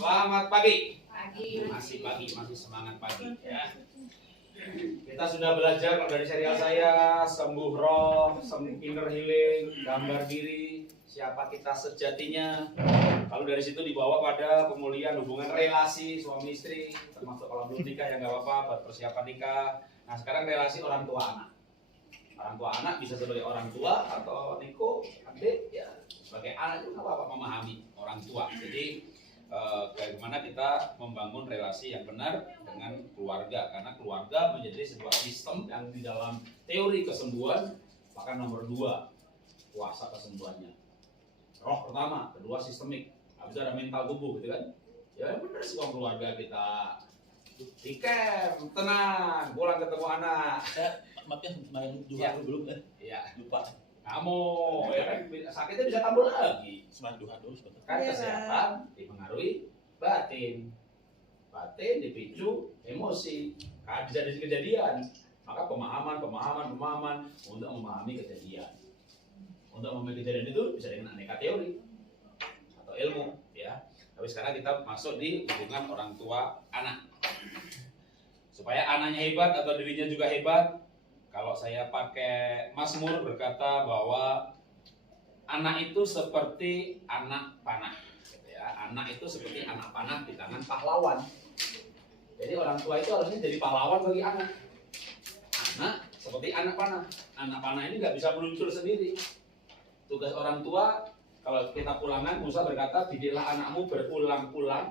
Selamat pagi. Pagi. Masih semangat pagi ya. Kita sudah belajar dari serial saya sembuh roh, inner healing, gambar diri, siapa kita sejatinya. Lalu dari situ dibawa pada pemulihan hubungan relasi suami istri, termasuk kalau belum nikah ya nggak apa-apa, buat persiapan nikah. Nah sekarang relasi orang tua anak. Orang tua anak bisa sebagai orang tua atau Niko, adik ya sebagai anak itu nggak apa-apa memahami orang tua. Jadi bagaimana kita membangun relasi yang benar dengan keluarga, karena keluarga menjadi sebuah sistem yang di dalam teori kesembuhan bahkan nomor 2 kuasa kesembuhannya. Roh pertama, kedua sistemik, habis itu ada mental tubuh gitu kan. Ya benar semua keluarga kita di camp, tenang, pulang ketemu anak. Maafnya kemarin duha belum kan? Iya. Lupa. Kamu ya kan sakitnya bisa tambah lagi. Semangat duha dulu sebentar. Kan kesehatan dipengaruhi batin. Batin dipicu emosi. Kan bisa jadi kejadian. Maka pemahaman untuk memahami kejadian. Untuk memahami kejadian itu bisa dengan aneka teori atau ilmu ya. Tapi sekarang kita masuk di hubungan orang tua anak. Supaya anaknya hebat atau dirinya juga hebat. Kalau saya pakai Mazmur berkata bahwa anak itu seperti anak panah, gitu ya. Anak itu seperti anak panah di tangan pahlawan. Jadi orang tua itu harusnya jadi pahlawan bagi anak. Anak seperti anak panah. Anak panah ini nggak bisa meluncur sendiri. Tugas orang tua, kalau kita pulangan, Musa berkata, didiklah anakmu berulang-ulang.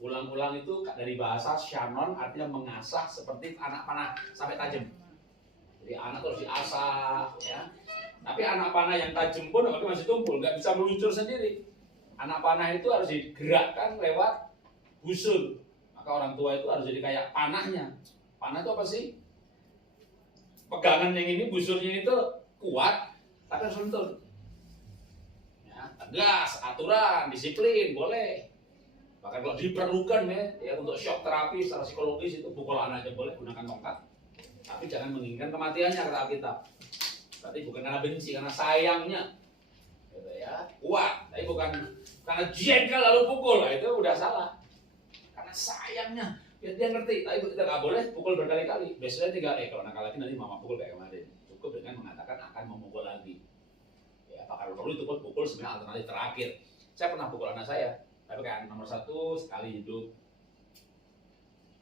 Ulang-ulang itu dari bahasa Shannon artinya mengasah seperti anak panah sampai tajam. Jadi anak terus diasah, ya. Tapi anak panah yang tajam pun masih tumpul, nggak bisa meluncur sendiri. Anak panah itu harus digerakkan lewat busur. Maka orang tua itu harus jadi kayak panahnya. Panah itu apa sih? Pegangan yang ini, busurnya itu kuat, tapi harus lentur. Ya, tegas, aturan, disiplin, boleh. Bahkan kalau diperlukan ya untuk shock terapi secara psikologis itu pukul anak aja boleh, gunakan tongkat. Tapi jangan menginginkan kematiannya kata Alkitab. Berarti bukan karena benci, karena sayangnya. Gitu ya. Kuat, tapi bukan karena jengkel lalu pukul. Nah, itu udah salah. Karena sayangnya. Ya, dia ngerti, tapi kita nggak boleh pukul berkali-kali. Biasanya tinggal, kalau nakal lagi nanti mama pukul kayak kemarin. Cukup dengan mengatakan akan memukul lagi. Ya, apakah perlu itu pukul sebenarnya alternatif terakhir. Saya pernah pukul anak saya, tapi kayak nomor 1 sekali hidup.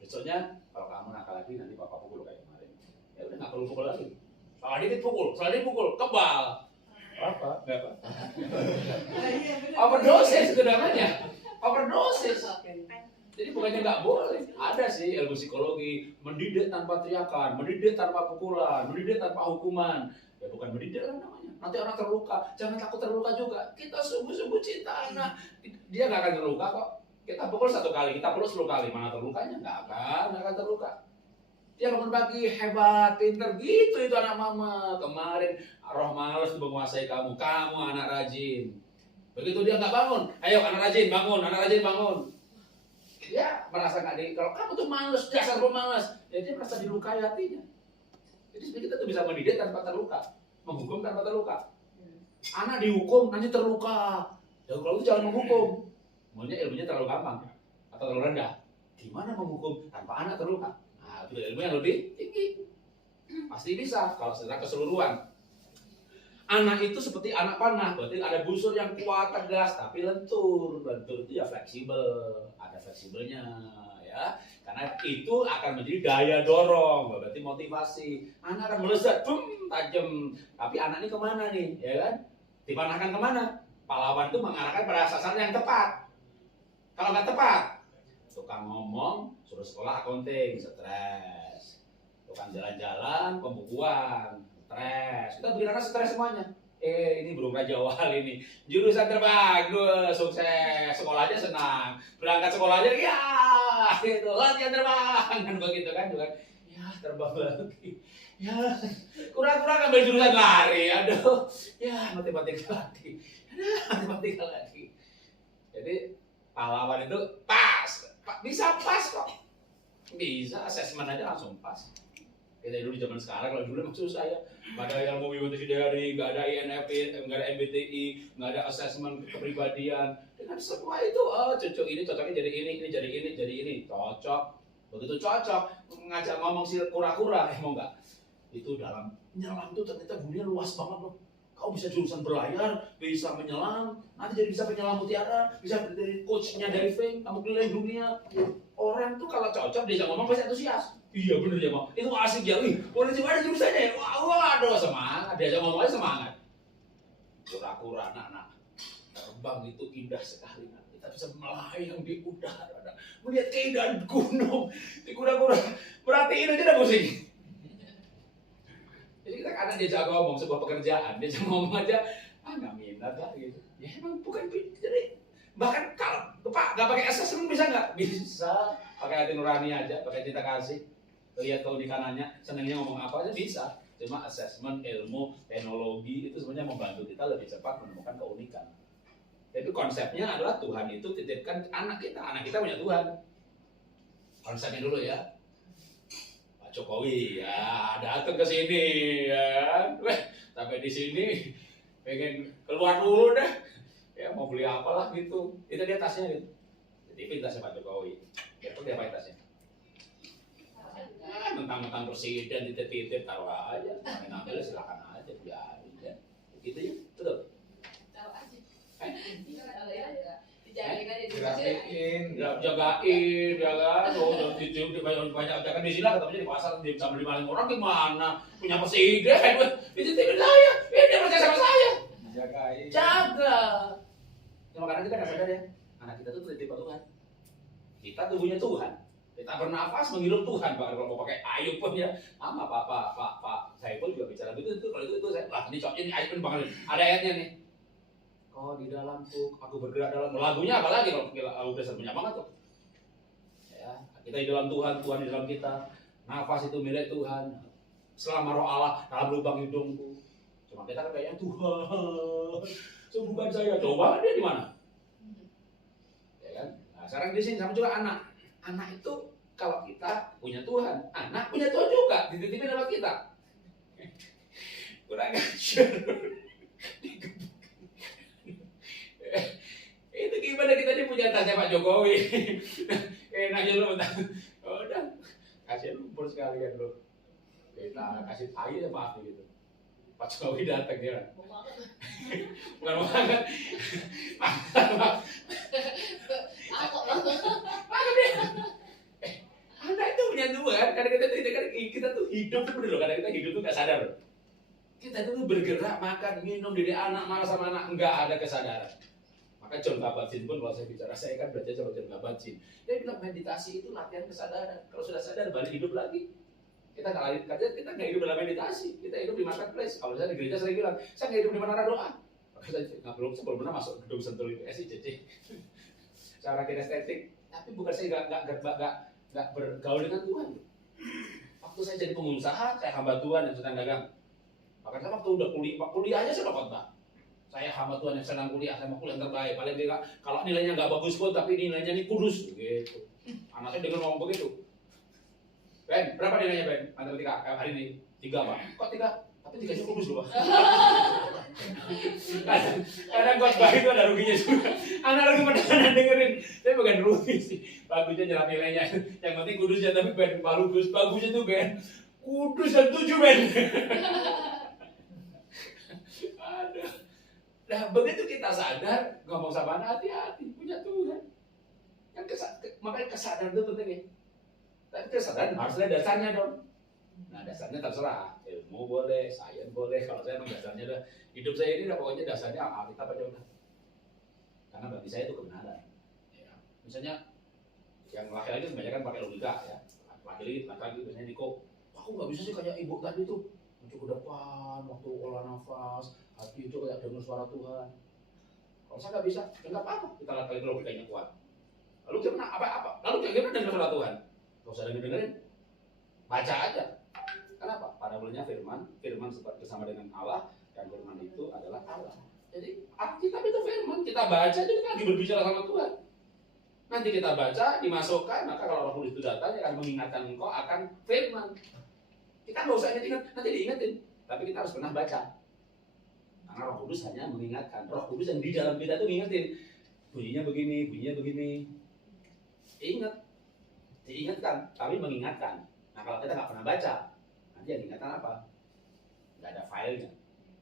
Besoknya kalau kamu nakal lagi nanti papa pukul kayak kemarin. Ya udah nggak perlu pukul lagi. Salah dikit pukul, kebal. Apa? Nggak apa. Overdosis itu namanya. Overdosis. Jadi bukannya nggak boleh. Ada sih ilmu psikologi mendidik tanpa teriakan, mendidik tanpa pukulan, mendidik tanpa hukuman. Ya bukan mendidik lah namanya. Nanti orang terluka. Jangan takut terluka juga. Kita sungguh-sungguh cinta anak. Dia nggak akan terluka kok. Kita pukul 1 kali, kita peluk 10 kali. Mana terlukanya? Nggak akan terluka. Dia bangun pagi, hebat, pinter, gitu itu anak mama. Kemarin roh malas itu menguasai kamu. Kamu anak rajin. Begitu dia nggak bangun, ayo anak rajin bangun. Dia merasa nggak kalau kamu tuh malas, dasar pemalas. Ya dia merasa dilukai hatinya. Jadi sebenarnya kita tuh bisa mendidik tanpa terluka, menghukum tanpa terluka. Anak dihukum nanti terluka. Ya kalau itu jangan menghukum. Maunya ilmunya terlalu gampang atau terlalu rendah. Gimana menghukum tanpa anak terluka? Nah, itu ilmu yang lebih tinggi. Pasti bisa kalau secara keseluruhan. Anak itu seperti anak panah, berarti ada busur yang kuat, tegas, tapi lentur. Lentur itu ya fleksibel, ada fleksibelnya, ya. Karena itu akan menjadi daya dorong, berarti motivasi. Anak akan melesat, tajam. Tapi anak ini kemana nih, ya kan? Dipanahkan kemana? Pahlawan itu mengarahkan pada sasaran yang tepat. Kalau nggak tepat, tukang ngomong, suruh sekolah accounting, stres. Tukang jalan-jalan, pembukuan, stres. Kita bikin anak stres semuanya. Ini burung raja wal ini. Jurusan terbagus, sukses. Sekolahnya senang. Berangkat sekolahnya, ya, gitu. Latihan terbang, kan begitu kan juga. Ya, terbang lagi. Ya, kurang-kurang ambil jurusan lari. Aduh, ya, matematika lagi. Jadi pahlawan itu bisa pas kok. Bisa, asesmen aja langsung pas. Kita dulu di zaman sekarang, kalau dulu maksud saya nggak ada ilmu Wiwati Dari, nggak ada INFP, nggak ada MBTI, nggak ada asesmen kepribadian. dengan semua itu, cucu ini cocoknya jadi ini jadi ini, jadi ini, cocok. Begitu cocok, ngajak ngomong sih kura-kura, mau nggak? Itu dalam menyelam tuh ternyata dunia luas banget loh. Kau bisa jurusan berlayar, bisa menyelam, nanti jadi bisa penyelam mutiara, bisa jadi coachnya diving, kamu keliling dunia. Orang tuh kalau cocok diajak ngomong pasti antusias. Iya bener ya Bang, itu asik ya. Boleh coba ada jurusannya. Waduh semangat, diajak ngomong aja semangat. Kura-kura anak-anak terbang itu indah sekali. Kita bisa melayang di udara, melihat keindahan gunung. Di kura-kura perhatiin aja dah pusing. Jadi kita kadang diajak ngomong sebuah pekerjaan, diajak ngomong aja, nggak minat lah gitu. Ya emang bukan jadi bahkan kalau Pak nggak pakai assessment bisa nggak? Bisa, pakai hati nurani aja, pakai cinta kasih, lihat keunikanannya, senangnya ngomong apa aja bisa. Cuma assessment, ilmu, teknologi itu sebenarnya membantu kita lebih cepat menemukan keunikan. Jadi konsepnya adalah Tuhan itu titipkan anak kita punya Tuhan. Konsepnya dulu ya. Pak Jokowi ya datang ke sini ya, sampai di sini pengen keluar dulu deh. Ya mau beli apalah gitu. Itu dia tasnya gitu. Jadi tasnya Pak Jokowi. Itu dia apa tasnya? Mentang-mentang presiden titip-titip taruh aja, ngambil silakan aja biarin ya. Gitu ya, betul. Taruh aja. Dirapiin, jagain, ya kan? Oh, banyak jangan di sini lah, ketemunya di pasar, dia bisa beli maling orang gimana? Punya presiden, dititipin saya, dia percaya sama saya. jagain. Jaga. Cuma kadang kita nggak sadar ya, anak kita tuh titip Tuhan. Kita tubuhnya Tuhan. Kita bernafas menghirup Tuhan. Bahkan kalau mau pakai Ayub pun ya, sama Pak Saiful juga bicara begitu. Kalau itu saya, wah ini cocok ini Ayub banget. Ada ayatnya nih. Kau di dalam tuh, aku bergerak dalam. Lagunya apa lagi kalau lagu dasar banyak banget tuh. Ya, kita di dalam Tuhan, Tuhan di dalam kita. Nafas itu milik Tuhan. Selama roh Allah dalam lubang hidungku. Cuma kita kan kayaknya Tuhan, sembuhkan saya. Coba dia di mana? Ya kan? Nah, sekarang di sini sama juga anak. Anak itu kalau kita punya Tuhan, anak punya Tuhan juga, dititipin sama kita. Kurang ajar. Itu gimana kita ini punya tasnya Pak Jokowi. Enaknya lu udah kasih lumpur sekalian lu. Kita kasih air ya maaf gitu. Pak Jokowi datang ya. Bukan banget. Anak itu punya Tuhan, kadang kita tuh hidup tuh bener loh, kadang kita hidup tuh gak sadar loh. Kita tuh bergerak, makan, minum, didik anak, marah sama anak, enggak ada kesadaran. Maka John Kabat-Zinn pun kalau saya bicara, saya kan belajar sama John Kabat-Zinn. Dia bilang meditasi itu latihan kesadaran. Kalau sudah sadar, balik hidup lagi. Kita nggak lari kerja, kita nggak hidup dalam meditasi. Kita hidup di marketplace. Kalau saya di gereja sering bilang, saya nggak hidup di menara doa. Maka saya nggak sebelum pernah masuk gedung Sentul IPS jadi cara kinestetik. Tapi bukan saya nggak bergaul dengan Tuhan. Waktu saya jadi pengusaha, saya hamba Tuhan yang sedang dagang. Bahkan saya waktu udah kuliah aja saya dapat. Saya hamba Tuhan yang sedang kuliah, saya mau kuliah yang terbaik. Paling tidak, kalau nilainya nggak bagus pun, tapi nilainya ini kudus, gitu. Anak saya dengar ngomong begitu. Ben, berapa nilainya Ben? Matematika hari ini? 3 Pak. Kok 3? Tapi 3-nya kudus loh Pak. Kadang khotbah itu ada ruginya juga. Anak lagi pada dengerin, saya bukan rugi sih. Bagusnya nyerap nilainya. Yang penting kudusnya, tapi Ben bagus. Bagusnya tuh Ben kudus dan 7 Ben. Aduh. Nah begitu kita sadar, ngomong sama anak hati-hati, punya Tuhan. Kan makanya kesadaran itu penting ya. Tapi kesadaran harus ada dasarnya dong. Nah dasarnya terserah, ilmu boleh, sains boleh. Kalau saya memang dasarnya udah, hidup saya ini udah pokoknya dasarnya Alkitab aja udah. Karena bagi saya itu kebenaran. Ya. Misalnya yang laki-laki kebanyakan pakai logika ya. Laki-laki biasanya Niko, aku nggak bisa sih kayak ibu tadi tuh. Muncul ke depan, waktu olah nafas, hati itu kayak dengar suara Tuhan. Kalau saya nggak bisa, ya nggak apa-apa. Kita laki-laki logikanya kuat. Lalu gimana? Apa? Lalu gimana dengar suara Tuhan? Gak usah dengerin, baca aja. Kenapa? Parabelnya firman bersama dengan Allah, dan firman itu adalah Allah. Jadi Alkitab itu firman, kita baca itu kita lagi berbicara sama Tuhan. Nanti kita baca, dimasukkan, maka kalau Roh Kudus itu datang, dia akan mengingatkan engkau akan firman. Kita nggak usah ingat, nanti diingetin, tapi kita harus pernah baca. Karena Roh Kudus hanya mengingatkan, Roh Kudus yang di dalam kita itu ngingetin. bunyinya begini. Ingat, diingatkan, tapi mengingatkan. Nah kalau kita nggak pernah baca, nanti yang diingatkan apa? Nggak ada filenya.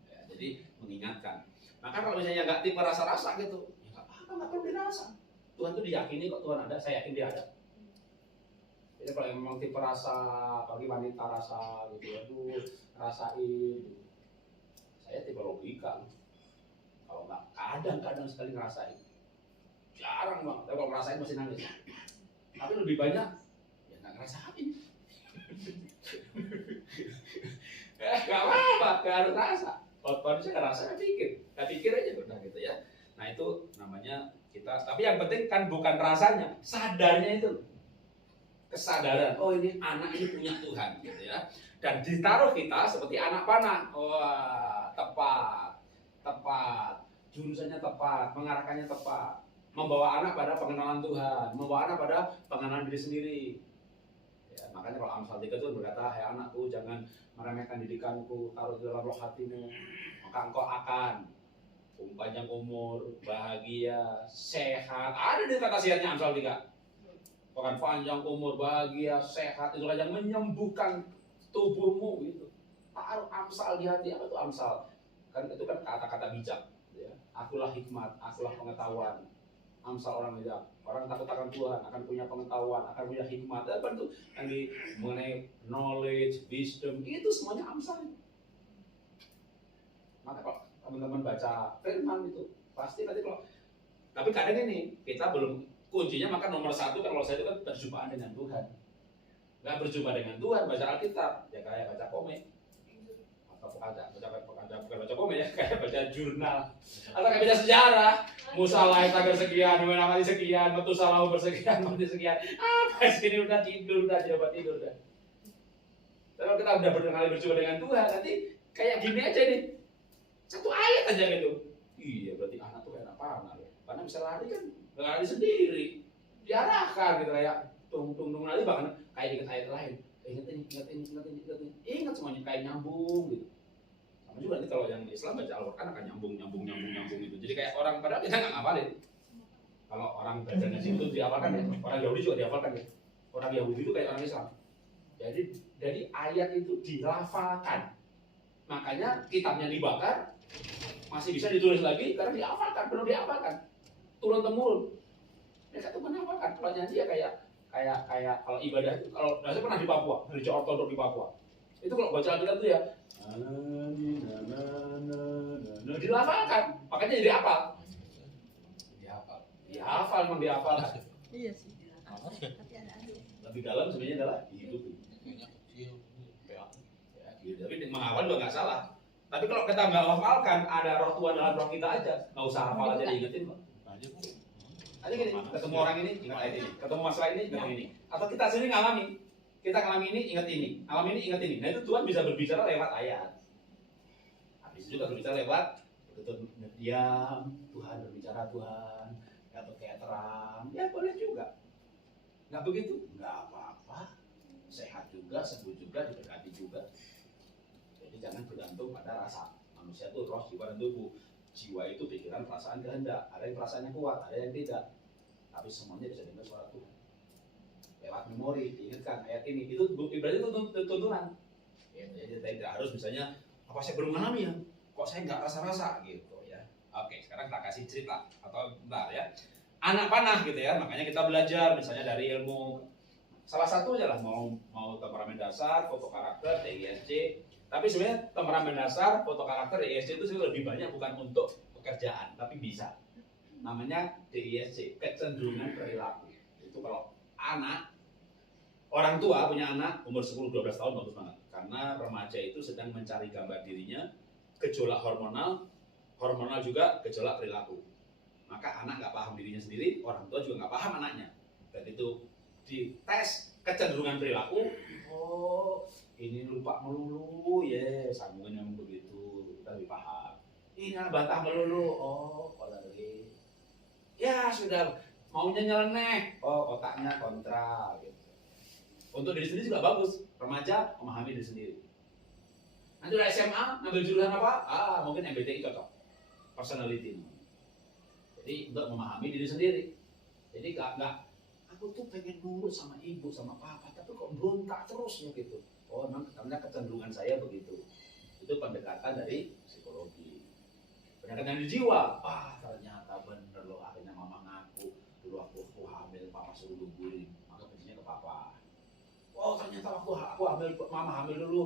Ya, jadi mengingatkan. Maka kalau misalnya nggak tipe rasa-rasa gitu, ya nggak perlu dirasa. Tuhan tuh diyakini kok Tuhan ada, saya yakin dia ada. Jadi kalau yang memang tipe rasa, apalagi wanita rasa gitu ya, tuh rasain. Gitu. Saya tipe logika. Kalau nggak kadang-kadang sekali ngerasain, jarang banget. Tapi kalau ngerasain masih nangis. Tapi lebih banyak ya nggak ngerasain. Nggak apa-apa, nggak harus rasa. Kalau bisa nggak rasa, nggak pikir aja udah gitu ya. Nah itu namanya kita. Tapi yang penting kan bukan rasanya, sadarnya itu. Kesadaran, oh ini anak ini punya Tuhan gitu ya. Dan ditaruh kita seperti anak panah. Wah, tepat. Jurusannya tepat, mengarahkannya tepat. Membawa anak pada pengenalan Tuhan, membawa anak pada pengenalan diri sendiri. Ya, makanya kalau Amsal 3 itu berkata, hai anakku jangan meremehkan didikanku, taruh di dalam roh hatimu, maka engkau akan panjang umur, bahagia, sehat. Ada di kata siatnya Amsal 3. Bahkan panjang umur, bahagia, sehat, itu yang menyembuhkan tubuhmu itu. Taruh Amsal di hati. Apa itu Amsal? Kan itu kan kata-kata bijak. Ya. Akulah hikmat, akulah pengetahuan. Amsal orang bijak. Orang takut akan Tuhan akan punya pengetahuan, akan punya hikmat. Apa itu? Yang mengenai knowledge, wisdom, itu semuanya Amsal. Maka kalau teman-teman baca firman itu pasti nanti kalau. Tapi kadang ini kita belum. Kuncinya maka nomor satu kan kalau saya itu kan berjumpaan dengan Tuhan. Nggak berjumpa dengan Tuhan, baca Alkitab ya kayak baca komik atau bukan baca komik ya, kayak baca jurnal atau kayak baca sejarah. Musa lahir tanggal sekian, Nuh mati sekian, Metusalah bersekian, mati sekian. Apa sini udah tidur, udah coba tidur dah. Kalau kita udah berkali berjumpa dengan Tuhan, nanti kayak gini aja nih, satu ayat aja gitu. Iya berarti anak tuh kayak apa? Karena bisa lari kan. Lari sendiri, diarahkan gitu kayak tung nanti bahkan kayak ingat ayat lain, ingat semuanya kayak nyambung gitu. Sama juga nanti kalau yang Islam baca Al-Quran akan nyambung gitu. Jadi kayak orang padahal kita nggak ngapalin. Kalau orang baca ngaji itu dihafalkan ya, orang Yahudi juga dihafalkan ya. Orang Yahudi itu kayak orang Islam. Jadi dari ayat itu dilafalkan. Makanya kitabnya dibakar masih bisa ditulis lagi karena dihafalkan, belum dihafalkan. Turun temurun. Mereka tuh menafalkan. Kalau nyanyi ya kayak kalau ibadah itu kalau saya pernah di Papua, gereja ortodok di Papua. Itu kalau baca Alkitab tuh ya dilafalkan. Makanya jadi hafal. Dihafal memang dihafal. Iya sih. Lebih dalam sebenarnya adalah hidup. Ya, tapi menghafal juga nggak salah. Tapi kalau kita nggak hafalkan, ada roh Tuhan dalam roh kita aja, nggak usah hafal aja diingetin kok. Aja gini, ketemu orang ini, ingat ayat ini. Ketemu masalah ini, ingat ini. Atau kita sendiri ngalami. Kita ngalami ini, ingat ini. Ngalami ini, ingat ini. Nah itu Tuhan bisa berbicara lewat ayat. Habis itu juga berbicara lewat diam, Tuhan berbicara, Tuhan. Atau kayak terang, ya boleh juga. Nggak begitu? Nggak apa-apa. Sehat juga, sembuh juga, diberkati juga. Jadi jangan bergantung pada rasa. Manusia itu roh, jiwa, dan tubuh. Jiwa itu pikiran, perasaan, kehendak. Ada yang perasaannya kuat, ada yang tidak. Tapi semuanya bisa dengar suara Tuhan. Lewat memori, diingatkan ayat ini. Itu berarti itu tuntunan. Ya, jadi tidak harus misalnya, apa saya belum mengalami ya? Kok saya nggak rasa-rasa gitu ya? Oke, sekarang kita kasih cerita atau bentar ya. Anak panah gitu ya. Makanya kita belajar misalnya dari ilmu. Salah satu aja lah mau temperamen dasar, foto karakter, DISC. Tapi sebenarnya temperamen dasar, foto karakter, DISC itu sebenarnya lebih banyak bukan untuk pekerjaan, tapi bisa. Namanya DISC, kecenderungan perilaku. Itu kalau anak, orang tua punya anak umur 10-12 tahun bagus banget. Karena remaja itu sedang mencari gambar dirinya, gejolak hormonal juga gejolak perilaku. Maka anak nggak paham dirinya sendiri, orang tua juga nggak paham anaknya. Dan itu dites kecenderungan perilaku, oh ini lupa melulu, ya sambungan yang begitu, kita lebih paham. Ini bantah melulu, oh koleri. Ya sudah, maunya nyeleneh, oh otaknya kontra gitu. Untuk diri sendiri juga bagus, remaja memahami diri sendiri. Nanti udah SMA, ngambil jurusan apa? Mungkin MBTI cocok, personality. Jadi untuk memahami diri sendiri. Jadi nggak aku tuh pengen nurut sama ibu sama papa, tapi kok berontak terus gitu. Oh memang karena kecenderungan saya begitu. Itu pendekatan dari psikologi. Pendekatan dari jiwa. Ternyata bener loh, akhirnya mama ngaku dulu aku hamil, papa suruh gugurin, maka bencinya ke papa. Oh ternyata waktu aku hamil, mama hamil dulu,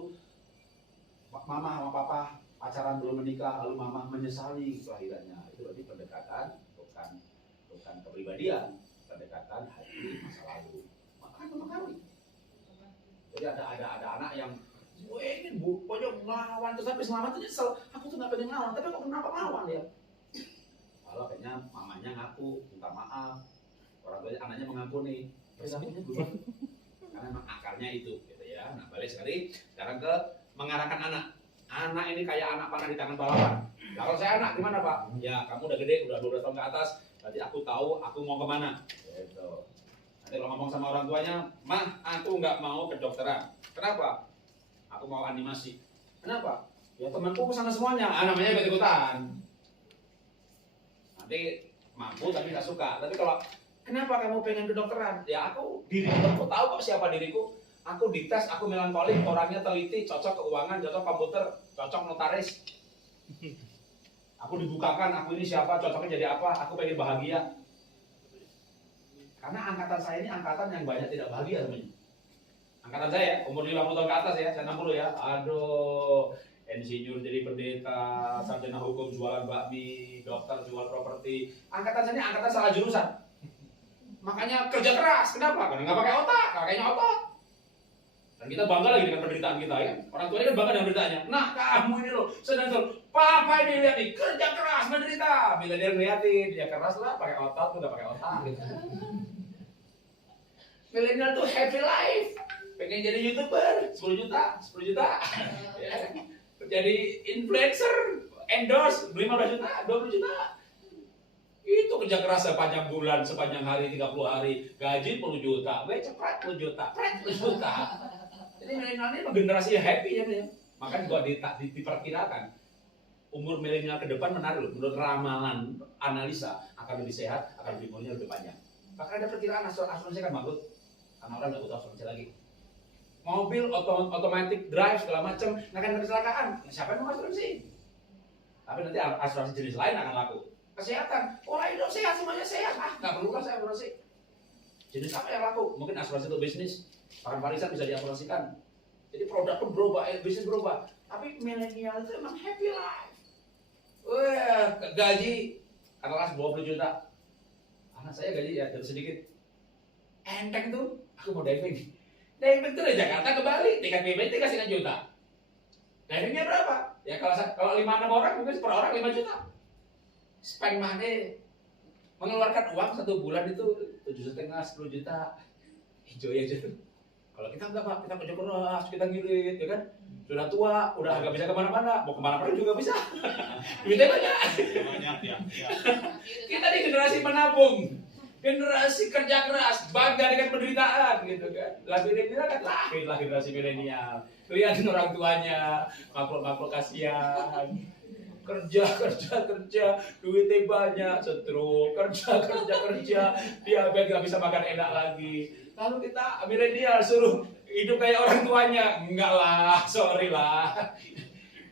mama sama papa pacaran belum menikah, lalu mama menyesali kelahirannya. Itu berarti pendekatan bukan kepribadian, pendekatan hati masa lalu. Maka mempengaruhi. Jadi ada anak yang gue ingin pokoknya ngelawan terus sampai selama itu nyesel. Aku tuh nggak pengen ngelawan, tapi kok kenapa ngelawan ya? Kalau kayaknya mamanya ngaku minta maaf, orang tuanya anaknya mengampuni, terus akhirnya dulu. Karena memang akarnya itu, gitu ya. Nah balik sekarang ke mengarahkan anak. Anak ini kayak anak panah di tangan balapan. Nah, kalau saya anak gimana Pak? Ya kamu udah gede, udah 12 tahun ke atas, berarti aku tahu aku mau kemana. Gitu. Nanti kalau ngomong sama orang tuanya, mah aku nggak mau kedokteran. Kenapa? Aku mau animasi. Kenapa? Ya temanku kesana semuanya. Namanya ikut-ikutan. Nanti mampu tapi nggak suka. Tapi kalau kenapa kamu pengen kedokteran? Ya diriku tahu kok siapa diriku. Aku dites, aku melankolik, orangnya teliti, cocok keuangan, cocok komputer, cocok notaris. Aku dibukakan, aku ini siapa, cocoknya jadi apa, aku pengen bahagia. Karena angkatan saya ini angkatan yang banyak tidak bahagia teman. Angkatan saya, umur 50 tahun ke atas ya, saya 60 ya. Aduh, insinyur jadi pendeta, sarjana hukum jualan bakmi, dokter jual properti. Angkatan saya ini angkatan salah jurusan. Makanya kerja keras, kenapa? Karena nggak pakai otak, kakeknya otot. Dan kita bangga lagi dengan penderitaan kita ya. Orang tuanya kan bangga dengan penderitaannya. Nah kamu ini loh, sedang papa ini lihat nih, kerja keras, menderita. Bila dia ngeliatin, dia keras lah, pakai otot, udah pakai otak gitu. Milenial tuh happy life. Pengen jadi YouTuber, 10 juta. Ya. Jadi influencer, endorse, 15 juta, 20 juta. Itu kerja keras sepanjang bulan, sepanjang hari, 30 hari. Gaji 10 juta, cepet 10 juta, 10 juta. Jadi milenial ini generasi happy ya. Maka juga diperkirakan umur milenial ke depan menarik loh. Menurut ramalan analisa akan lebih sehat, akan lebih umurnya lebih panjang. Bahkan ada perkiraan asuransi kan bangkrut. Karena orang nggak butuh asuransi lagi. Mobil otomatis drive segala macam, nggak akan ada kecelakaan. Siapa yang mau asuransi? Tapi nanti asuransi jenis lain akan laku. Kesehatan, orang hidup sehat, semuanya sehat. Nggak perlu lah saya asuransi. Jenis apa yang laku? Mungkin asuransi untuk bisnis. Bahkan warisan bisa diasuransikan. Jadi produk pun berubah, bisnis berubah. Tapi milenial itu emang happy life. Wah, gaji katakanlah 20 juta. Anak saya gaji ya sedikit. Enteng tuh, aku mau diving. Diving tuh dari Jakarta ke Bali, tiket PBT kasih 1 juta. Divingnya berapa? Ya kalau 5-6 orang mungkin per orang 5 juta. Spend money, mengeluarkan uang 1 bulan itu 7,5, 10 juta. Enjoy aja. Kalau kita enggak Pak, kita kerja keras, kita ngirit, ya kan? Sudah tua, udah agak bisa kemana-mana, mau kemana-mana juga bisa. Duitnya banyak. Ya. Kita di generasi menabung, generasi kerja keras, bangga dengan penderitaan, gitu kan? Lah milenial kan lahirlah generasi milenial. Lihatin orang tuanya, makhluk kasihan. Kerja, duitnya banyak, stroke, kerja, dia nggak bisa makan enak lagi. Lalu kita milenial suruh hidup kayak orang tuanya, enggak lah, sorry lah.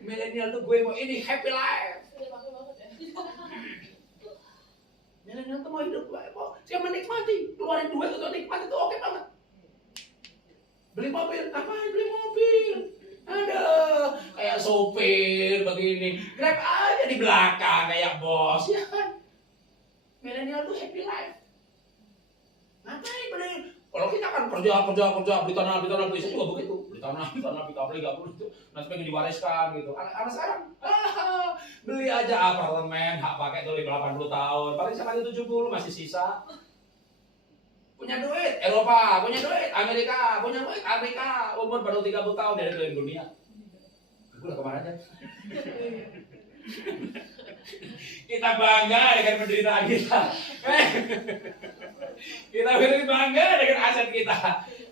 Milenial tuh gue mau ini happy life. Milenial tuh mau hidup, dia menikmati, keluarin duit untuk nikmati itu oke banget. Beli mobil, ngapain beli mobil? Aduh, kayak sopir begini, grab aja di belakang kayak bos, ya kan? Milenial tuh happy life. Ngapain beli? Kalau kita kan kerja, beli tanah, bisa juga begitu. Beli tanah, beli itu, nanti pengen diwariskan gitu. Anak sekarang, beli aja apartemen, hak pakai tuh 80 tahun, paling sampai 70 masih sisa. Punya duit Eropa, punya duit Amerika, umur baru 30 tahun dari keliling dunia. Gue udah kemana aja? Kita bangga dengan penderitaan kita. Kita bangga dengan aset kita.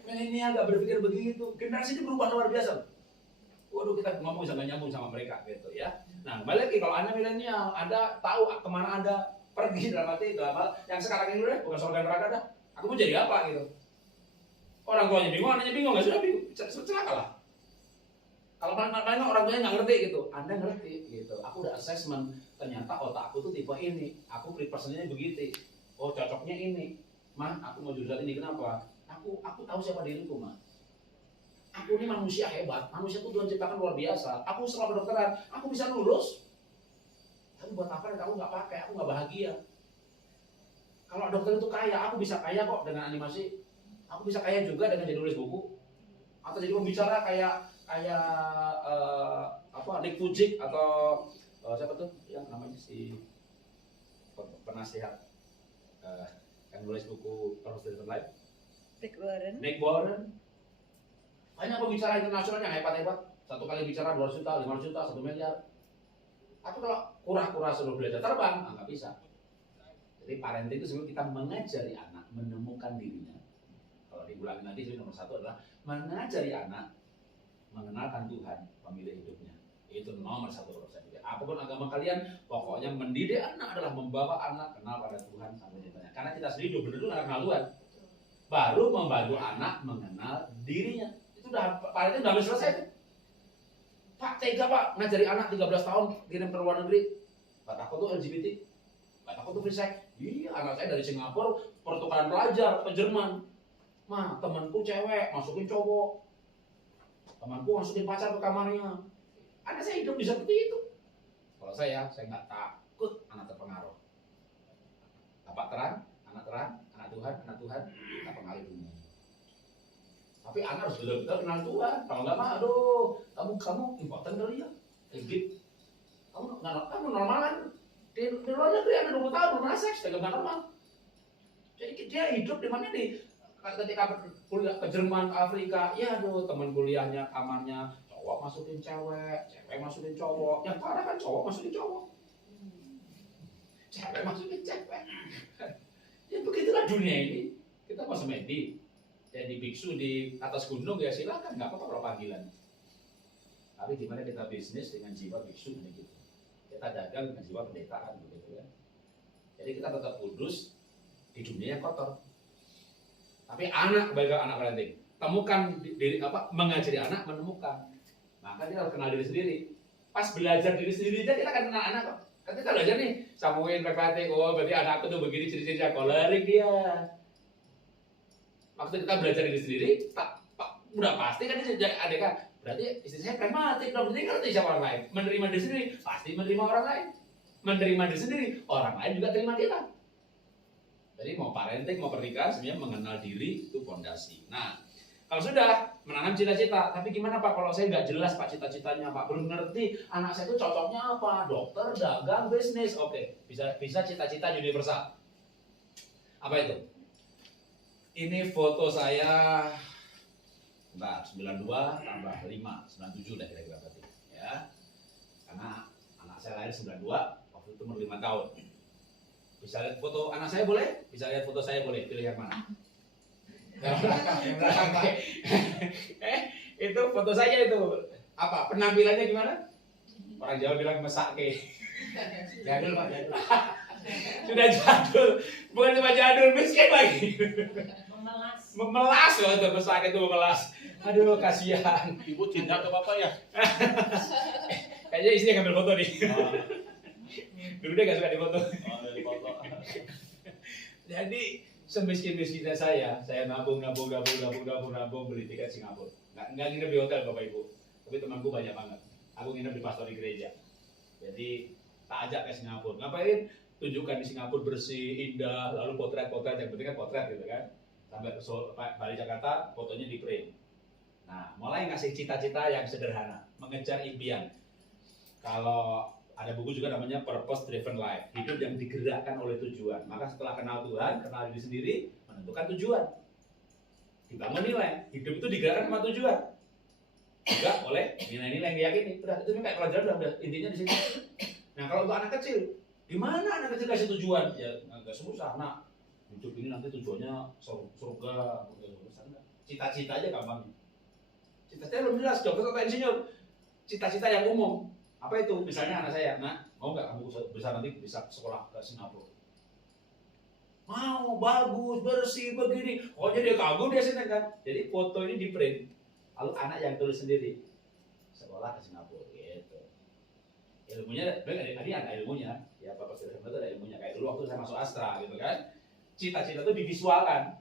Milenial nggak berpikir begitu. Generasi ini berubah luar biasa. Waduh, kita ngomong bisa nggak nyambung sama mereka gitu ya. Nah, balik lagi kalau Anda milenial, Anda tahu kemana Anda Pergi dalam arti yang sekarang ini udah bukan surga neraka dah. Aku mau jadi apa gitu. Orang tuanya bingung, anaknya bingung, nggak sudah bingung, celaka lah. Kalau paling orang tuanya nggak ngerti gitu, Anda ngerti gitu. Aku udah assessment, ternyata otak aku tuh tipe ini, aku preferensinya begitu. Oh cocoknya ini, mah aku mau jurusan ini kenapa? Aku tahu siapa diriku mah. Aku ini manusia hebat, manusia tuh Tuhan ciptakan luar biasa. Aku setelah kedokteran, aku bisa lulus. Tapi buat apa kamu nggak pakai? Aku nggak bahagia. Kalau dokter itu kaya, aku bisa kaya kok dengan animasi. Aku bisa kaya juga dengan jadi nulis buku atau jadi pembicara kayak Nick Vujicic atau siapa tuh yang namanya si penasihat yang nulis buku Purpose Driven Life. Nick Warren. Banyak pembicara internasional yang hebat-hebat. Satu kali bicara 200 juta, 500 juta, 1 miliar. Tapi kalau kura-kura suruh belajar terbang, nggak bisa. Jadi parenting itu sebenarnya kita mengajari anak menemukan dirinya. Kalau diulangi nanti nomor 1 adalah mengajari anak mengenalkan Tuhan, pemilik hidupnya. Itu nomor 1 menurut saya. Apapun agama kalian, pokoknya mendidik anak adalah membawa anak kenal pada Tuhan sampai ditanya. Karena kita sendiri benar-benar nggak kenal Tuhan. Baru membantu anak mengenal dirinya. Itu udah parenting udah selesai tuh. Pak tega Pak ngajari anak 13 tahun kirim ke luar negeri. Gak takut tuh LGBT, gak takut tuh free sex. Iya, anak saya dari Singapura pertukaran pelajar ke Jerman. Mah, temanku cewek, masukin cowok. Temanku masukin pacar ke kamarnya. Anak saya hidup bisa seperti itu. Kalau saya nggak takut anak terpengaruh. Bapak terang, anak Tuhan, kita pengaruh dunia. Tapi anak harus betul-betul kenal Tuhan. Kalau nggak mah, aduh, kamu important kali ya. Edit. Kamu normal kan? Di luar negeri ada 20 tahun belum pernah seks, nggak normal. Jadi dia hidup di mana nih? Ketika kuliah ke Jerman, ke Afrika, ya aduh teman kuliahnya, kamarnya cowok masukin cewek, cewek masukin cowok, yang parah kan cowok masukin cowok, cewek masukin cewek. Ya begitulah dunia ini. Kita mau semedi, jadi biksu di atas gunung ya silakan, nggak apa-apa kalau panggilan. Tapi gimana kita bisnis dengan jiwa biksu gitu? Kita dagang dengan jiwa pendetaan begitu ya. Jadi kita tetap kudus di dunia yang kotor. Tapi anak, baik anak parenting, temukan diri mengajari anak menemukan. Maka dia harus kenal diri sendiri. Pas belajar diri sendiri aja kita akan kenal anak kok. Kan kita belajar nih, Samuel PPT, oh berarti anakku tuh begini ciri-cirinya, kolerik dia. Maksud kita belajar diri sendiri, udah pasti kan dia adik kan. Berarti istri saya pragmatik, dong berarti ngerti siapa orang lain. Menerima diri sendiri, pasti menerima orang lain. Menerima diri sendiri, orang lain juga terima kita. Jadi mau parenting, mau pernikahan, sebenarnya mengenal diri itu fondasi. Nah, kalau sudah menanam cita-cita, tapi gimana Pak kalau saya nggak jelas Pak cita-citanya, Pak belum ngerti anak saya itu cocoknya apa, dokter, dagang, bisnis, oke, bisa cita-cita universal. Apa itu? Ini foto saya, 92 tambah 5, 97 dah kira-kira berarti, ya. Karena anak saya lahir 92, waktu itu umur 5 tahun. Bisa lihat foto anak saya boleh? Bisa lihat foto saya boleh? Pilih yang mana? Yang belakang Pak. Itu foto saya itu. Apa? Penampilannya gimana? Orang Jawa bilang mesake. Jadul Pak, jadul. Sudah jadul. Bukan cuma jadul, miskin lagi. Memelas loh itu mesake itu memelas. Aduh kasihan. Ibu cinta ke bapak ya? Kayaknya istrinya ngambil foto nih. Dulu dia gak suka difoto. Jadi semiskin-miskinnya saya nabung beli tiket Singapura. Nggak nginep di hotel Bapak Ibu. Tapi temanku banyak banget. Aku nginep di pastor di gereja. Jadi tak ajak ke Singapura. Ngapain? Tunjukkan di Singapura bersih, indah, lalu potret-potret, yang penting kan potret gitu kan. Sampai ke Bali Jakarta, fotonya di print. Nah, mulai ngasih cita-cita yang sederhana, mengejar impian. Kalau ada buku juga namanya Purpose Driven Life, hidup yang digerakkan oleh tujuan. Maka setelah kenal Tuhan, kenal diri sendiri, menentukan tujuan. Dibangun nilai, hidup itu digerakkan sama tujuan. Juga oleh nilai-nilai yang diyakini. Udah, itu kayak pelajaran udah intinya di sini. Nah, kalau untuk anak kecil, gimana anak kecil kasih tujuan? Ya, nggak susah. Nah, hidup ini nanti tujuannya surga, cita-cita aja gampang. Cita-cita belum jelas, dokter atau insinyur. Cita-cita yang umum. Apa itu? Misalnya anak saya, nah mau nggak kamu bisa nanti bisa sekolah ke Singapura? mau bagus, bersih, begini. Pokoknya dia kagum dia senang kan. Jadi foto ini di print. Lalu anak yang tulis sendiri. Sekolah ke Singapura gitu. Ilmunya, tadi ada ilmunya. Ya Bapak Sri itu ada ilmunya. Kayak dulu waktu saya masuk Astra gitu kan. Cita-cita itu divisualkan.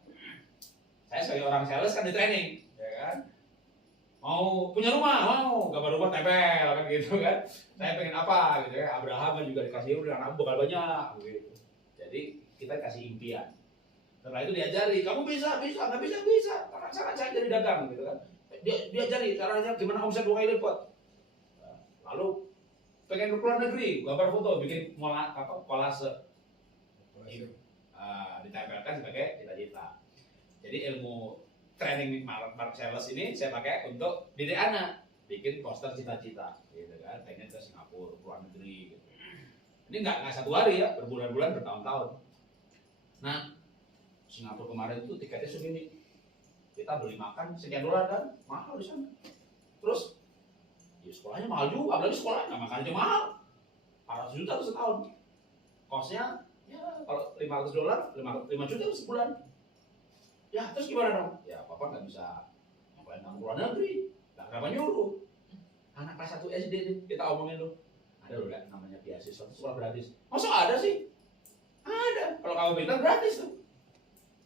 Saya sebagai orang sales kan di training, ya kan. Mau punya rumah, mau gambar rumah tempel kan gitu kan. Saya pengen apa gitu ya. Abraham kan juga dikasih udah anak bakal banyak gitu. Jadi kita kasih impian. Setelah itu diajari, kamu bisa, nggak bisa. Sangat saya jadi dagang gitu kan. Diajari caranya gimana omset 2 kali lipat. Lalu pengen ke luar negeri, gambar foto, bikin kolase. Ditempelkan sebagai cita-cita. Jadi ilmu training market sales ini saya pakai untuk didik anak, bikin poster cita-cita, gitu kan, pengen ke Singapura, luar negeri, gitu. Ini nggak 1 hari ya, berbulan-bulan, bertahun-tahun. Nah, Singapura kemarin itu tiketnya segini, kita beli makan sekian dolar kan, mahal di sana. Terus, ya sekolahnya mahal juga, apalagi sekolahnya makannya mahal, 400 juta tuh setahun. Kosnya, ya kalau 500 dolar, 5 juta sebulan. Ya terus gimana dong? Ya papa nggak bisa ngapain kamu luar negeri, nggak kenapa nyuruh. Anak kelas 1 SD nih kita omongin loh, ada loh namanya beasiswa sekolah gratis. Masa ada sih? Ada. Kalau kamu pintar gratis tuh.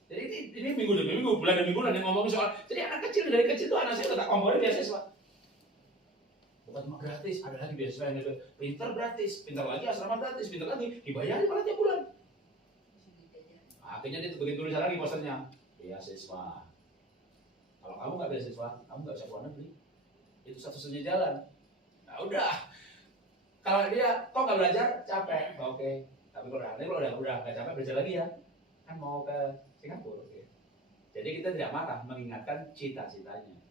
Jadi ini minggu demi minggu, bulan demi bulan yang ngomongin soal. Jadi anak kecil dari kecil tuh anak saya tak ngomongin beasiswa. Bukan cuma gratis, ada lagi beasiswa yang itu pintar gratis, pintar lagi asrama gratis, pintar lagi dibayarin malah tiap bulan. Akhirnya dia bikin tulisan lagi posternya. Beasiswa. Kalau kamu nggak beasiswa, kamu nggak bisa keluar negeri. Itu satu-satunya jalan. Nah udah. Kalau dia kok nggak belajar, capek. Oke. Tapi kalau udah nggak capek belajar lagi ya. Kan mau ke Singapura. Oke. Jadi kita tidak marah mengingatkan cita-citanya,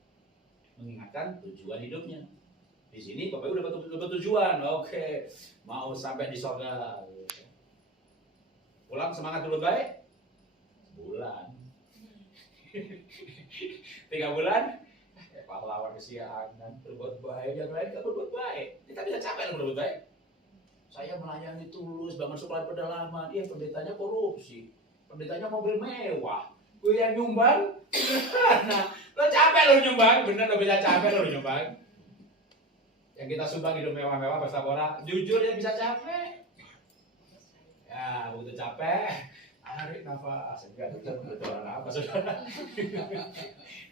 mengingatkan tujuan hidupnya. Di sini Bapak udah betul tujuan. Oke. Mau sampai di surga. Pulang semangat dulu baik. Bulan. 3 bulan pahlawan kesiangan, berbuat baik, yang lain gak berbuat baik. Kita bisa capek berbuat baik. Saya melayani tulus, bangun sekolah pedalaman, iya pendetanya korupsi, pendetanya mobil mewah, gue yang nyumbang, nah lo capek lo nyumbang, bener lo bisa capek lo nyumbang. Yang kita sumbang hidup mewah-mewah Pestapora, jujur ya bisa capek. Ya begitu capek. Tarik nafas, enggak betul apa saudara.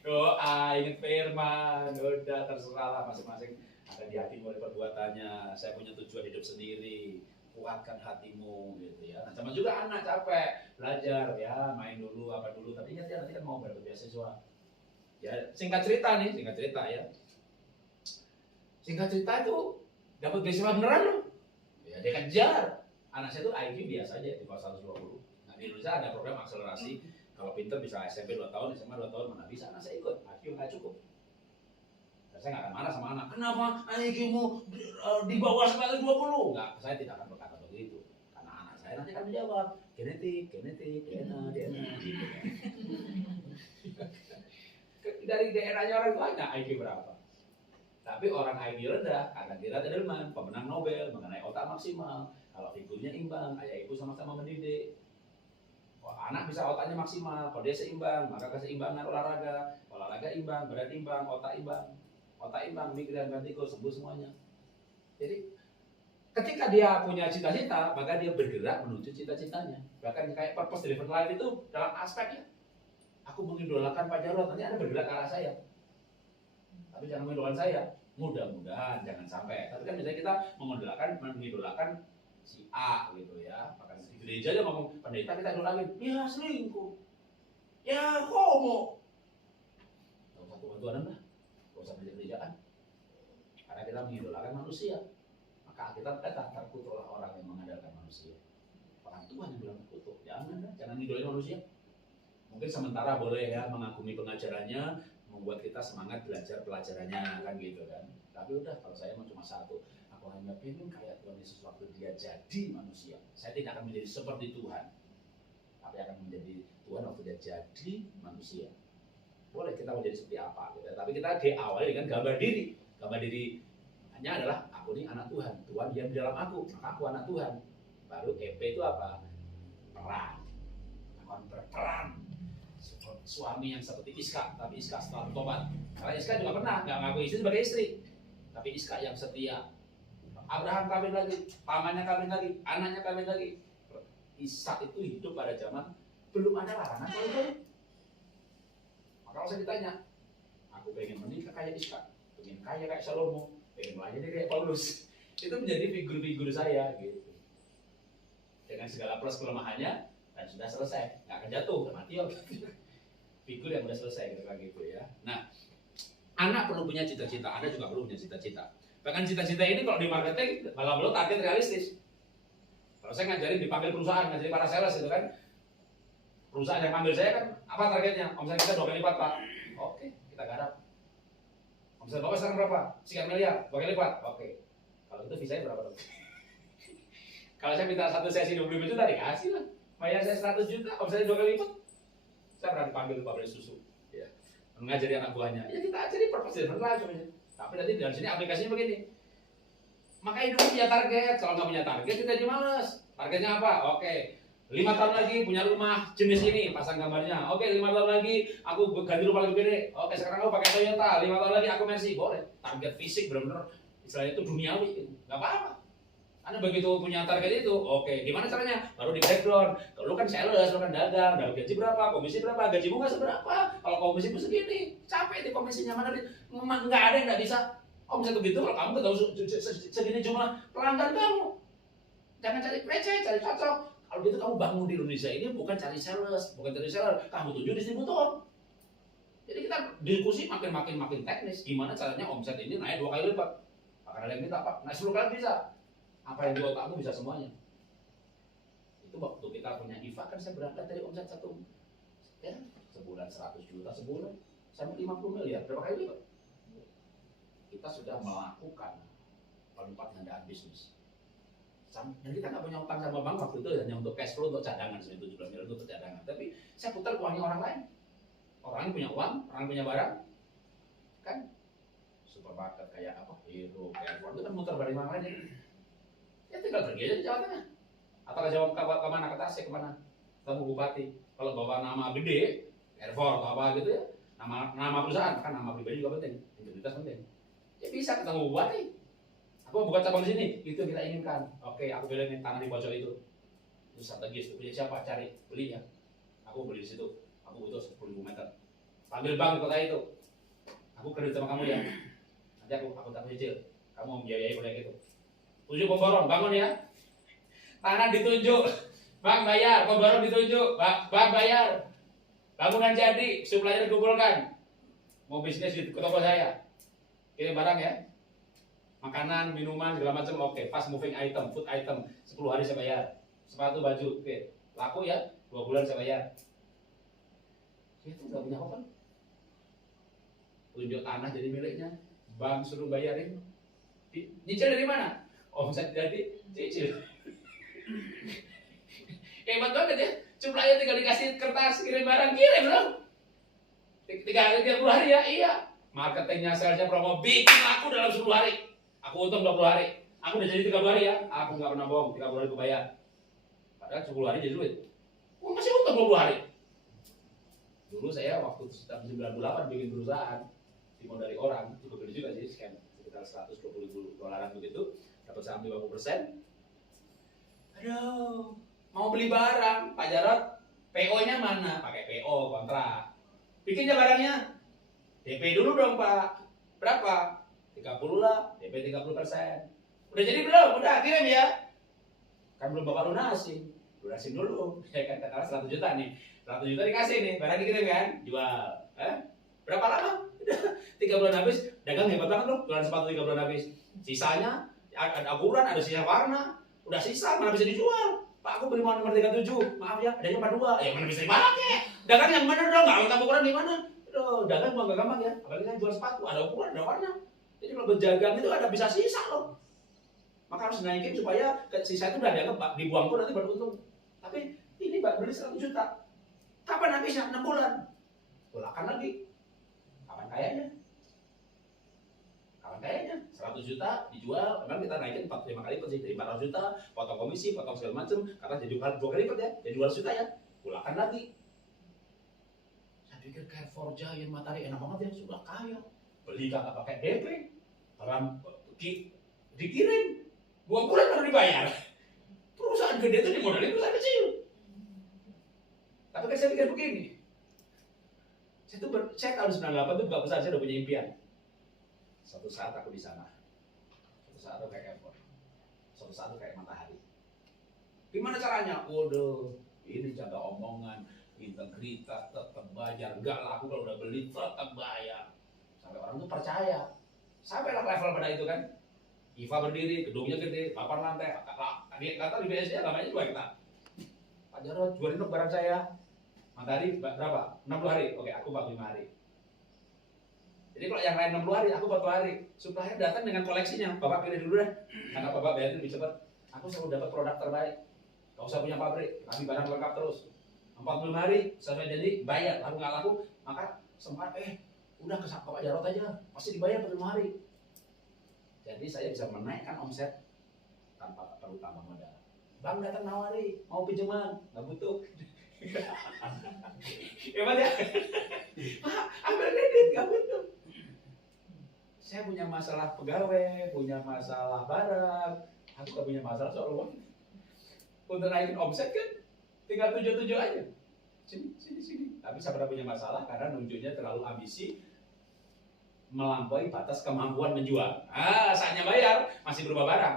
Doa, ingat firman, udah terserah lah masing-masing ada di hatimu oleh perbuatannya. Saya punya tujuan hidup sendiri, kuatkan hatimu gitu ya. Nah, sama juga anak capek belajar ya, main dulu apa dulu, tapi ingat ya nanti kan mau beasiswa. Ya singkat cerita ya. Singkat cerita itu dapat beasiswa beneran loh. Ya dia kejar. Anak saya tuh IQ biasa aja di bawah 120. Di Indonesia ada program akselerasi, kalau pinter bisa SMP 2 tahun, SMA 2 tahun, mana bisa, nah saya ikut, IQ nggak cukup. Dan saya nggak akan marah sama anak, kenapa IQ-mu di bawah 120? Enggak, saya tidak akan berkata begitu. Karena anak saya nanti akan menjawab, genetik, DNA, gitu. Dari daerahnya orang tuanya IQ berapa. Tapi orang IQ rendah, karena dia Edelman, pemenang Nobel, mengenai otak maksimal. Kalau ibunya imbang, ayah ibu sama-sama mendidik. Anak bisa otaknya maksimal, kalau dia seimbang, maka keseimbangan olahraga imbang, berat imbang, otak imbang, migran, vertigo, sembuh semuanya. Jadi ketika dia punya cita-cita, maka dia bergerak menuju cita-citanya. Bahkan kayak purpose driven life itu dalam aspeknya, aku mengidolakan Pak Jarod, nanti Anda bergerak ke arah saya. Tapi jangan mengidolakan saya, mudah-mudahan jangan sampai. Tapi kan misalnya kita mengidolakan si A gitu ya, bahkan di gereja aja ngomong pendeta kita idolakan, ya selingkuh, ya homo, nggak usah Tuhan lah, nggak usah gereja-gerejaan, karena kita mengidolakan manusia, maka kita terkutuklah orang yang mengandalkan manusia. Orang Tuhan yang bilang terkutuk, jangan idolain manusia. Mungkin sementara boleh ya mengagumi pengajarannya, membuat kita semangat belajar pelajarannya kan gitu kan. Tapi udah kalau saya cuma satu. Aku hanya ingin kayak Tuhan Yesus waktu dia jadi manusia. Saya tidak akan menjadi seperti Tuhan, tapi akan menjadi Tuhan waktu dia jadi manusia. Boleh kita menjadi seperti apa gitu. Tapi kita diawali dengan gambar diri. Gambar diri hanya adalah aku ini anak Tuhan. Tuhan diam di dalam aku, maka aku anak Tuhan. Baru EP itu apa? Perang. suami yang seperti Iska, tapi Iska setelah bertobat. Karena Iska juga pernah nggak ngaku istri sebagai istri, tapi Iska yang setia. Abraham kawin lagi, pamannya kawin lagi, anaknya kawin lagi. Ishak itu hidup pada zaman belum ada larangan kawin lagi. Maka kalau saya ditanya, aku pengen menikah kayak Iska, pengen kaya kayak Salomo, pengen melayani kayak Paulus, itu menjadi figur-figur saya gitu. Dengan segala plus kelemahannya, dan sudah selesai, nggak akan jatuh, udah mati ya. Figur yang udah selesai gitu ya. Nah, anak perlu punya cita-cita, Anda juga perlu punya cita-cita. Bahkan cita-cita ini kalau di marketing, malah belum target realistis. Kalau saya ngajarin dipanggil perusahaan, ngajarin para sales itu kan, perusahaan yang panggil saya kan, apa targetnya? Omset kita 2 kali lipat, Pak. Oke, kita garap. Omset Bapak sekarang berapa? Sekian miliar, 2 kali lipat. Oke. Kalau itu visanya berapa dong? Kalau saya minta satu sesi 25 juta, dikasih lah. Bayar saya 100 juta, omsetnya 2 kali lipat. Saya pernah dipanggil pabrik susu, ya, mengajari anak buahnya. Ya kita ajari purpose driven life sebenarnya. Tapi nanti dari sini aplikasinya begini. Makanya dulu punya target. Kalau nggak punya target, kita jadi males. Targetnya apa? Oke, 5 tahun lagi punya rumah jenis ini, pasang gambarnya. Oke, 5 tahun lagi aku ganti rumah lebih gede. Oke, sekarang aku pakai Toyota. 5 tahun lagi aku Mercy. Boleh. Target fisik benar-benar istilahnya itu duniawi. Nggak apa-apa. Anda begitu punya target itu, oke, gimana caranya? Baru di breakdown. Kalau lu kan sales, lu kan dagang, dapat gaji berapa, komisi berapa, gajimu nggak seberapa. Kalau komisimu segini, capek di komisinya mana? Nggak ada yang nggak bisa. Omset begitu, kalau kamu tahu segini jumlah pelanggan kamu. Jangan cari receh, cari cocok. Kalau gitu kamu bangun di Indonesia ini bukan cari sales, kamu tuju distributor. Jadi kita diskusi makin teknis. Gimana caranya omset ini naik 2 kali lipat? Akan ada yang minta, Pak, naik 10 kali bisa. Apa yang di otakmu bisa semuanya. Itu waktu kita punya IFA kan saya berangkat dari omset sebulan 100 juta sebulan sampai 50 miliar. Berapa kali lipat? Kita sudah melakukan pelipat gandaan bisnis. Dan kita nggak punya utang sama bank waktu itu hanya untuk cash flow, untuk cadangan, 17 miliar untuk cadangan. Tapi saya putar uangnya orang lain. Orang yang punya uang, orang yang punya barang, kan supermarket kayak apa, Hero, kayak itu kan muter barang orang lain. Ya tinggal pergi aja di Jawa Tengah. Atau ke Jawa kemana, ke Tasik kemana, ketemu bupati. Kalau bawa nama gede, Airport atau apa gitu ya, nama perusahaan, kan nama pribadi juga penting, integritas penting. Ya bisa ketemu bupati. Aku buka cabang di sini, itu yang kita inginkan. Oke, aku bilangin tanah di pojok itu strategis, punya siapa, cari, beli ya. Aku beli di situ, aku butuh 10.000 meter. Panggil bank di kota itu, aku kredit sama kamu ya. Nanti aku tak cicil, kamu membiayai proyek itu. 7 pemborong, bangun ya. Tanah ditunjuk, bang bayar, pemborong ditunjuk, bang bayar. Bangunan jadi, supplier dikumpulkan. Mau bisnis di toko saya, kirim barang ya. Makanan, minuman, segala macam, oke. Fast moving item, food item, 10 hari saya bayar. Sepatu, baju, oke. Laku ya, 2 bulan saya bayar. Itu nggak punya apa? Tunjuk tanah jadi miliknya, bank suruh bayarin. Nyicil dari mana? Omset jadi cicil. Hebat banget ya. Supplier tinggal dikasih kertas kirim barang, kirim dong. 30 hari ya, iya. Marketingnya, salesnya, promo, bikin laku dalam 10 hari. Aku untung 20 hari. Aku udah jadi 30 hari ya. Aku nggak pernah bohong, 30 hari aku bayar. Padahal 10 hari jadi duit. Aku masih untung 20 hari. Dulu saya waktu tahun 98 bikin perusahaan, dimodali orang, cukup gede juga sih, sekian sekitar 120.000 dolaran begitu, dapat saham 50%. Aduh, mau beli barang, Pak Jarot, PO-nya mana? Pakai PO, kontrak. Bikinnya barangnya, DP dulu dong Pak. Berapa? 30 lah, DP 30%. Udah jadi belum? Udah kirim ya. Kan belum Bapak lunasin. Lunasin dulu. Ya kan katakan 100 juta nih. 100 juta dikasih nih, barang dikirim kan? Jual. Berapa lama? 3 bulan habis. Dagang hebat banget loh, jualan sepatu 3 bulan habis. Sisanya ada ukuran, ada sisa warna. Udah sisa, mana bisa dijual? Pak, aku beli nomor 37. Maaf ya, adanya 42. Ya mana bisa dipakai? Dagang yang mana dong? Nggak tahu ukuran di mana? Aduh, dagang gua nggak gampang ya. Apalagi kan jual sepatu, ada ukuran, ada warna. Jadi kalau berdagang itu ada bisa sisa loh. Maka harus naikin supaya sisa itu udah dianggap dibuang pun nanti baru untung. Tapi ini Mbak beli 100 juta. Kapan habisnya? 6 bulan. Pulakan lagi. Kapan kayanya? 100 juta dijual, memang kita naikin 4-5 kali lipat sih. Dari 400 juta, potong komisi, potong segala macam. Karena jadi 2 kali lipat ya, jadi 200 juta ya. Pulakan lagi. Saya pikir Carrefour, Giant, Matahari enak banget ya, sudah kaya. Beli kagak pakai DP, barang dikirim, 2 bulan baru dibayar. Perusahaan gede itu dimodalin perusahaan kecil. Tapi kan saya pikir begini, saya tahun 98 itu buka perusahaan, saya udah punya impian. Suatu saat aku di sana, suatu saat aku kayak Carrefour, suatu saat aku kayak Matahari. Gimana caranya? Waduh, ini jaga omongan, integritas, tetap bayar, enggak laku kalau udah beli tetap bayar. Sampai orang tuh percaya. Sampai lah level pada itu kan. IFA berdiri, gedungnya gede, 8 lantai. Kata di BSD namanya juga kita. Pak Jarod, jualin dong barang saya. Matahari berapa? 60 hari. Oke, aku 45 hari. Jadi kalau yang lain 60 hari, aku 40 hari. Supplier datang dengan koleksinya. Bapak pilih dulu deh. Karena Bapak bayar lebih cepat. Aku selalu dapat produk terbaik. Gak usah punya pabrik, kami barang lengkap terus. 45 hari, sampai jadi bayar. Lalu nggak laku, maka sempat udah ke Pak Jarod aja. Pasti dibayar 45 hari. Jadi saya bisa menaikkan omset tanpa perlu tambah modal. Bang datang nawari, mau pinjaman, nggak butuh. Hebat ya? Pak, ambil kredit, nggak butuh. Saya punya masalah pegawai, punya masalah barang, aku nggak punya masalah soal uang. Untuk naikin omset kan, tinggal tujuh aja. Sini. Tapi saya pernah punya masalah karena nunjuknya terlalu ambisi, melampaui batas kemampuan menjual. Saatnya bayar, masih berupa barang.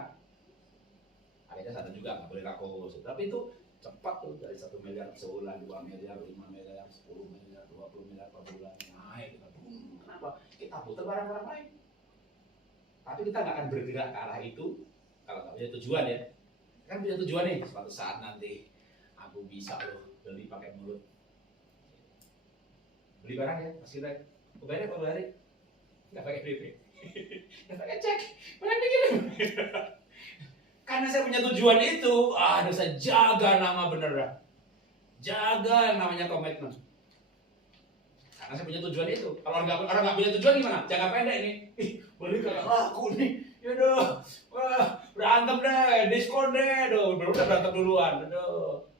Akhirnya sadar juga, nggak boleh rakus. Tapi itu cepat tuh, dari 1 miliar sebulan, 2 miliar, 5 miliar, 10 miliar, 20 miliar per bulan. Naik. Kenapa? Kita putar barang-barang lain. Tapi kita nggak akan bergerak ke arah itu kalau nggak punya tujuan ya. Kan punya tujuan nih, suatu saat nanti aku bisa loh beli pakai mulut. Beli barang ya, masih baik. Bayarnya per hari, nggak pakai DP, nggak pakai cek, barang dikirim. Karena saya punya tujuan itu, harus saya jaga nama beneran, jaga yang namanya komitmen. Karena saya punya tujuan itu. Kalau orang nggak punya tujuan gimana? Jangka pendek ini, beli kagak laku nih, yaudah, berantem deh, diskon deh, udah berantem duluan,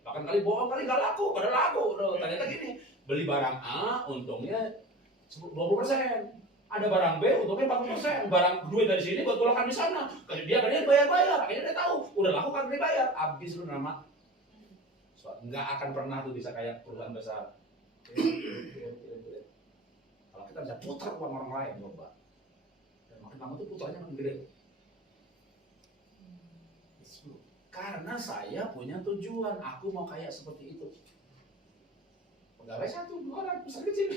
bahkan kali bohong kali nggak laku, pada laku, ternyata gini, beli barang A untungnya 20%. Ada barang B untungnya 40%. Barang duit dari sini buat tolongkan di sana. Kalau dia bayar. Akhirnya dia tahu udah laku kan dibayar. Habis lu nama. Nggak akan pernah tuh bisa kayak perusahaan besar. Kalau kita bisa putar uang orang lain, coba. Dan makin lama tuh putarnya makin gede. Karena saya punya tujuan. Aku mau kayak seperti itu. Pegawai 1, 2 orang, besar kecil.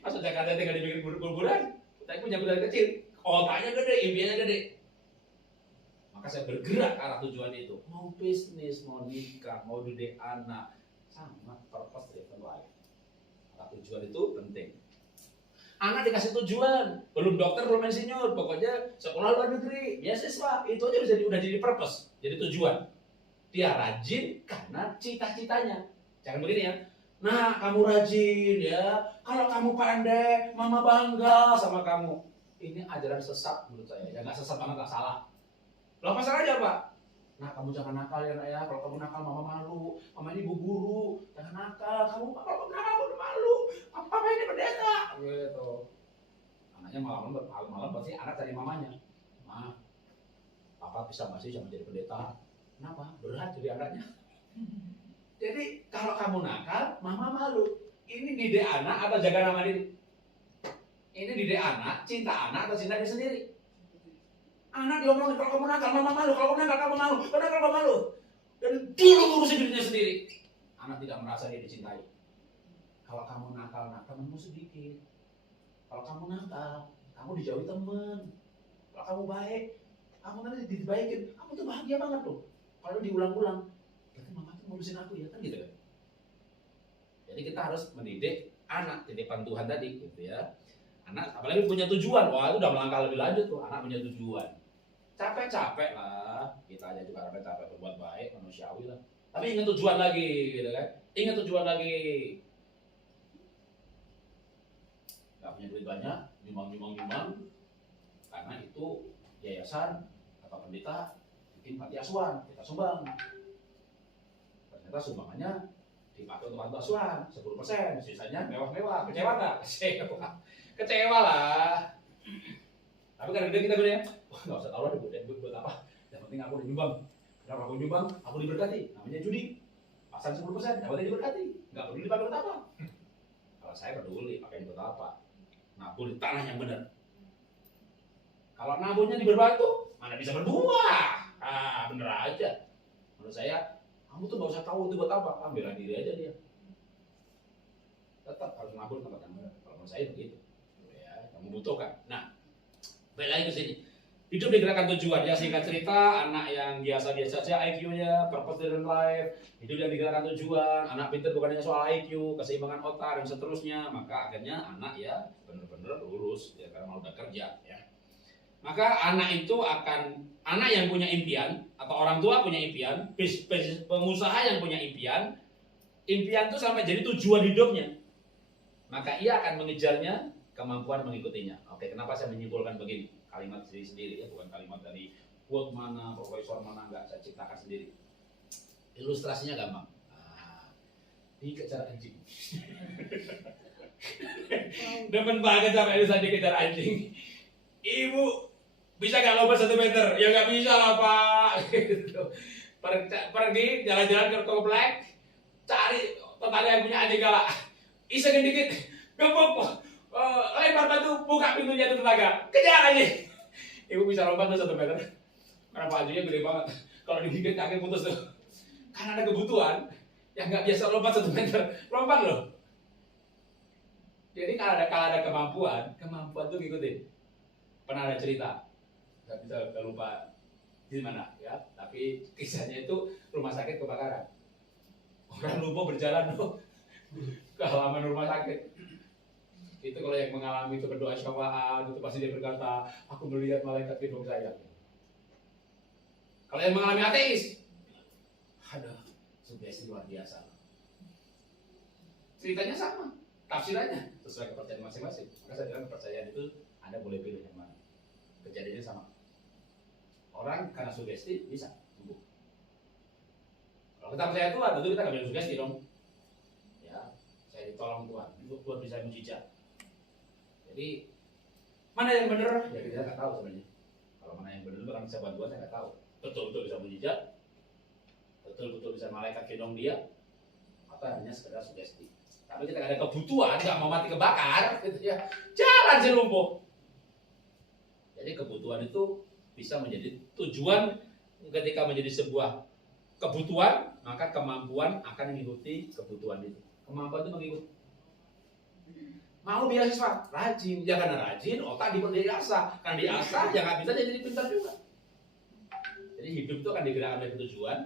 Masa Jakarta tinggal dibikin buru-buruan. Saya punya budaya kecil, otaknya gede, impiannya gede. Maka saya bergerak ke arah tujuan itu. Mau bisnis, mau nikah, mau didik anak, sama purpose driven life. Maka tujuan itu penting. Anak dikasih tujuan, belum dokter, belum insinyur, pokoknya sekolah luar negeri, beasiswa, itu aja udah jadi purpose, jadi tujuan. Dia rajin karena cita-citanya. Jangan begini ya. Nah, kamu rajin ya. Kalau kamu pandai, mama bangga sama kamu. Ini ajaran sesat menurut saya. Ya nggak sesat banget, nggak salah. Loh, masalahnya apa? Nah, kamu jangan nakal ya nak ya. Kalau kamu nakal, mama malu. Mama ini bu guru. Jangan nakal. Kalau kamu nakal, kamu malu. Papa ini pendeta. Gitu. Anaknya malam-malam pasti anak cari mamanya. Ma, papa bisa nggak sih sama jadi pendeta? Kenapa? Berat jadi anaknya. Jadi kalau kamu nakal, mama malu. Ini didik anak atau jaga nama diri? Ini didik anak, cinta anak atau cinta diri sendiri? Anak diomongin kalau kamu nakal, mama malu. Kalau kamu nakal, kamu malu. Kalau nakal, kamu malu. Dan dulu ngurusin dirinya sendiri. Anak tidak merasa dia dicintai. Kalau kamu nakal, temenmu sedikit. Kalau kamu nakal, kamu dijauhi temen. Kalau kamu baik, kamu nanti dibaikin. Kamu tuh bahagia banget tuh. Kalau diulang-ulang. Berarti mama tuh ngurusin aku ya, kan gitu kan? Jadi kita harus mendidik anak, titipan Tuhan tadi gitu ya. Anak apalagi punya tujuan, wah itu udah melangkah lebih lanjut tuh, anak punya tujuan. Capek-capek lah, kita aja juga capek berbuat baik, manusiawi lah. Tapi ingat tujuan lagi gitu kan. Ingat tujuan lagi. Gak punya duit banyak, nyumbang. Karena itu yayasan atau pendeta bikin panti asuhan, kita sumbang. Ternyata sumbangannya dipakai untuk panti asuhan 10%, sisanya mewah-mewah. Kecewa nggak? Kecewa lah. Tapi kadang-kadang kita gini ya, wah nggak usah tahu lah buat apa. Yang penting aku udah nyumbang. Kenapa aku nyumbang? Aku diberkati. Namanya judi. Pasang 10%, yang penting diberkati. Nggak peduli dipakai buat apa. Kalau saya peduli pakai buat apa. Nabur di tanah yang benar. Kalau naburnya di berbatu, mana bisa berbuah? Ah, bener aja. Menurut saya, kamu tuh nggak usah tahu itu buat apa. Ambil diri aja dia. Tetap harus nabur tempat yang benar. Kalau menurut saya begitu. Ya, yang membutuhkan. Nah, balik lagi ke sini. Hidup digerakkan tujuan. Ya singkat cerita, anak yang biasa-biasa saja IQ-nya, purpose driven life, hidup yang digerakkan tujuan. Anak pintar bukan hanya soal IQ, keseimbangan otak dan seterusnya. Maka akhirnya anak ya benar-benar lurus ya karena mau udah kerja ya. Maka anak itu anak yang punya impian atau orang tua punya impian, pengusaha yang punya impian itu sampai jadi tujuan hidupnya. Maka ia akan mengejarnya, kemampuan mengikutinya. Oke, kenapa saya menyimpulkan begini? Kalimat sendiri ya, bukan kalimat dari quote mana, profesor mana, enggak, saya ciptakan sendiri. Ilustrasinya gampang. Nah, dikejar anjing. Demen banget sampai saya dikejar anjing. Ibu bisa nggak lompat 1 meter? Ya nggak bisa lah Pak. Gitu. Pergi jalan-jalan ke komplek, cari tetangga yang punya anjing galak. Isengin dikit, gebuk, lempar batu, buka pintunya itu tetangga, kejar aja. Ibu bisa lompat tuh 1 meter. Karena Pak anjingnya gede banget. Kalau digigit kaki putus tuh. Karena ada kebutuhan yang nggak biasa lompat 1 meter, lompat loh. Jadi kalau ada kemampuan tuh ngikutin. Pernah ada cerita, nggak lupa di mana ya, tapi kisahnya itu rumah sakit kebakaran. Orang lumpuh berjalan tuh ke halaman rumah sakit. Itu kalau yang mengalami itu berdoa syafa'at itu pasti dia berkata, aku melihat malaikat di hidung saya. Kalau yang mengalami ateis, ada sugesti luar biasa. Ceritanya sama, tafsirannya sesuai kepercayaan masing-masing. Maka saya bilang kepercayaan itu Anda boleh pilih yang mana. Kejadiannya sama. Orang karena sugesti bisa sembuh. Kalau kita percaya Tuhan, tentu kita nggak bisa sugesti dong. Ya, saya ditolong Tuhan, Tuhan bisa mujizat. Jadi mana yang benar? Ya kita nggak tahu sebenarnya. Kalau mana yang benar itu kan bisa bantuan, saya nggak tahu. Betul-betul bisa mujizat, betul-betul bisa malaikat gendong dia, atau hanya sekedar sugesti. Tapi kita ada kebutuhan, nggak mau mati kebakar, gitu ya. Jalan sih lumpuh. Jadi kebutuhan itu bisa menjadi tujuan. Ketika menjadi sebuah kebutuhan, maka kemampuan akan mengikuti kebutuhan itu. Kemampuan itu mengikuti. Mau beasiswa, rajin. Ya karena rajin, otak diasah. Karena diasah, ya nggak bisa jadi pintar juga. Jadi hidup itu akan digerakkan oleh tujuan.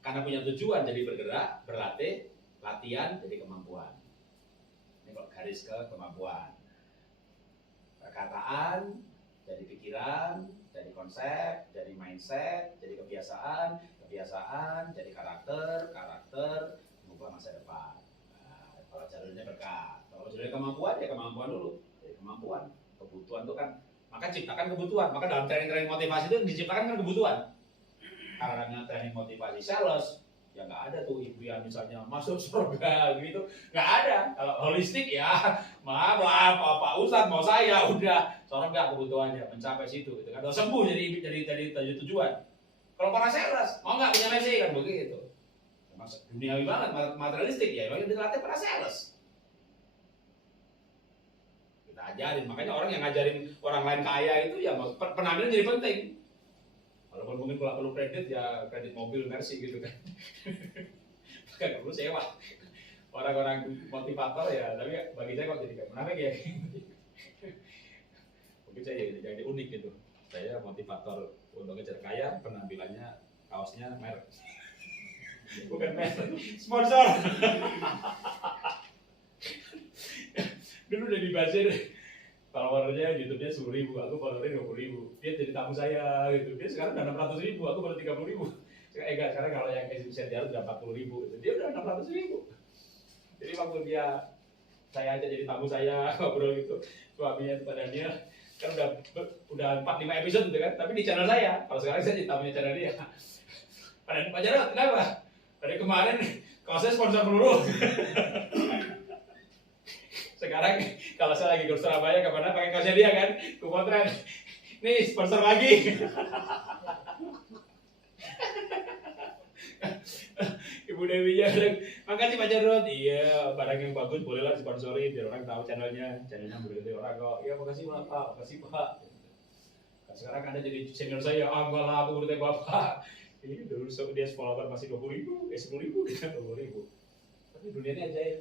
Karena punya tujuan, jadi bergerak, berlatih, latihan, jadi kemampuan. Ini kalau garis ke kemampuan. Perkataan, jadi pikiran, jadi konsep, jadi mindset, jadi kebiasaan, jadi karakter, mengubah masa depan. Nah, kalau jalurnya berkah, kalau jalurnya kemampuan, ya kemampuan dulu. Jadi kemampuan, kebutuhan itu kan, maka ciptakan kebutuhan. Maka dalam training motivasi itu diciptakan kan kebutuhan. Karena training motivasi sales, ya nggak ada tuh ibu yang misalnya masuk surga gitu, nggak ada. Kalau holistik ya maaf lah Pak Ustadz mau saya udah surga kebutuhannya mencapai situ gitu kan, udah sembuh jadi tujuan. Kalau para sales mau nggak punya Messi kan begitu, duniawi banget materialistik ya, makanya dilatih para sales. Kita ajarin, makanya orang yang ngajarin orang lain kaya itu ya penampilan jadi penting. Walaupun mungkin kalau perlu kredit ya kredit mobil Mercy gitu kan. Bukan perlu sewa. Orang-orang motivator ya, tapi bagi saya kok jadi kayak menarik ya. Mungkin saya jadi unik gitu. Saya motivator untuk ngejar kaya, penampilannya kaosnya merek. Bukan merek, sponsor. Dulu udah dibazir. Followernya YouTube-nya 10.000, aku followernya 20.000. Dia jadi tamu saya gitu. Dia sekarang udah 600.000, aku baru 30.000. Enggak, sekarang kalau yang Exhibition dia udah 40.000 gitu. Dia udah 600.000. Jadi waktu saya aja jadi tamu saya, ngobrol gitu. Suaminya itu pada dia kan udah 4-5 episode gitu kan, tapi di channel saya. Kalau sekarang saya jadi tamunya channel dia. Pada Pak Jarod, kenapa? Dari kemarin Kalau saya sponsor peluru. Sekarang kalau saya lagi ke Surabaya kemana pakai kaosnya dia kan, ku potret. Nih sponsor lagi. Ibu Dewinya bilang, makasih Pak Jarod. Iya, barang yang bagus bolehlah disponsori biar orang tahu channelnya bergede orang kok. Iya, makasih Pak, makasih Pak. Nah, sekarang Anda jadi senior saya, enggak lah, aku berarti Bapak. Ini dulu dia follower masih 20.000, 10.000, kita 20.000. Tapi dunia ini ajaib.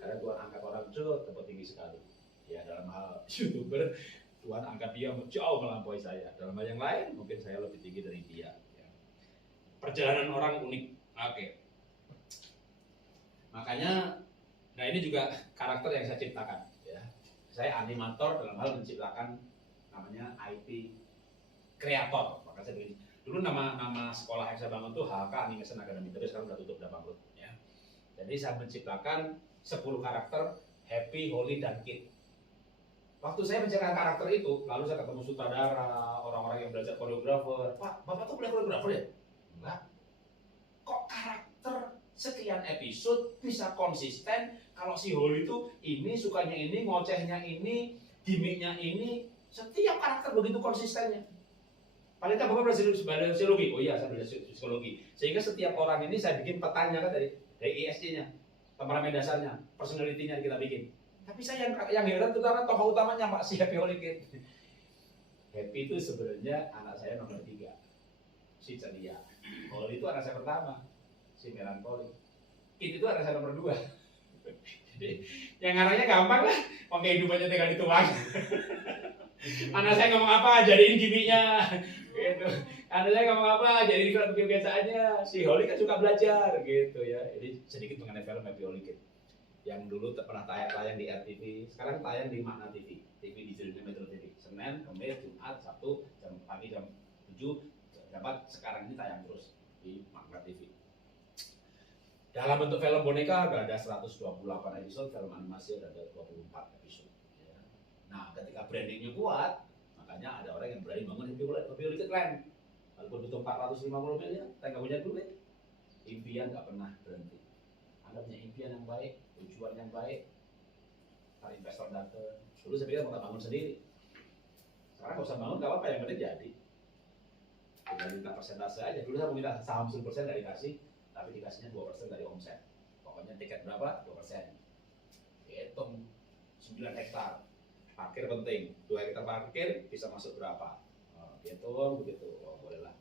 Karena Tuhan angkat orang tempat tinggi sekali. Ya dalam hal YouTuber, Tuhan angkat dia jauh melampaui saya. Dalam hal yang lain, mungkin saya lebih tinggi dari dia. Ya. Perjalanan orang unik. Oke. Makanya, nah ini juga karakter yang saya ciptakan. Ya. Saya animator dalam hal menciptakan namanya IT kreator. Maka saya begini. Dulu nama sekolah yang saya bangun tuh HK Animation Academy, tapi sekarang udah tutup, udah bangkrut. Ya. Jadi saya menciptakan 10 karakter Happy, Holy, dan Kid. Waktu saya menciptakan karakter itu, lalu saya ketemu sutradara, orang-orang yang belajar koreografer. Pak, Bapak tuh belajar koreografer ya? Enggak. Kok karakter sekian episode bisa konsisten kalau si Holy itu ini, sukanya ini, ngocehnya ini, gimmicknya ini, setiap karakter begitu konsistennya. Paling tak Bapak belajar psikologi? Oh iya, saya belajar psikologi. Sehingga setiap orang ini saya bikin petanya kan dari ISC-nya, temperamen dasarnya, personality-nya kita bikin. Tapi saya yang heran terutama tokoh utamanya Pak si Happy Holy Kid. Happy itu sebenarnya anak saya nomor 3, si ceria. Holy itu anak saya pertama, si melankoli. Kid itu anak saya nomor 2. Jadi yang ngarangnya gampang lah, mau kehidupannya tinggal dituang. Anak saya ngomong apa, jadiin gimmicknya. Gitu. Anak saya ngomong apa, jadiin kebiasaannya. Si Holy kan suka belajar gitu ya. Jadi sedikit mengenai film Happy Holy Kid. Yang dulu pernah tayang di RTV, sekarang tayang di Makna TV. TV di judulnya Metro TV. Senin, Kamis, Jumat, Sabtu, jam pagi jam 7 dapat, sekarang ini tayang terus di Makna TV. Dalam bentuk film boneka ada 128 episode, film animasi ada 24 episode. Ya. Nah, ketika brandingnya kuat, makanya ada orang yang berani bangun Happy Holy Kid Land. Walaupun butuh 450 miliar, saya nggak punya duit. Impian nggak pernah berhenti. Anda punya impian yang baik, tujuan yang baik, para investor datang. Dulu saya pikir mau bangun sendiri. Sekarang nggak usah bangun, nggak apa-apa, yang penting jadi. Tinggal minta persentase aja. Dulu saya mau minta saham 10% nggak dikasih, tapi dikasihnya 2% dari omset. Pokoknya tiket berapa? 2%. Hitung 9 hektar. Parkir penting. 2 hektar parkir bisa masuk berapa? Hitung begitu. Oh, bolehlah.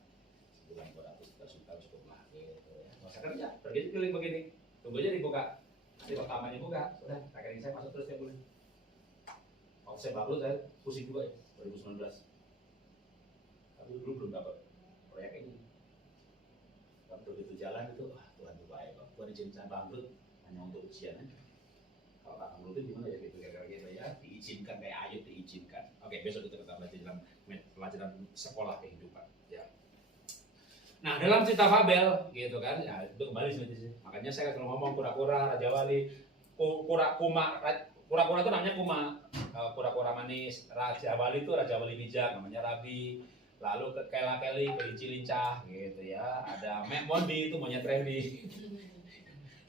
Sebulan 200 juta cukup lah. Gitu ya. Nggak usah kerja. Pergi keliling begini. Tunggu aja dibuka. Nanti waktu amannya buka. Sudah, rekening saya masuk terus tiap bulan. Waktu saya bangkrut saya pusing juga ya. 2019. Tapi dulu belum dapat proyek ini. Tapi begitu jalan itu, Tuhan itu baik. Tuhan izinkan bangkrut hanya untuk ujian aja. Kalau tak bangkrut itu gimana ya gitu, gara-gara gitu ya, diizinkan kayak Ayub diizinkan. Oke, besok kita belajar dalam pelajaran sekolah kehidupan. Ya. Nah, dalam cerita fabel gitu kan, ya itu kembali sini. Makanya saya kalau ngomong kura-kura, Raja Wali, kura-kura itu namanya kuma, kura-kura manis. Raja Wali itu Raja Wali bijak, namanya Rabi. Lalu ke Kela Kelly, kelinci lincah gitu ya. Ada Mek Mondi itu monyet Randy.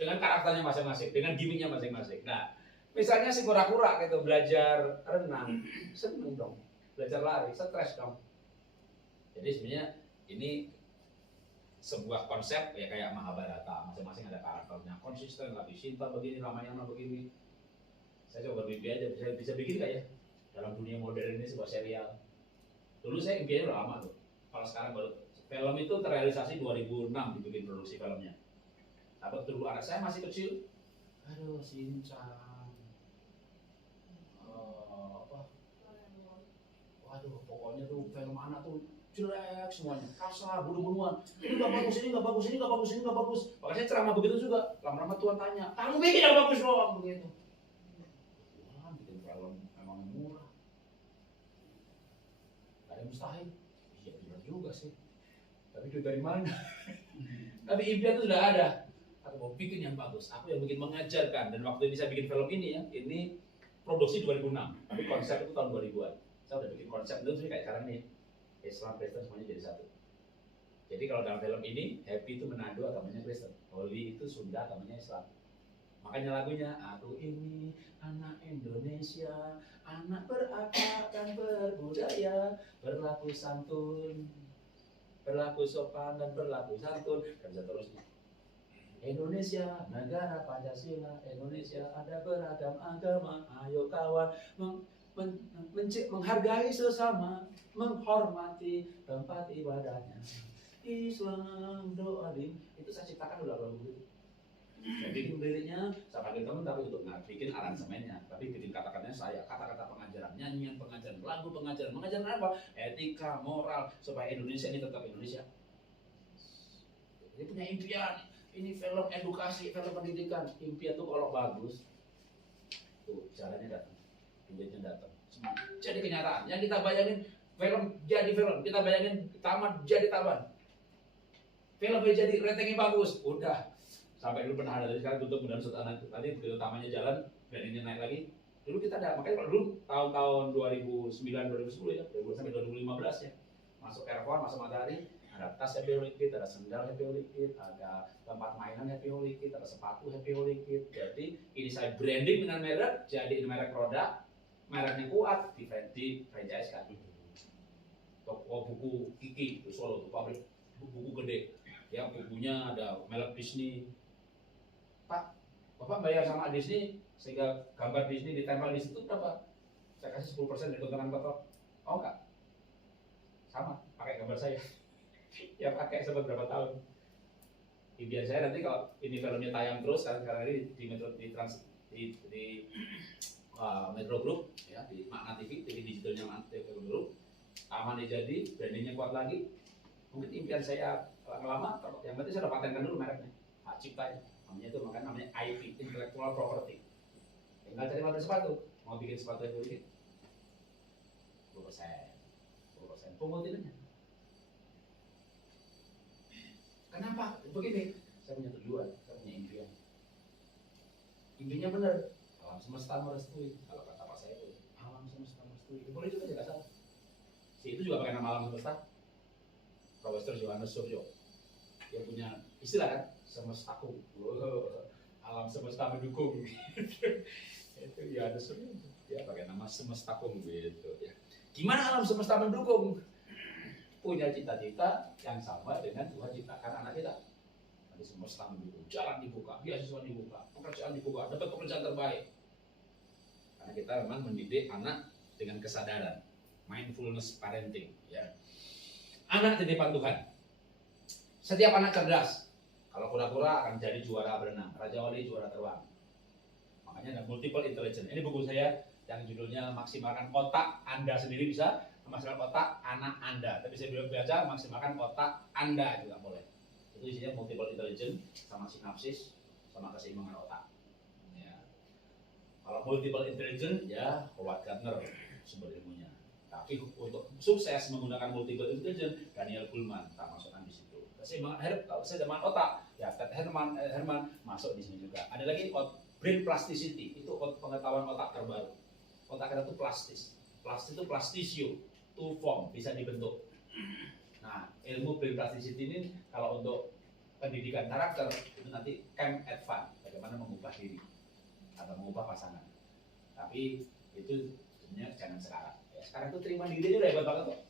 Dengan karakternya masing-masing, dengan gimmicknya masing-masing. Nah, misalnya si kura-kura gitu belajar renang, seneng dong. Belajar lari, stres dong. Jadi sebenarnya ini sebuah konsep ya kayak Mahabharata, masing-masing ada karakternya, konsisten, nggak Sinta begini, Ramayana begini. Saya coba bermimpi aja, bisa bikin nggak ya dalam dunia modern ini sebuah serial. Dulu saya impiannya udah lama tuh. Kalau sekarang baru film itu terrealisasi 2006 dibikin produksi filmnya. Tapi dulu anak saya masih kecil. Aduh, Shinchan. Waduh, pokoknya tuh film anak tuh jelek semuanya, kasar, bunuh-bunuhan. Ini nggak bagus, ini nggak bagus, ini nggak bagus, ini nggak bagus. Makanya ceramah begitu juga. Lama-lama Tuhan tanya, kamu bikin yang bagus doang begitu. Tuhan bikin film memang murah. Ada mustahil. Iya benar juga sih. Tapi duit dari mana? Tapi impian itu sudah ada. Aku mau bikin yang bagus. Aku yang bikin mengajarkan. Dan waktu bisa bikin film ini ya, ini produksi 2006. Tapi konsep itu tahun 2000-an. Saya udah bikin konsep itu kayak sekarang nih. Islam Kristen semuanya jadi satu. Jadi kalau dalam film ini, Happy itu Manado agamanya Kristen, Holy itu Sunda agamanya Islam. Makanya lagunya, aku ini anak Indonesia, anak berakhlak dan berbudaya, berlaku santun, berlaku sopan dan berlaku santun, dan seterusnya. Indonesia, negara Pancasila, Indonesia ada beragam agama, ayo kawan menghargai sesama, menghormati tempat ibadahnya. Islam doain, itu saya ciptakan udah lagu itu. Saya bikin liriknya, saya panggil teman tapi untuk bikin aransemennya, tapi bikin kata-katanya saya, kata-kata pengajaran, nyanyian pengajaran, lagu pengajaran, mengajaran apa? Etika, moral, supaya Indonesia ini tetap Indonesia. Ini punya impian, ini film edukasi, film pendidikan, impian tuh kalau bagus, tuh jalannya datang, duitnya datang. Jadi kenyataan, yang kita bayangin film jadi film, kita bayangin taman jadi taman. Filmnya jadi ratingnya bagus, udah sampai dulu pernah ada, dari sekarang tutup mudah tadi begitu tamannya jalan dan ini naik lagi. Dulu kita ada, makanya kalau dulu tahun-tahun 2009, 2010 ya, sampai 2015 ya, masuk airport, masuk matahari, ada tas Happy Holy Kid, ada sendal Happy Holy Kid, ada tempat mainan Happy Holy Kid, ada sepatu Happy Holy Kid. Jadi ini saya branding dengan merek, jadi merek produk, mereknya kuat, di franchise kan. Toko buku Kiki di Solo, tuh pabrik buku gede. Ya bukunya ada merek Disney. Pak, Bapak bayar sama Disney sehingga gambar Disney ditempel di situ berapa? Saya kasih 10% dari keuntungan Bapak. Oh enggak? Sama, pakai gambar saya. Ya pakai sampai berapa tahun. Biar saya nanti kalau ini filmnya tayang terus sekarang ini di Metro Metro Group ya, di Makna TV, TV digitalnya Metro Group. Aman jadi, brandingnya kuat lagi. Mungkin impian saya lama, yang penting saya udah patenkan dulu mereknya, hak ciptanya. Namanya itu namanya IP, Intellectual Property. Tinggal cari pabrik sepatu, mau bikin sepatu yang begini, 10%, pungut itunya. Kenapa? Begini, saya punya tujuan, saya punya impian. Impiannya benar, alam semesta merestui. Kalau kata Pak saya itu, alam semesta merestui. Boleh juga tidak salah. Si itu juga pakai nama alam semesta. Profesor Yohanes Suryo. Dia punya istilah kan, semestaku. Alam semesta mendukung. Itu Yohanes Suryo. Dia pakai nama semestaku gitu ya. Gimana alam semesta mendukung? Punya cita-cita yang sama dengan Tuhan ciptakan anak kita. Nanti semesta mendukung, jalan dibuka, beasiswa dibuka, pekerjaan dibuka, dapat pekerjaan terbaik. Karena kita memang mendidik anak dengan kesadaran, mindfulness parenting. Ya. Anak titipan Tuhan. Setiap anak cerdas. Kalau kura-kura akan jadi juara berenang, Raja Wali juara terbang. Makanya ada multiple intelligence. Ini buku saya yang judulnya maksimalkan otak Anda sendiri bisa, memaksimalkan otak anak Anda. Tapi saya belum baca maksimalkan otak Anda juga boleh. Itu isinya multiple intelligence sama sinapsis sama keseimbangan otak. Ya. Kalau multiple intelligence ya Howard Gardner sumber ilmunya. Tapi untuk sukses menggunakan multiple intelligence, Daniel Goleman tak masukkan di situ. Keseimbangan otak, ya Ted Herman masuk di sini juga. Ada lagi brain plasticity, itu pengetahuan otak terbaru. Otak kita itu plastis. Plastis itu plastisio, to form, bisa dibentuk. Nah, ilmu brain plasticity ini kalau untuk pendidikan karakter itu nanti camp advance, bagaimana mengubah diri atau mengubah pasangan. Tapi itu sebenarnya jangan sekarang. Ya, sekarang itu terima diri aja udah hebat banget kok.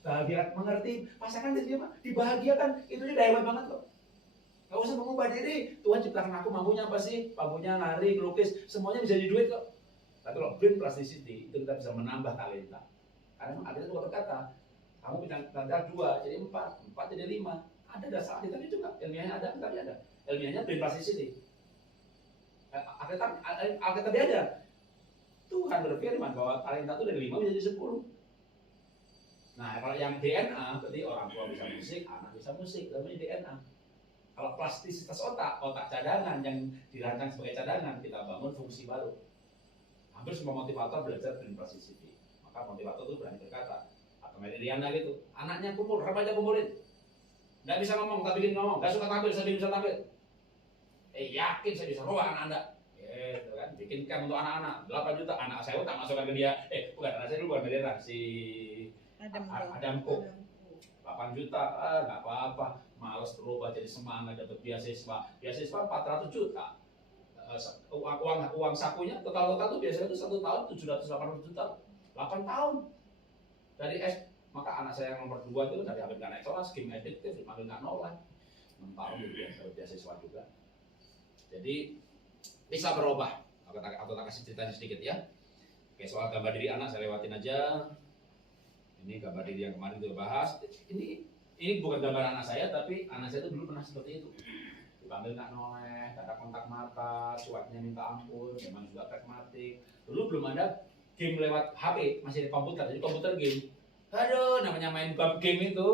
Bahagia mengerti pasangan dia dibahagiakan itu udah hebat banget kok. Gak usah mengubah diri. Tuhan ciptakan aku mampunya apa sih? Mampunya nari, lukis, semuanya bisa jadi duit kok. Tapi kalau brain plasticity itu kita bisa menambah talenta. Karena ada juga berkata, kamu punya talenta 2 jadi 4, 4 jadi 5. Ada dasar tadi juga, ilmiahnya ada, tadi ada. Ilmiahnya brain plasticity. Alkitab ada. Tuhan berfirman bahwa talenta itu dari 5 menjadi 10. Nah, kalau yang DNA, berarti orang tua bisa musik, anak bisa musik, namanya DNA. Kalau plastisitas otak cadangan yang dirancang sebagai cadangan, kita bangun fungsi baru. Hampir semua motivator belajar brain plasticity. Maka motivator itu berani berkata, atau Meridiana gitu, anaknya kumpul, remaja kumpulin. Nggak bisa ngomong, tapi bikin ngomong, nggak suka tampil, saya bisa tampil. Yakin saya bisa rubah anak Anda. Gitu kan, bikin camp untuk anak-anak, 8 juta, anak saya tak masukkan ke dia. Bukan, anak saya dulu bukan Meridiana, si Adam Cook. 8 8 juta, nggak apa-apa, males berubah jadi semangat dapat beasiswa 400 juta. Uang sakunya total tuh biasanya itu 1 tahun 700-800 juta, 8 tahun dari maka anak saya yang nomor 2 itu dari hampir nggak naik kelas, game addictive, dipanggil nggak nolak, 6 tahun gitu ya, dapat beasiswa juga. Jadi bisa berubah. Atau tak kasih ceritanya sedikit ya. Oke, soal gambar diri anak saya lewatin aja. Ini gambar diri yang kemarin kita bahas. Ini bukan gambar anak saya, tapi anak saya itu dulu pernah seperti itu. Dipanggil nggak noleh, tak ada kontak mata, cueknya minta ampun, memang juga pragmatik. Dulu belum ada game lewat HP, masih di komputer, jadi komputer game. Aduh, namanya main game itu,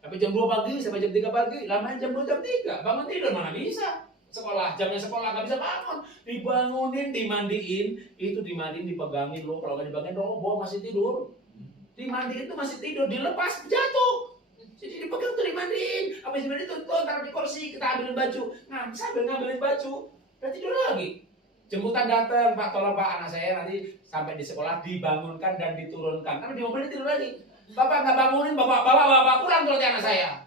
sampai jam 2 pagi, sampai jam 3 pagi, lamanya jam 2, jam 3, bangun tidur mana bisa. Jamnya sekolah nggak bisa bangun, dibangunin, dimandiin, itu dimandiin, dipegangin lo, kalau nggak dipegangin roboh masih tidur. Dimandiin itu masih tidur, dilepas jatuh. Jadi dipegang tuh dimandiin, habis dimandiin tuh taruh di kursi, kita ambilin baju, sambil ngambilin baju, udah tidur lagi. Jemputan datang, Pak, tolong Pak, anak saya nanti sampai di sekolah dibangunkan dan diturunkan, karena di mobil tidur lagi. Bapak nggak bangunin, bapak pulang tuh anak saya.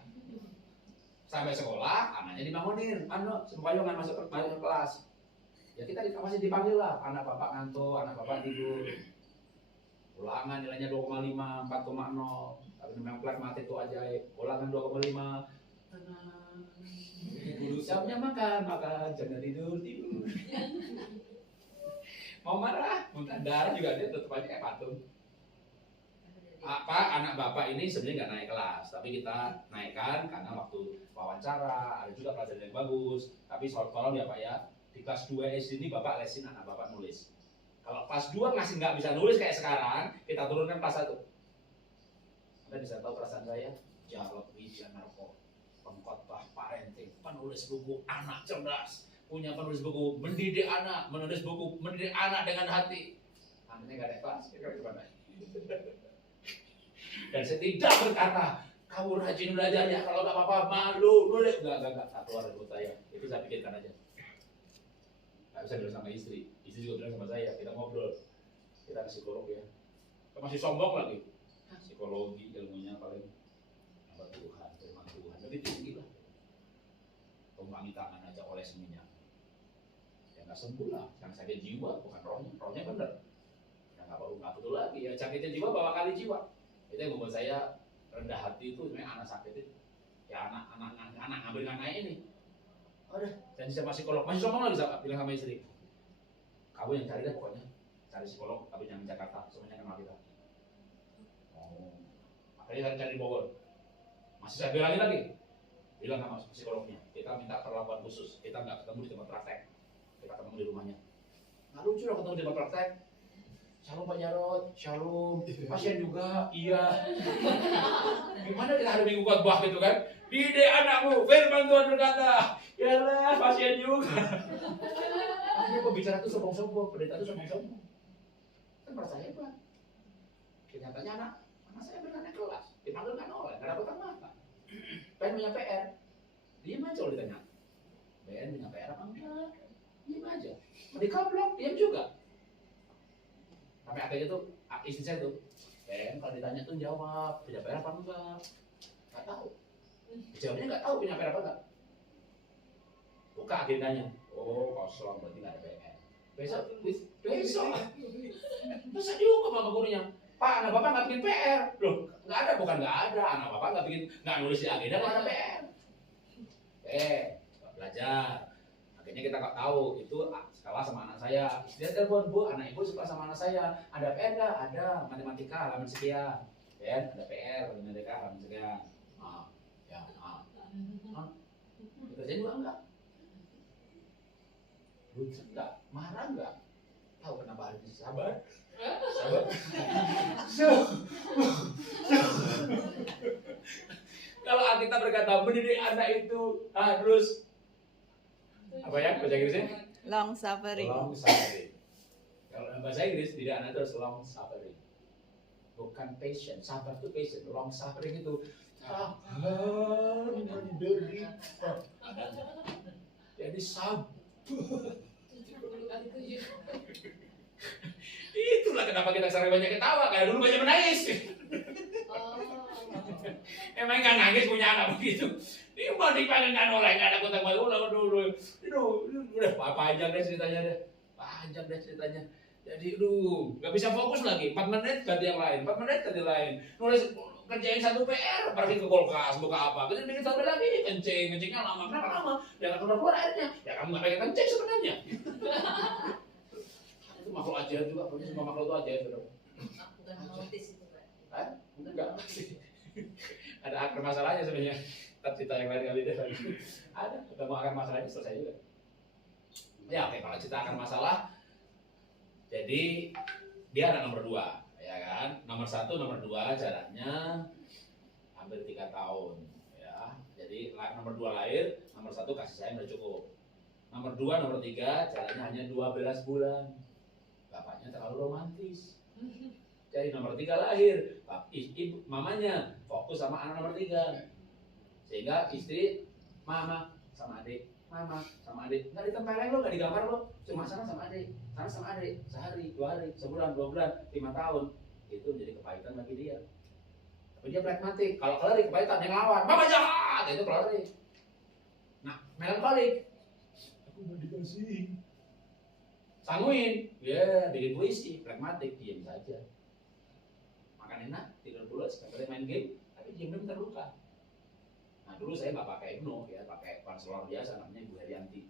Sampai sekolah, anaknya dibangunin, sembahyongan masuk kelas. Ya kita masih dipanggil lah, anak bapak ngantuk, anak bapak tidur. Ulangan nilainya 2,5, 4,0. Tapi memang pragmatik itu ajaib. Ulangan 2,5. Tenang. Jamnya makan, jamnya tidur. Mau marah, muntah darah juga dia tetap aja kayak patung. Anak bapak ini sebenarnya nggak naik kelas, tapi kita naikkan karena waktu wawancara, ada juga pelajaran yang bagus. Tapi tolong ya Pak ya, di kelas 2 SD ini bapak lesin anak bapak nulis. Kalau kelas 2 masih nggak bisa nulis kayak sekarang, kita turunkan kelas 1. Anda bisa tahu perasaan saya? Jalop Wijanarko, pengkhotbah parenting, penulis buku anak cerdas, punya penulis buku mendidik anak, menulis buku mendidik anak dengan hati. Anaknya nggak ada kelas, kira-kira gimana? Dan saya tidak berkata, kamu rajin belajar ya, kalau nggak apa-apa malu, nulis. Enggak, tak keluar dari mulut saya. Itu saya pikirkan aja. Nggak bisa bilang sama istri juga bilang sama saya, kita ngobrol. Kita ke psikolog ya. Kita masih sombong lagi. Psikologi ilmunya paling hamba Tuhan, firman Tuhan. Lebih tinggi lah. Tumpangi tangan aja oleh seminyak. Ya nggak sembuh lah, yang sakit jiwa, bukan rohnya. Rohnya bener. Ya nggak betul lagi ya, sakitnya jiwa bawa kali jiwa. Itu yang membuat saya rendah hati itu sebenarnya anak sakit itu. Ya anak ngambil anaknya ini. Udah, janji sama psikolog. Masih sombong lagi bilang sama istri. Kamu yang cari deh pokoknya. Cari psikolog, tapi jangan Jakarta. Semuanya kenal kita. Oh. Akhirnya cari di Bogor. Masih saya bilangin lagi. Bilang sama psikolognya. Kita minta perlakuan khusus. Kita nggak ketemu di tempat praktek. Kita ketemu di rumahnya. Nggak lucu dong ketemu di tempat praktek. Shalom Pak Jarod, shalom. Pasien juga, iya. Gimana kita hari Minggu khotbah gitu kan? Didik anakmu, firman Tuhan berkata, yalah pasien juga. Akhirnya pembicara itu sombong-sombong, pendeta itu sombong-sombong. Kan percaya Pak. Kenyataannya anak saya benar naik kelas, dipanggil kan oleh, nggak dapat mata. Pengen punya PR, diam aja kalau ditanya. Ben punya PR apa enggak? Diam aja. Medical block, diam juga. Sampai akhirnya tuh istri saya tuh, kalau ditanya tuh jawab, punya PR apa enggak? Nggak tahu. Jawabnya nggak tahu punya PR apa enggak. Buka agendanya, oh kosong berarti nggak ada PR. Besok. Terus saya dihukum sama gurunya. Pak, anak bapak nggak bikin PR. Loh, nggak ada, bukan nggak ada. Anak bapak nggak nulis di agenda nggak ada PR. Belajar. Akhirnya kita nggak tahu itu sekolah sama anak saya. Dia telepon, Bu, anak ibu suka sama anak saya. Ada PR nggak? Ada, matematika halaman sekian. Ada PR, matematika halaman sekian. Kerjaan juga enggak. Lucu enggak? Marah enggak? Tahu kenapa hari ini sabar? Kalau Alkitab berkata mendidik anak itu harus apa ya bahasa Inggrisnya? Long suffering. Long suffering. Kalau dalam bahasa Inggris tidak anak itu harus long suffering. Bukan patient. Sabar itu patient. Long suffering itu sabar menderita. Jadi sabar. Itulah kenapa kita sering banyak ketawa, kayak dulu banyak menangis. Emang nggak nangis punya anak begitu. Ini mau dipanggil kan oleh nggak ada kota baru itu udah panjang deh ceritanya deh. Panjang deh ceritanya. Jadi nggak bisa fokus lagi. 4 menit ganti yang lain, 4 menit ganti lain. Nulis kerjain satu PR, pergi ke kulkas, buka apa. Kemudian bikin satu lagi, kencingnya lama. Kenapa lama? Ya nggak keluar airnya. Ya kamu nggak pengen kencing sebenarnya. Itu makhluk ajaib juga, punya semua makhluk itu ajaib. Bukan notis itu, Pak. Hah? Enggak. Ada akar masalahnya sebenarnya. Kita cerita yang lain kali deh. Ada, ketemu akar masalahnya selesai juga. Ya oke, kalau cerita akar masalah, jadi dia anak nomor 2, ya kan? Nomor 1, nomor 2 jaraknya hampir 3 tahun, ya. Jadi nomor 2 lahir, nomor 1 kasih sayang udah cukup. Nomor 2, nomor 3 jaraknya hanya 12 bulan. Bapaknya terlalu romantis. Jadi nomor 3 lahir, ibu, mamanya fokus sama anak nomor 3. Sehingga istri, mama sama adik, mama sama adik. Nggak ditempelin lo, nggak digambar lo. Cuma sana sama adik, sana sama adik. Sehari, 2 hari, sebulan, 2 bulan, 5 tahun. Itu menjadi kepahitan bagi dia. Tapi dia pragmatik. Kalau keleri kepahitan, yang lawan, mama jahat, itu keleri. Nah, melankolik. Aku mau dikasih. Sanguin, ya bikin puisi, pragmatik, diam saja. Makan enak, tidur pulas, nggak main game, tapi diam-diam terluka. Nah dulu saya nggak pakai hypno, ya pakai konselor biasa namanya Ibu Herianti.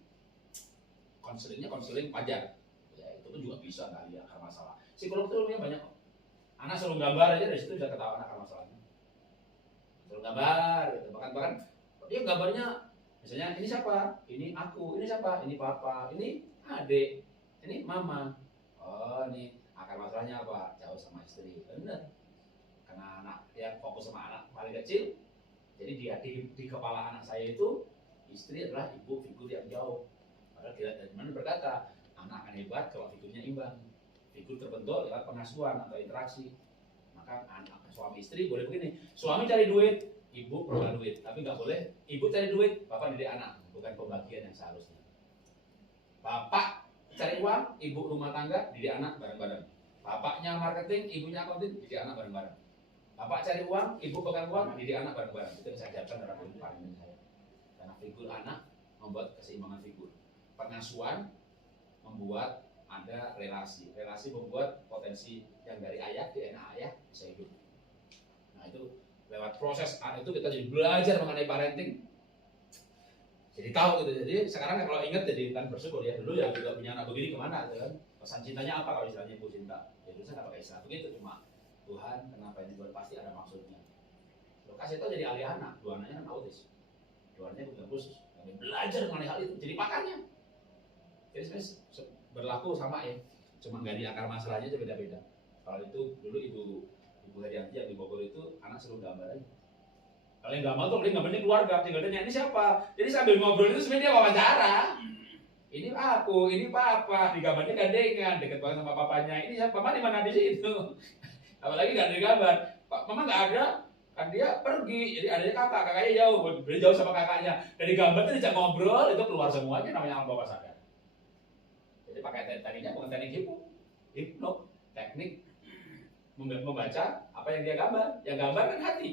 Konselingnya konseling wajar, ya itu pun juga bisa nggak lihat akar masalah. Psikolog itu ilmunya banyak kok. Anak suruh gambar aja dari situ sudah ketahuan akar masalahnya. Suruh gambar, gitu. Bahkan dia gambarnya, misalnya ini siapa, ini aku, ini siapa, ini papa, ini adik, ini mama. Oh ini akar masalahnya apa? Jauh sama istri, bener. Karena anak yang fokus sama anak paling kecil, jadi dia di kepala anak saya itu istri adalah ibu figur yang jauh. Padahal kita dari mana berkata anak akan hebat kalau figurnya imbang. Figur terbentuk lewat pengasuhan atau interaksi. Maka anak suami istri boleh begini. Suami cari duit, ibu perlu duit. Tapi nggak boleh ibu cari duit, bapak didik anak. Bukan pembagian yang seharusnya. Bapak cari uang, ibu rumah tangga didik anak bareng-bareng. Bapaknya marketing, ibunya akunting, didik anak bareng-bareng. Bapak cari uang, ibu pegang uang, didik anak bareng-bareng. Itu yang saya ajarkan dalam ilmu parenting saya. Karena figur anak membuat keseimbangan figur. Pengasuhan membuat ada relasi. Relasi membuat potensi yang dari ayah, DNA ayah bisa hidup. Nah itu lewat proses itu kita jadi belajar mengenai parenting. Jadi tahu gitu. Jadi sekarang kalau ingat jadi kan bersyukur ya. Dulu ya juga punya anak begini kemana gitu kan. Pesan cintanya apa kalau istilahnya ibu cinta? Ya dulu saya nggak pakai istilah begitu, cuma Tuhan kenapa ini buat pasti ada maksudnya. Lo kasih tau jadi ahli anak, 2 anaknya kan autis, 2 anaknya bukan khusus. Kami belajar mengenai hal itu, jadi pakarnya. Jadi sebenarnya berlaku sama ya, cuma nggak di akar masalahnya aja beda-beda. Kalau itu dulu ibu Herianti yang di Bogor itu anak seluruh gambar aja. Kalau yang gambar tuh paling gambarnya keluarga, tinggal tanya ini siapa. Jadi sambil ngobrol itu sebenarnya dia wawancara. Ini aku, ini papa, di gambarnya gandengan, deket banget sama papanya. Ini siapa, mama di mana di situ. Apalagi nggak ada gambar, mama nggak ada, kan dia pergi, jadi adanya kakaknya jauh, beli jauh sama kakaknya. Dari gambar tuh dijak ngobrol, itu keluar semuanya namanya alam bawah sadar. Jadi pakai tekniknya bukan teknik hipno, teknik membaca apa yang dia gambar. Yang gambar kan hati.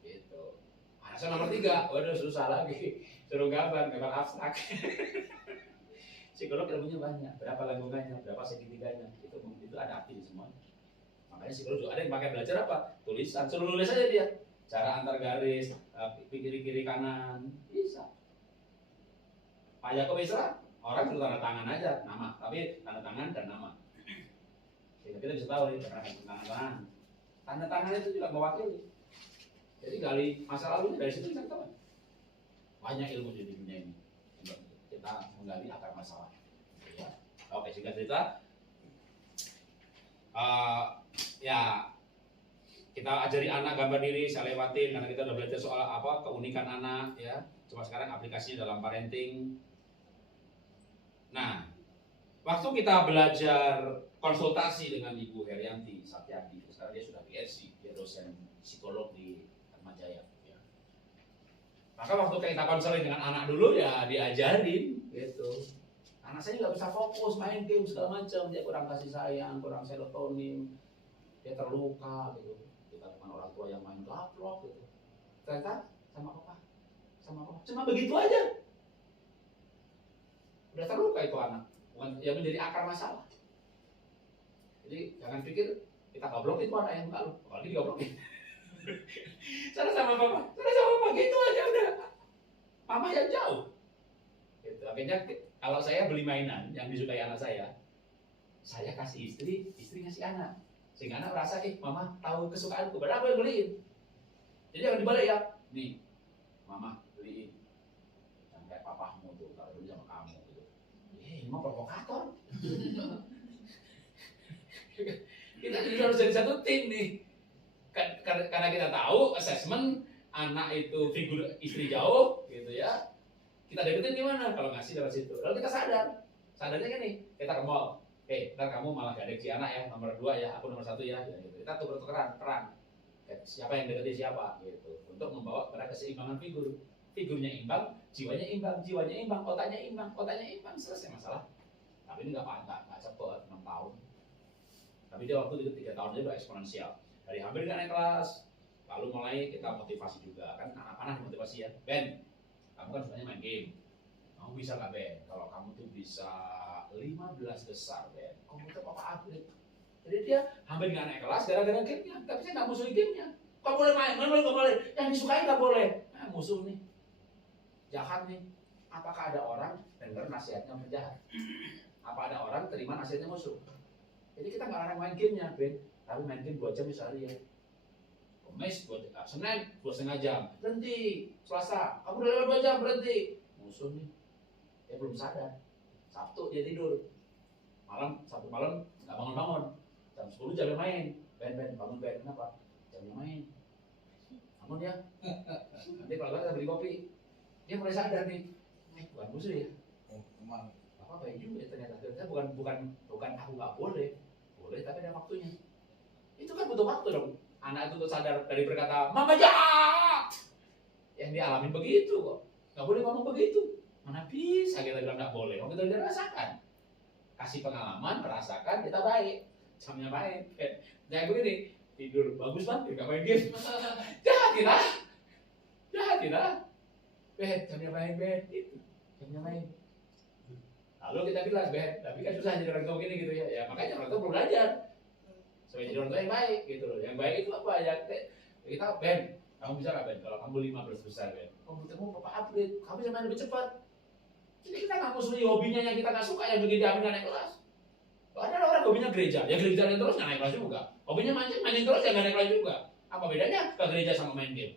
Gitu. Asal nomor 3, waduh susah lagi, suruh gambar abstrak. Psikolog ilmunya banyak, berapa lingkungannya, berapa segitiganya, itu ada arti semua. Makanya psikolog juga ada yang pakai belajar apa? Tulisan, suruh nulis aja dia. Cara antar garis, kiri kanan, bisa. Pak Yakob Isra, orang suruh tanda tangan aja, nama, tapi tanda tangan dan nama. Sehingga kita bisa tahu nih, tanda tangan. Tanda tangan itu juga mewakili. Jadi gali masa lalunya dari situ bisa tahu. Banyak ilmu di dunia ini. Kita menggali akar masalah. Ya. Oke, singkat cerita. Ya kita ajari anak gambar diri, saya lewatin karena kita udah belajar soal apa keunikan anak ya. Cuma sekarang aplikasinya dalam parenting. Nah, waktu kita belajar konsultasi dengan Ibu Herianti Satyadi, sekarang dia sudah PhD, dia dosen psikolog di Atmajaya. Ya. Maka waktu kita konseling dengan anak dulu ya diajarin gitu. Anak saya nggak bisa fokus main game segala macam, dia kurang kasih sayang, kurang serotonin, dia terluka gitu. Kita bukan orang tua yang main gaplok gitu. Ternyata sama papa. Cuma begitu aja. Udah terluka itu anak. Bukan yang menjadi akar masalah. Jadi jangan pikir kita goblokin tuh anak yang enggak lu. Apalagi digoblokin. Sana sama papa gitu aja udah. Mama yang jauh. Gitu. Akhirnya kalau saya beli mainan yang disukai anak saya kasih istri ngasih anak. Sehingga anak merasa, mama tahu kesukaanku, padahal aku yang beliin. Jadi yang dibalik ya, nih, mama beliin. Jangan kayak papamu tuh, kalau dulu sama kamu gitu. Ini mah provokator. Kita harus jadi satu tim nih. Karena kita tahu assessment anak itu figur istri jauh gitu ya. Kita deketin gimana kalau ngasih lewat situ. Lalu kita sadarnya gini, kita ke mall. Ntar kamu malah gak adiksi anak ya, nomor 2 ya, aku nomor 1 ya, gitu. Kita tuker-tukeran peran. Siapa yang deketin siapa gitu. Untuk membawa pada keseimbangan figur. Figurnya imbang, jiwanya imbang, otaknya imbang, selesai masalah. Tapi ini nggak cepet 6 tahun. Tapi dia waktu itu 3 tahun dia udah eksponensial. Dari hampir nggak naik kelas, lalu mulai kita motivasi juga kan anak-anak dimotivasi ya. Ben, kamu kan sebenarnya main game. Kamu bisa nggak Ben? Kalau kamu tuh bisa 15 besar Ben. Kamu tuh apa atlet? Jadi dia hampir nggak naik kelas gara-gara gamenya. Tapi saya nggak musuhin gamenya. Kamu boleh main, nggak boleh. Yang disukai nggak boleh. Nah, musuh nih, jahat nih. Apakah ada orang dengar nasihatnya penjahat? Apa ada orang terima nasihatnya musuh? Jadi kita nggak larang main gamenya Ben. Tapi main game 2 jam sehari ya. Kamis, Senin 2,5 jam, berhenti. Selasa, kamu udah lewat 2 jam, berhenti. Musuh nih, dia belum sadar. Sabtu dia tidur. Sabtu malam nggak bangun-bangun. Jam 10 jamnya main. Ben, bangun Ben, kenapa? Jamnya main. Bangun ya. Nanti kalau kita beli kopi, dia mulai sadar nih. Bukan musuh ya. Emang. Apa ya juga ternyata. Ternyata bukan aku nggak boleh. Boleh tapi ada waktunya. Itu kan butuh waktu dong. Anak itu tuh sadar dari berkata, mama jahat. Yang dialamin begitu kok. Nggak boleh ngomong begitu. Mana bisa kita bilang nggak boleh. Kalau kita udah rasakan. Kasih pengalaman, merasakan, kita baik. Jamnya main. Jangan begini, tidur. Bagus banget, nggak main game. Jahatin lah. Jamnya main, itu. Jamnya main. Lalu kita bilang, tapi kan susah jadi orang tua gini gitu ya. Ya makanya orang tua perlu belajar. Supaya jadi orang tua yang baik gitu loh. Yang baik itu apa ya? Kita kamu bisa nggak kalau kamu 15 besar kamu papa upgrade, kamu bisa main lebih cepat. Jadi kita nggak musuhi hobinya yang kita nggak suka yang bikin dia naik kelas. Ada orang hobinya gereja, ya gereja terus nggak naik kelas juga. Hobinya main terus ya nggak naik kelas juga. Apa bedanya ke gereja sama main game?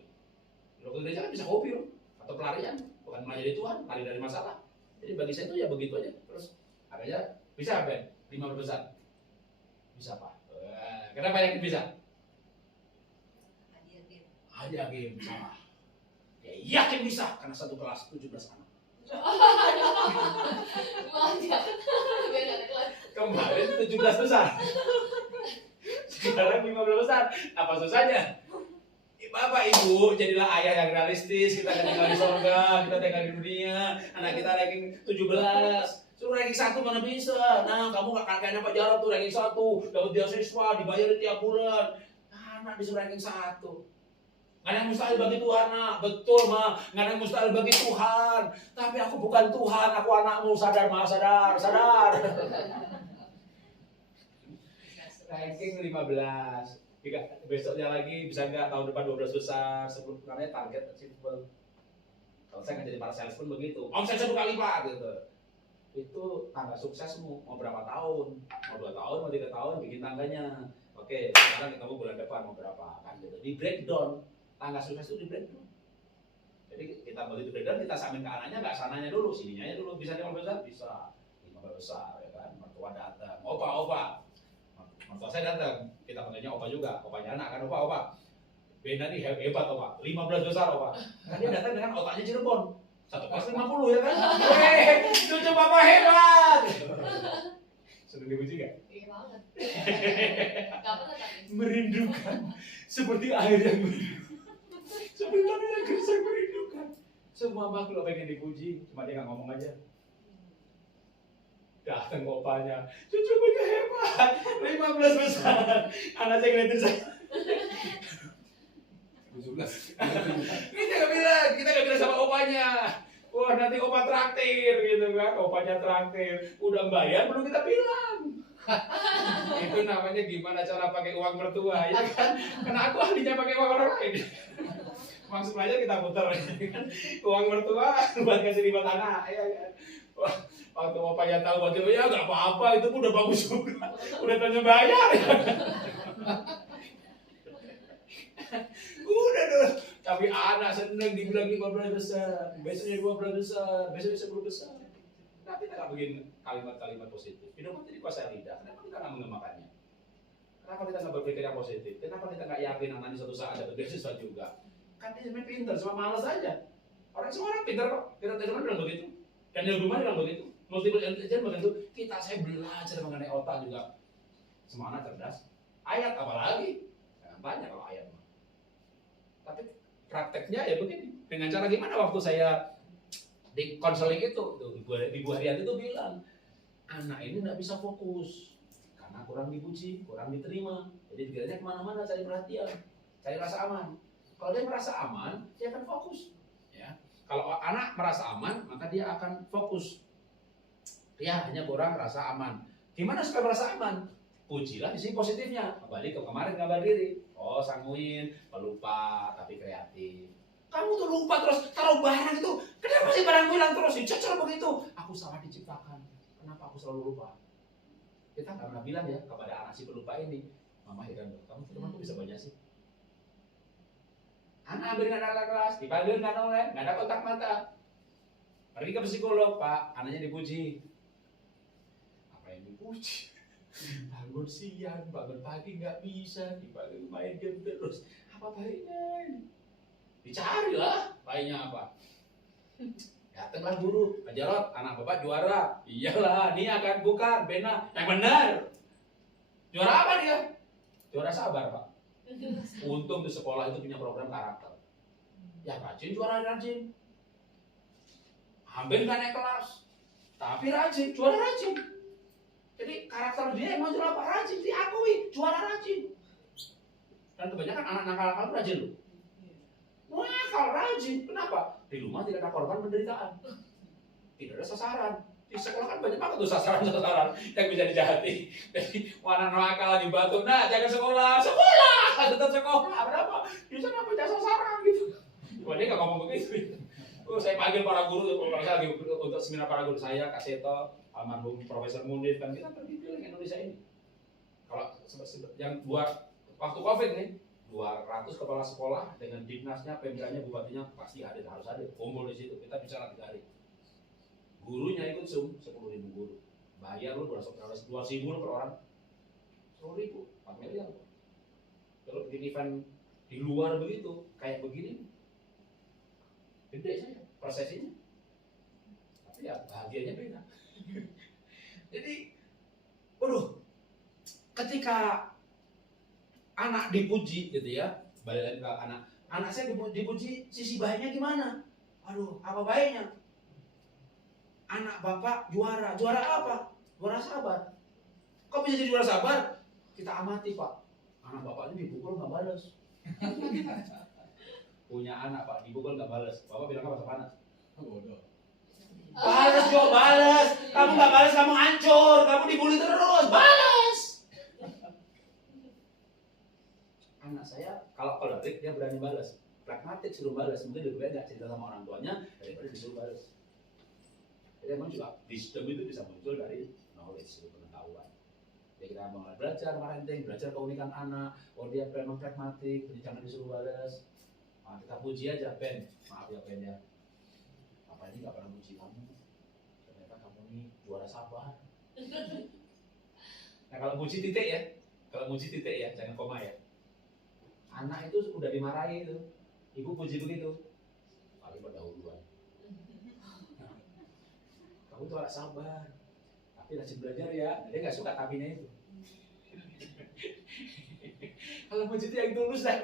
Kalau ke gereja kan bisa hobi loh, atau pelarian, bukan melayani Tuhan, lari dari masalah. Jadi bagi saya itu ya begitu aja. Terus akhirnya bisa 15 besar, bisa Pak. Kenapa yakin bisa? Hadiah game sama. Ya yakin bisa karena satu kelas 17 anak. Kemarin 17 besar. Sekarang 15 besar. Apa susahnya? Bapak Ibu, jadilah ayah yang realistis. Kita akan tinggal di surga, kita tinggal di dunia. Anak kita ranking 17. Suruh ranking 1 mana bisa? Nah, kamu kakaknya Pak Jarod tuh ranking 1, dapat beasiswa, dibayar tiap bulan. Anak disuruh ranking 1. Nggak ada yang mustahil bagi Tuhan, nak. Betul, Ma. Nggak ada yang mustahil bagi Tuhan. Tapi aku bukan Tuhan, aku anakmu. Sadar, Ma. Sadar. Ranking 15. Besoknya lagi bisa nggak tahun depan 12 besar, sebelum namanya target achievable. Kalau saya nggak jadi para sales pun begitu. Omset 1 kali Pak, gitu. Itu tangga suksesmu. Mau berapa tahun? Mau 2 tahun, mau 3 tahun, bikin tangganya. Oke, sekarang ketemu bulan depan mau berapa? Kan gitu. Di breakdown. Tangga sukses itu di breakdown. Jadi kita begitu breakdown, kita samin ke anaknya, nggak sananya dulu, sininya dulu. Bisa 15 besar? Bisa. 15 besar, ya kan. Mertua datang. Opa. Mertua saya datang. Kita panggilnya Opa juga. Opanya anak kan, Opa. Bena nih hebat Opa. 15 besar Opa. Kan dia datang dengan otaknya Cirebon. 1 kelas 50 ya kan? Cucu Papa hebat. Sudah dipuji gak? Iya banget. Merindukan. Seperti air yang merindukan. Seperti tanah yang gersang merindukan. Semua makhluk pengen dipuji, cuma dia nggak ngomong aja. Datang opanya, cucu punya hebat, 15 besar. Anak saya ngeliatin saya. Kita nggak bilang sama opanya. Wah nanti opa traktir gitu kan, opanya traktir. Udah bayar belum kita bilang. Itu namanya gimana cara pakai uang mertua ya kan? Karena aku ahlinya pakai uang orang lain. Uang semuanya kita putar kan? Uang mertua buat kasih buat anak ya kan? Wah, waktu opanya tahu waktu itu ya nggak apa-apa, itu pun udah bagus juga. Udah tanya bayar ya. Udah dong. Tapi anak seneng dibilang 15 besar, besoknya 12 besar, besoknya 10 besar. Kenapa kita nggak bikin kalimat-kalimat positif? Hidup itu dikuasai lidah. Kenapa kita nggak mengemakannya? Kenapa kita nggak berpikir yang positif? Kenapa kita nggak yakin anak ini suatu saat ada beasiswa juga? Kan dia sebenarnya pintar, cuma malas aja. Semua orang pintar kok. Kita teman bilang begitu. Daniel Goleman bilang begitu. Multiple intelligence begitu. Saya belajar mengenai otak juga. Semua anak cerdas. Ayat apalagi? Jangan tanya kalau ayat. Tapi prakteknya ya begini. Dengan cara gimana waktu saya di konseling itu, Ibu Haryati itu bilang, anak ini nggak bisa fokus karena kurang dipuji, kurang diterima. Jadi pikirannya kemana-mana cari perhatian, cari rasa aman. Kalau dia merasa aman, dia akan fokus. Ya. Kalau anak merasa aman, maka dia akan fokus. Dia hanya kurang rasa aman. Gimana supaya merasa aman? Pujilah di sini positifnya. Kembali ke kemarin gambar diri. Oh, sanguin, pelupa, tapi kreatif. Kamu tuh lupa terus taruh barang itu. Kenapa sih barang hilang terus? Dicecer begitu. Aku salah diciptakan. Kenapa aku selalu lupa? Kita nggak pernah bilang ya kepada anak si pelupa ini, Mama heran loh, kamu temanku bisa banyak sih. Anak ambil nggak ada kelas, dipanggil nggak noleh, nggak ada kontak mata. Pergi ke psikolog, Pak, anaknya dipuji. Apa yang dipuji? Bangun siang, bangun pagi nggak bisa, dipanggil main game terus. Apa baiknya ini? Dicari lah, baiknya apa? Datanglah guru, Ajarot, anak bapak juara. Iyalah, ini akan bukan, benar. Yang benar. Juara apa dia? Juara sabar, Pak. Untung di sekolah itu punya program karakter. Ya rajin, juara rajin. Hampir nggak naik kelas, tapi rajin, juara rajin. Jadi karakter dia emang juara apa? Rajin, diakui, juara rajin. Dan kebanyakan anak nakal-nakal itu rajin loh. Nakal rajin, kenapa? Di rumah tidak ada korban penderitaan, tidak ada sasaran. Di sekolah kan banyak banget tuh sasaran-sasaran yang bisa dijahati. Jadi warna nakal di batu, nah jangan sekolah, tetap sekolah, berapa? Di sana punya sasaran gitu. Cuma dia nggak ngomong begitu. Saya panggil para guru, kalau saya lagi untuk seminar para guru saya, Kak Seto, almarhum Profesor Munif, kan kita pergi keliling Indonesia ini. Kalau yang buat waktu COVID nih, 200 kepala sekolah dengan dinasnya, pemdanya, bupatinya pasti hadir, harus hadir, kumpul di situ. Kita bicara 3 hari. Gurunya ikut Zoom, 10.000 guru. Bayar lu 200.000 per orang. 10.000, 4 miliar. Kalau bikin event di luar begitu, kayak begini, gede saya prosesinya. Tapi ya bahagianya beda. Jadi, waduh, ketika anak dipuji gitu ya, balik lagi ke anak saya dipuji, sisi baiknya gimana? Aduh, apa baiknya? Anak bapak juara apa? Juara sabar. Kok bisa jadi juara sabar? Kita amati, Pak. Anak bapaknya dipukul nggak balas. Punya anak, Pak, dipukul nggak balas. Bapak bilang apa sama anak? Bodoh. Balas Jo, balas. Kamu nggak balas, kamu hancur. Kamu dibully terus, balas. Anak saya kalau kolerik dia berani balas, pragmatik suruh balas, mungkin lebih baik nggak cerita sama orang tuanya daripada disuruh balas. Jadi emang juga wisdom itu bisa muncul dari knowledge, itu pengetahuan. Jadi kita mulai belajar parenting, belajar keunikan anak, oh dia memang pragmatik, jadi jangan disuruh balas. Nah, kita puji aja, Ben, maaf ya Ben ya, apa ini nggak pernah puji kamu, ternyata kamu ini juara sabar. Nah kalau puji titik ya, jangan koma ya. Anak itu udah dimarahi itu, ibu puji begitu, paling pendahuluan. Kamu tuh harus sabar, tapi rajin belajar ya. Dia nggak suka tapinya itu. Kalau puji itu yang tulus deh.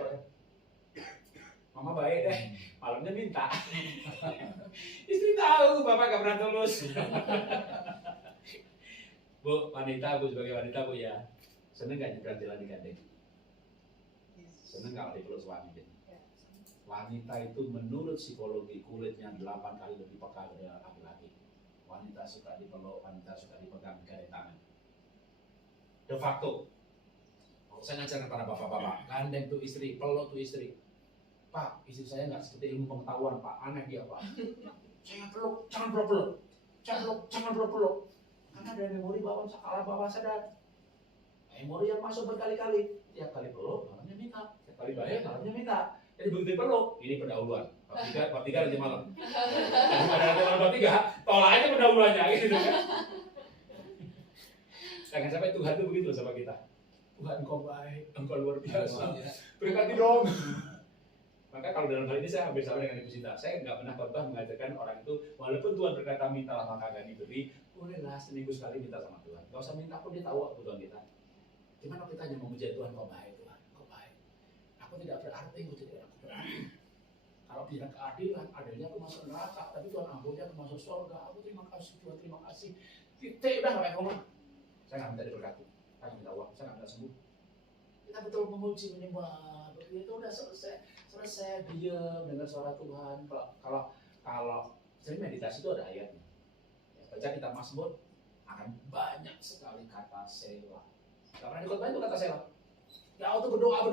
Mama baik deh, malamnya minta. Istri tahu, bapak nggak pernah tulus. Bu, wanita, Bu sebagai wanita Bu ya, seneng nggak nyebrang jalan di gandeng? Seneng kalau dipeluk suami gitu. Wanita itu menurut psikologi kulitnya 8 kali lebih peka dari laki-laki. Wanita suka dipeluk, wanita suka dipegang dari tangan. De facto. Saya ngajarkan para bapak-bapak, gandeng tuh istri, peluk tuh istri. Pak, istri saya nggak seperti ilmu pengetahuan, Pak. Aneh dia, Pak. Saya peluk, jangan peluk-peluk. Jangan peluk-peluk. Karena ada memori bawah sakala bawah sadar. Memori yang masuk berkali-kali. Tiap kali peluk, malamnya minta. Tiap kali bayar, malamnya minta. Jadi begitu peluk, ini pendahuluan. Bab 3 nanti malam. Ada nanti malam bab 3, tolak aja pendahuluannya gitu kan. Jangan sampai Tuhan itu begitu sama kita. Tuhan engkau baik, engkau luar biasa. Berkati dong. Maka kalau dalam hal ini saya hampir sama dengan Ibu Sinta. Saya nggak pernah khotbah mengajarkan orang itu, walaupun Tuhan berkata mintalah maka akan diberi, bolehlah seminggu sekali minta sama Tuhan. Nggak usah minta pun dia tahu kebutuhan kita. Gimana kita hanya memuji Tuhan, kau baik Tuhan, kau baik. Aku tidak berarti, aku tidak berarti. Kalau bilang keadilan, adanya aku masuk neraka, tapi Tuhan ampunnya aku masuk surga. Aku terima kasih Tuhan, terima kasih. Titik udah nggak koma. Saya nggak minta diberkati, saya nggak minta uang, saya nggak minta sembuh. Kita betul memuji, menyembah, begitu udah selesai diam dengar suara Tuhan. Kalau sering meditasi itu ada ayatnya. Ya, baca kitab Mazmur akan banyak sekali kata selah. Karena di khotbah itu kata selah. Ya itu berdoa,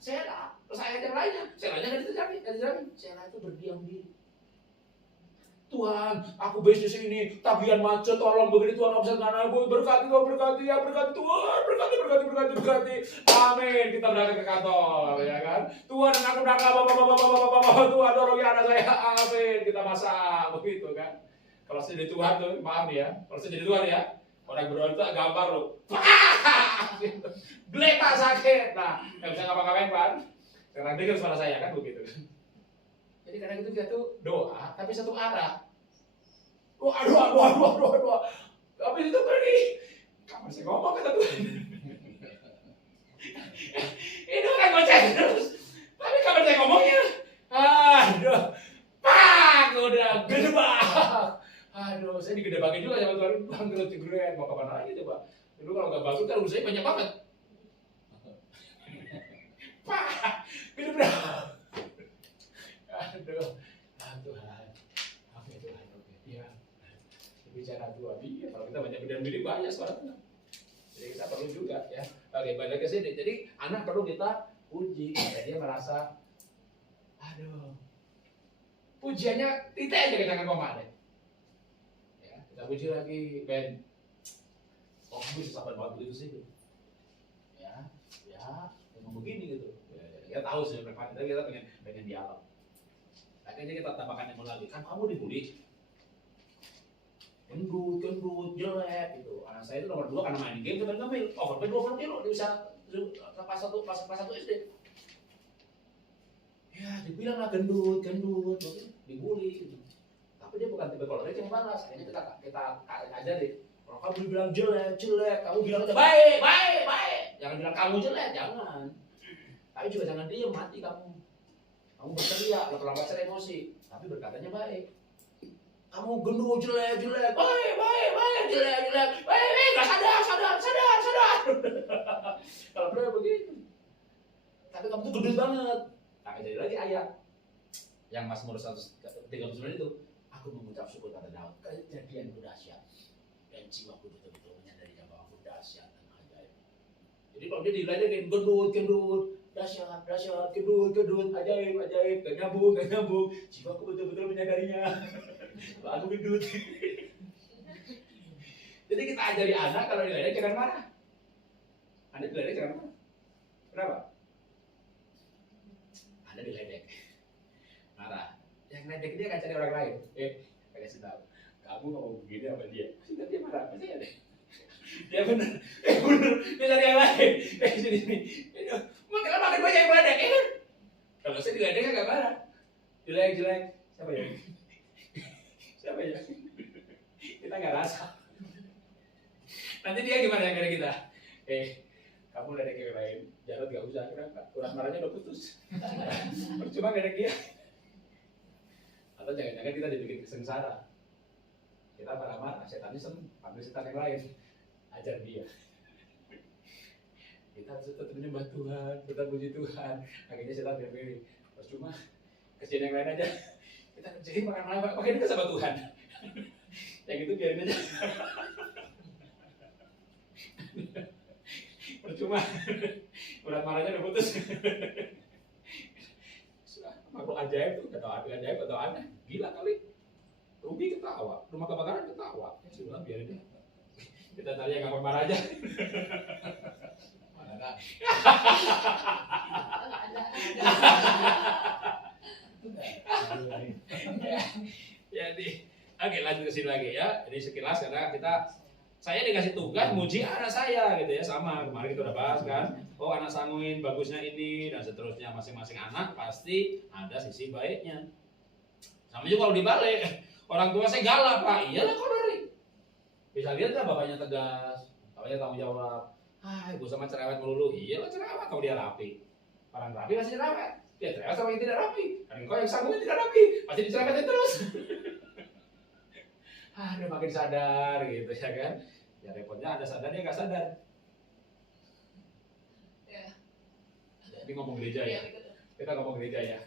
selah. Terus ayat yang lainnya, selahnya nggak dijamin. Selah itu berdiam diri. Tuhan, aku bisnis ini, tagihan macet, tolong begini Tuhan, omset mana aku berkati Tuhan, berkati Tuhan, berkati. Amin. Kita berangkat ke kantor, ya kan? Tuhan, aku berangkat, Tuhan tolong ya anak saya, amin. Kita masak, begitu kan? Kalau saya jadi Tuhan tuh, maaf ya, kalau saya jadi Tuhan ya, orang berdoa itu gambar loh, gelek pak sakit, nah, nggak bisa ngapa-ngapain Pak. Sekarang dengar suara saya kan begitu. Jadi kadang itu dia tuh doa, tapi satu arah. Doa. Habis itu pergi. Kamu masih ngomong kata Tuhan. Ini orang ngoceh terus. Tapi kamu saya ngomongnya. Aduh. Pak, udah gedebak. Aduh, saya digedebakin juga sama Tuhan. Bang, gelet. Mau kapan lagi coba? Dulu kalau nggak bagus kan urusannya banyak banget. Pak, gedebak. Aduh, Tuhan, oke Tuhan, ya. Bicara Tuhan, iya. Kalau kita banyak berdiam diri banyak sekarang. Jadi kita perlu juga ya. Oke, balik ke sini. Jadi anak perlu kita puji, supaya dia merasa, aduh, pujiannya titik aja ke jangan koma deh. Ya, kita puji lagi, Ben. Oh, kamu bisa sabar banget begitu sih. Ya, memang begini gitu. Ya, kita tahu sih, kita pengen dialog. Akhirnya kita tambahkan yang lagi, kan kamu dibully, gendut, jelek gitu. Anak saya itu nomor 2 karena main game kita ngambil, overweight 20 kilo, dia bisa pas 1 SD. Ya, dibilang lah gendut, dibully gitu. Tapi dia bukan tipe kolornya yang balas. Akhirnya kita ajarin. Kalau kamu bilang jelek, kamu bilang aja baik. Jangan bilang kamu jelek, jangan. Tapi juga jangan diem, mati kamu. Kamu berteriak, terlambat secara emosi, tapi berkatanya baik. Kamu gendut, jelek, baik, jelek, baik, nggak sadar. Kalau benar begitu. Tapi kamu tuh gendut banget. Nah, jadi lagi ayat yang Mazmur 139 itu, aku mengucap syukur kata Daud, kejadian itu dahsyat, dan jiwaku betul-betul menyadari bahwa aku dahsyat dan ajaib. Jadi kalau dia diladenin gendut, dahsyat, gedut, ajaib, gak nyambung. Jiwaku betul-betul menyadarinya. Aku gedut. Jadi kita ajari anak kalau diledek jangan marah. Anda diledek jangan marah. Kenapa? Anda diledek, marah. Yang ledek dia akan cari orang lain. Kasih tahu. Kamu ngomong begini apa dia? Pasti dia marah. Pasti ada. Dia benar. Dia cari yang lain. Sini. Kenapa makin banyak yang meledek, ya kan? Kalau saya diledek kan gak marah. Jelek. Siapa ya? Kita gak rasa. Nanti dia gimana yang dari kita? Kamu ledek yang lain, Jarod gak usah, kenapa? Urat marahnya udah putus. Percuma ledek dia. Atau jangan-jangan kita dibikin sengsara. Kita marah-marah, setan iseng, ambil setan yang lain. Ajar dia. Kita harus tetap menyembah Tuhan, tetap puji Tuhan. Akhirnya setan pilih. Percuma kerjain yang lain aja. Kita kerjain makan dekat sama Tuhan. Yang itu biarin aja. Percuma. Berat marahnya udah putus. Makhluk ajaib tuh, kata ajaib atau aneh, gila kali. Rugi ketawa, rumah kebakaran ketawa. Ya sudah biarin deh. Kita tanya kapan marah aja. Mana kan? Jadi, oke lanjut ke sini lagi ya. Jadi sekilas karena saya dikasih tugas muji anak saya gitu ya, sama kemarin kita udah bahas kan. Oh anak sanguin bagusnya ini dan seterusnya, masing-masing anak pasti ada sisi baiknya. Sama juga kalau dibalik, orang tua saya galak pak, iyalah kau dari. Bisa lihat lah bapaknya tegas, bapaknya tanggung jawab. Ibu sama cerewet melulu, iyalah cerewet kalau dia rapi. Orang rapi masih cerewet, dia cerewet sama yang tidak rapi. Karena kau yang sanguin tidak rapi, pasti dicerewetin terus. Udah makin sadar gitu ya kan. Ya repotnya ada sadar dia nggak sadar. Ya. Jadi ngomong gereja ya. Kita ngomong gereja ya.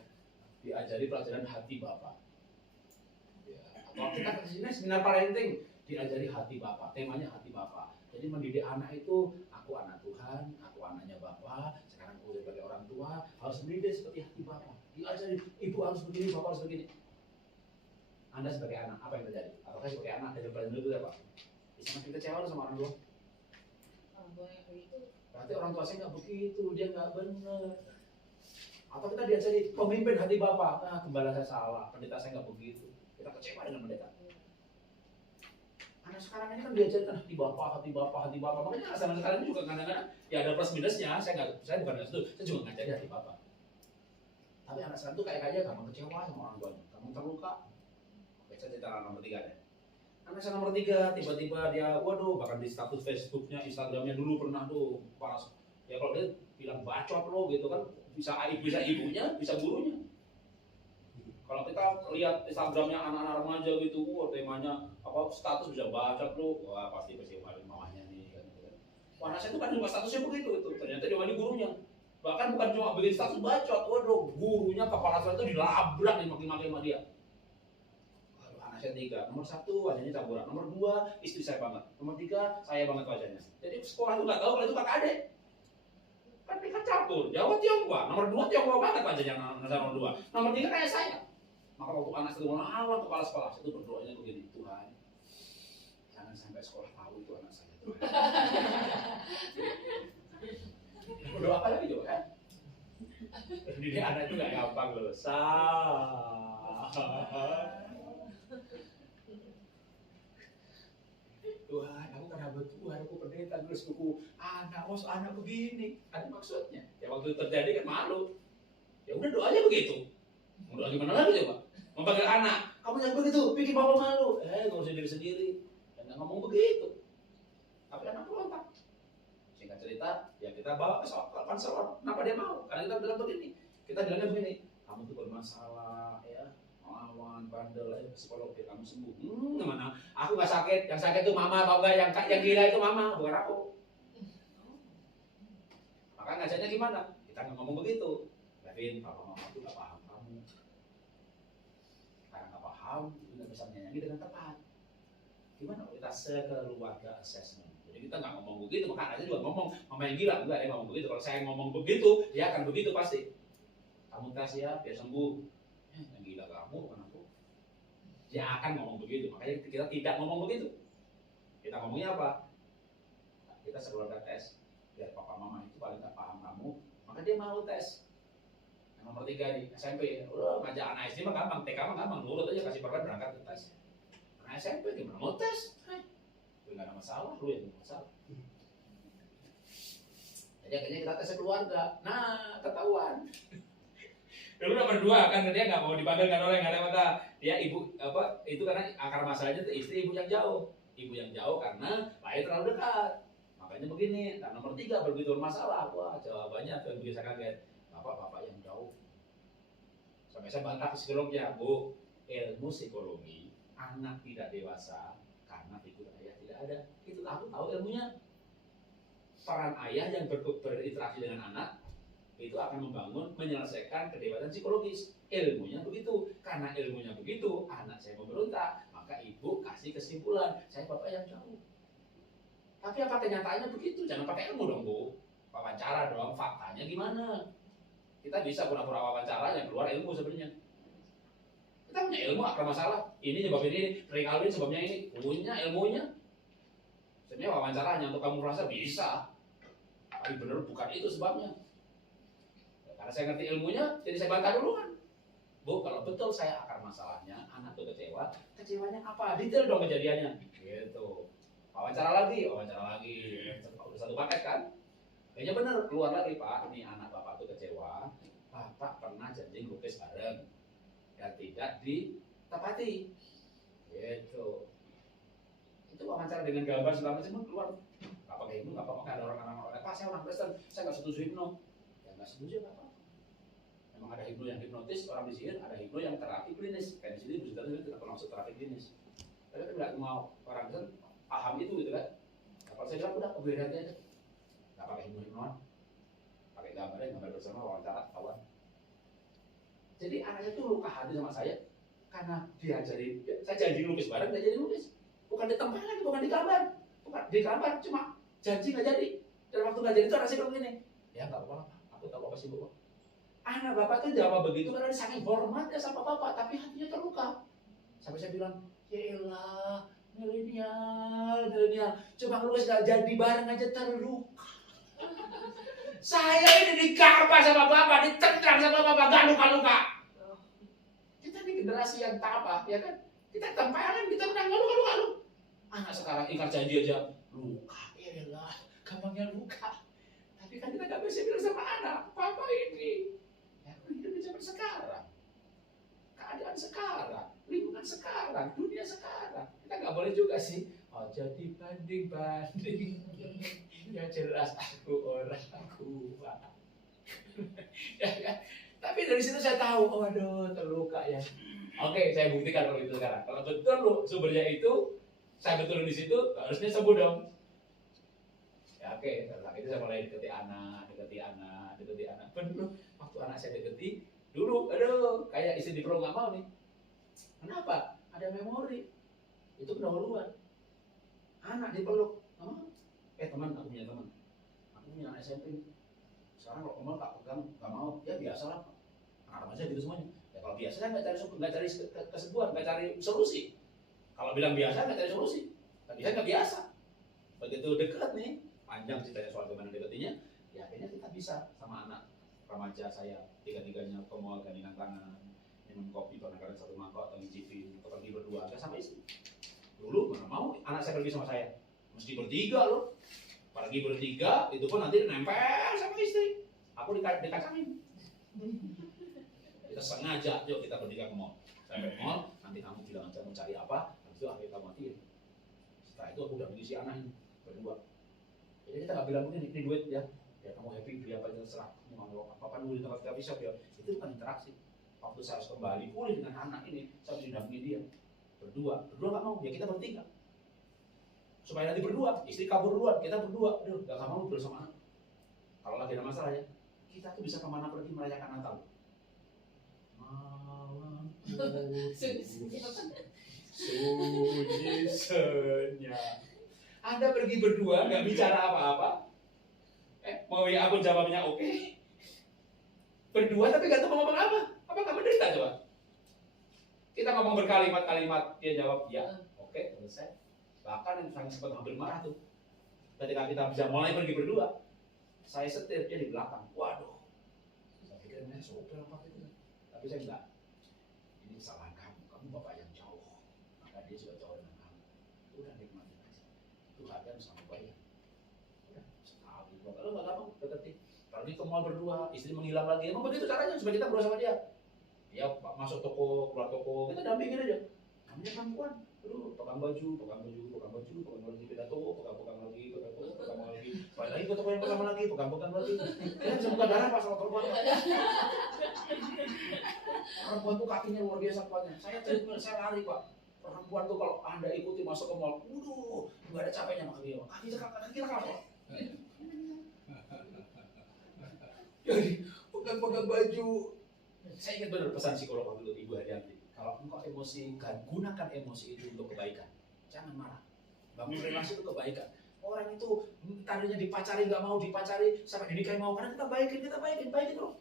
Diajari pelajaran hati Bapa. Ya. Kalau kita ke sini seminar parenting, diajari hati Bapa. Temanya hati Bapa. Jadi mendidik anak itu, aku anak Tuhan, aku anaknya Bapa. Sekarang aku sebagai orang tua harus mendidik seperti hati Bapa. Diajari, ibu harus begini, Bapak harus begini. Anda sebagai anak, apa yang terjadi? Atau saya sebagai anak, dari pelajaran dulu ya Pak? Semakin kecewa sama orang tua. Orang tua yang begitu. Berarti orang tua saya nggak begitu, dia nggak benar. Atau kita diajari pemimpin hati Bapak, gembala saya salah, pendeta saya nggak begitu. Kita kecewa dengan pendeta. Anak sekarang ini kan diajarkan hati Bapak, hati Bapak, hati Bapak. Makanya anak sekarang ini juga kadang-kadang ya ada plus minusnya. Saya bukan itu, saya juga ngajari hati Bapak. Tapi anak sekarang tuh kayak gampang kecewa sama orang tuanya, gampang terluka. Saya cerita nomor 3 deh. Anak saya nomor 3 tiba-tiba dia, waduh, bahkan di status Facebooknya, Instagramnya dulu pernah tuh panas. Ya kalau dia bilang bacot lo gitu kan, bisa ibunya, bisa gurunya. Kalau kita lihat Instagramnya anak-anak remaja gitu, temanya apa status bisa bacot lo, wah pasti kemarin mamanya nih kan. Wah, anak saya tuh kan juga statusnya begitu itu. Ternyata dia wali gurunya. Bahkan bukan cuma bikin status bacot, waduh, gurunya kepala sekolah itu dilabrak nih maki-maki sama dia. Anak saya 3, nomor 1 wajahnya campuran, nomor 2 istri saya banget, nomor 3 saya banget wajahnya. Jadi sekolah itu nggak tahu kalau itu kakak adik. Kan mereka campur, Jawa Tionghoa, nomor 2 Tionghoa banget wajahnya nomor 2, nomor 3 kayak saya. Maka waktu anak saya melawan kepala sekolah, itu berdoanya begini, Tuhan, jangan sampai sekolah tahu itu anak saya. Berdoa apa lagi coba kan? Jadi anak itu nggak gampang loh, Tuhan, aku kan hamba Tuhan, aku pendeta, nulis buku anak begini, ada maksudnya. Ya waktu itu terjadi kan malu. Ya udah doanya begitu. Mau doa gimana lagi coba? Mempanggil anak, kamu yang begitu, bikin bapak malu. Gak usah diri sendiri, jangan ngomong begitu. Tapi anak berontak. Singkat cerita, ya kita bawa ke konselor. Kenapa dia mau? Karena kita bilang begini. Kita bilangnya begini, kamu tuh bermasalah, ya. Melawan, bandel, psikolog biar kamu sembuh. Gimana? Aku nggak sakit, yang sakit itu mama, tau nggak? Yang gila itu mama, bukan aku. Maka ngajarnya gimana? Kita nggak ngomong begitu. Kevin, papa mama itu nggak paham kamu. Karena nggak paham, itu nggak bisa menyayangi dengan tepat. Gimana? Kita sekeluarga assessment. Jadi kita nggak ngomong begitu, maka anaknya juga ngomong, mama yang gila, enggak dia ngomong begitu. Kalau saya ngomong begitu, dia akan begitu pasti. Kamu tes ya, biar sembuh. Yang gila kamu, bukan aku. Dia akan ngomong begitu, makanya kita tidak ngomong begitu. Kita ngomongnya apa? Kita sekeluarga tes, biar papa mama itu paling gak paham kamu, maka dia mau tes. Yang nomor 3 di SMP, ngajak anak SD mah gampang, TK mah gampang, nurut aja kasih perban berangkat ke tes. Anak SMP gimana mau tes? Gue gak ada masalah, lu yang ada masalah. Jadi akhirnya kita tes keluarga, nah ketahuan. Dulu nomor 2 kan dia nggak mau dipanggil kan orang yang nggak ada mata. Dia ibu apa itu karena akar masalahnya itu istri ibu yang jauh karena lahir terlalu dekat. Makanya begini. Nah nomor 3 begitu bermasalah. Wah jawabannya tuh biasa kaget. Bapak yang jauh. Sampai saya bantah psikolognya, Bu. Ilmu psikologi anak tidak dewasa karena figur ayah tidak ada. Itu aku tahu ilmunya. Peran ayah yang berinteraksi dengan anak itu akan membangun, menyelesaikan kedewasaan psikologis. ilmunya begitu. Karena ilmunya begitu, anak saya memberontak, maka ibu kasih kesimpulan, saya bapak yang jauh. Tapi apa kenyataannya begitu? Jangan pakai ilmu dong Bu. Wawancara dong, faktanya gimana? Kita bisa pura-pura wawancara yang keluar ilmu sebenarnya. Kita punya ilmu akar masalah. Ini sebabnya ini, Ring sebabnya ini. Punya ilmunya. Sebenarnya wawancaranya untuk kamu merasa bisa. Tapi benar bukan itu sebabnya. Karena saya ngerti ilmunya, jadi saya bantah duluan. Bu, kalau betul saya akar masalahnya, anak tuh kecewa. Kecewanya apa? Detail dong kejadiannya. Gitu. Wawancara lagi. Udah satu paket kan? Kayaknya benar, keluar lagi Pak. Ini anak bapak tuh kecewa. Bapak pernah janji lukis bareng dan tidak ditepati. Gitu. Itu wawancara dengan gambar segala macam keluar. Gak pakai hipno, gak apa-apa. Ada orang-orang Pak, saya orang Kristen, saya nggak setuju hipno. Ya nggak setuju nggak apa-apa. Memang ada hipno yang hipnotis, orang disihir, ada hipno yang terapi klinis. Kayak di sini Bu Sita tidak pernah masuk terapi klinis. Tapi kan nggak mau orang Kristen paham itu gitu kan. Kalau saya bilang udah keberadaan aja. Nggak pakai hipno-hipnoan. Pakai gambar bersama wawancara kawan. Jadi anaknya tuh luka hati sama saya karena diajari, saya janji lukis bareng, nggak jadi lukis. Bukan ditempel lagi, bukan di gambar. Bukan di gambar, cuma janji nggak jadi. Dan waktu nggak jadi itu anak saya bilang gini, ya nggak apa-apa, aku tahu apa sih Bu. Anak bapak tuh jawab begitu karena saking hormatnya sama bapak, tapi hatinya terluka. Sampai saya bilang, ya elah, milenial, cuma lulus nggak jadi bareng aja terluka. Saya ini digambar sama bapak, ditendang sama bapak, gak luka-luka. Kita ini generasi yang tabah, ya kan? Kita tempelin, kita tendang, gak luka-luka. Anak sekarang ingkar janji aja, luka, ya elah, gampangnya luka. Tapi kan kita gak bisa bilang sama anak, papa ini, ya aku hidup di zaman sekarang. Keadaan sekarang, lingkungan sekarang, dunia sekarang. Kita gak boleh juga sih, oh jadi banding-banding. Ya jelas aku orang kuat. Ya kan? Tapi dari situ saya tahu, oh aduh terluka ya. Oke, saya buktikan kalau itu sekarang. Kalau betul loh sumbernya itu, saya betulin di situ, harusnya sembuh dong. Ya oke, setelah itu saya mulai deketi anak. Bener, waktu anak saya deketi, dulu, aduh, kayak istri di pro nggak mau nih. Kenapa? Ada memori. Itu pendahuluan. Anak dipeluk, teman, aku punya teman. Aku punya anak SMP. Sekarang kalau kamu tak pegang, nggak mau, ya biasa lah. Anak aja gitu semuanya. Ya kalau biasa saya nggak cari kesembuhan, nggak cari solusi. Kalau bilang biasa nggak cari solusi. Tapi saya nggak biasa. Begitu dekat nih, panjang ceritanya soal gimana deketinya. Ya akhirnya kita bisa sama anak remaja saya, tiga-tiganya ke mall gandengan tangan, minum kopi kadang-kadang satu mangkok atau ngicipin, atau pergi berdua, saya sama istri. Dulu mana mau anak saya pergi sama saya, mesti bertiga loh. Pergi bertiga, itu pun nanti nempel sama istri. Aku dikacangin. Kita sengaja, yuk kita bertiga ke mall. Saya ke mall, nanti kamu bilang aja mau cari apa, habis itu akhirnya kamu matiin. Setelah itu aku udah mengisi anak ini, berdua. Jadi kita nggak bilang ini duit ya. Ya kamu happy, beli apa aja terserah. Kamu mau apa-apa dulu di tempat kita bisa ya. Itu bukan interaksi. Waktu saya harus kembali pulih dengan anak ini, saya harus didampingi dia. Berdua nggak mau, ya kita bertiga. Supaya nanti berdua, istri kabur duluan, kita berdua, aduh gak mau bersama anak. Kalau lagi ada masalah ya, kita tuh bisa kemana pergi merayakan Natal. Malam sunyi senyap. Anda pergi berdua, gak bicara apa-apa. Mau ya aku jawabnya oke. Berdua tapi gak tahu mau ngomong apa. Apa kamu menderita coba? Kita ngomong berkalimat-kalimat, dia jawab ya, oke, selesai. Bahkan yang sangat sempat hampir marah tuh. Ketika kita bisa mulai pergi berdua, saya setir dia di belakang. Waduh, saya pikir ini sopir apa gitu. Tapi saya enggak. Ini kesalahan kamu. Kamu bapak yang jauh. Maka dia sudah jauh dengan kamu. Udah nikmatin aja. Tuhan kan sama bayar. Udah sekali. Kalau nggak gampang deketin. Kalau di mall berdua, istri menghilang lagi. Emang begitu caranya supaya kita berusaha sama dia. Dia masuk toko, keluar toko, kita dampingin aja. Namanya perempuan. Aduh, pegang baju, pindah toko, pegang lagi. Balik lagi ke toko yang pertama lagi, pegang lagi. Kita bisa buka darah pas sama perempuan. Perempuan tuh kakinya luar biasa kuatnya. Saya treatment, saya lari Pak. Perempuan tuh kalau Anda ikuti masuk ke mall, nggak ada capeknya sama dia. Kaki kita kalah. Jadi pegang baju. Saya ingat benar pesan psikolog waktu itu Ibu Haryanti. Kalau engkau emosi, gunakan emosi itu untuk kebaikan. Jangan marah. Bangun relasi itu kebaikan. Orang itu tadinya dipacari nggak mau dipacari sampai dinikahi mau karena kita baikin terus.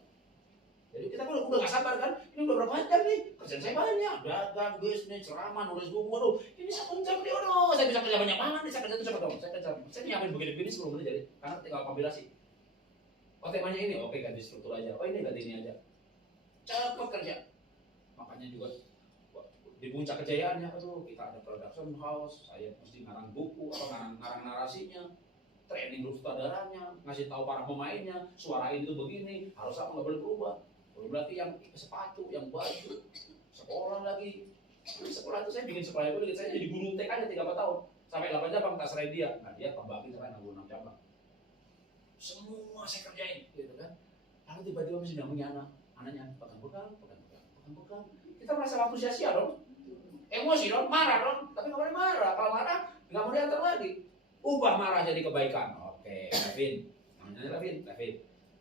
Jadi kita udah nggak sabar kan? Ini udah berapa jam nih? Kerjaan saya banyak, dagang, bisnis, ceramah, nulis buku. Waduh, ini 1 jam nih, waduh, saya bisa kerja banyak banget nih. Saya kerja itu cepat dong. Saya nyiapin begini-begini 10 menit jadi. Karena tinggal kombinasi. Oh temanya ini, oke ganti struktur aja. Oh ini ganti ini aja. Cepat kerja. Makanya juga di puncak kejayaannya aduh kita ada production house, saya mesti ngarang buku atau ngarang narasinya, training sutradaranya, ngasih tahu para pemainnya, suara ini tuh begini, harus apa nggak boleh berubah. Belum lagi yang sepatu, yang baju, sekolah lagi. Sekolah itu saya bikin sekolah itu, saya jadi guru TK aja 3-4 tahun, sampai 8 cabang tak serahin dia. Nah dia tambahkin sampai 66 cabang. Semua saya kerjain, gitu kan. Lalu tiba-tiba mesti namanya anaknya pegang. Kita merasa waktu sia-sia dong. Emosi dong, marah dong. Tapi nggak boleh marah. Kalau marah, nggak mau diantar lagi. Ubah marah jadi kebaikan. Oke, Levin. Namanya Levin.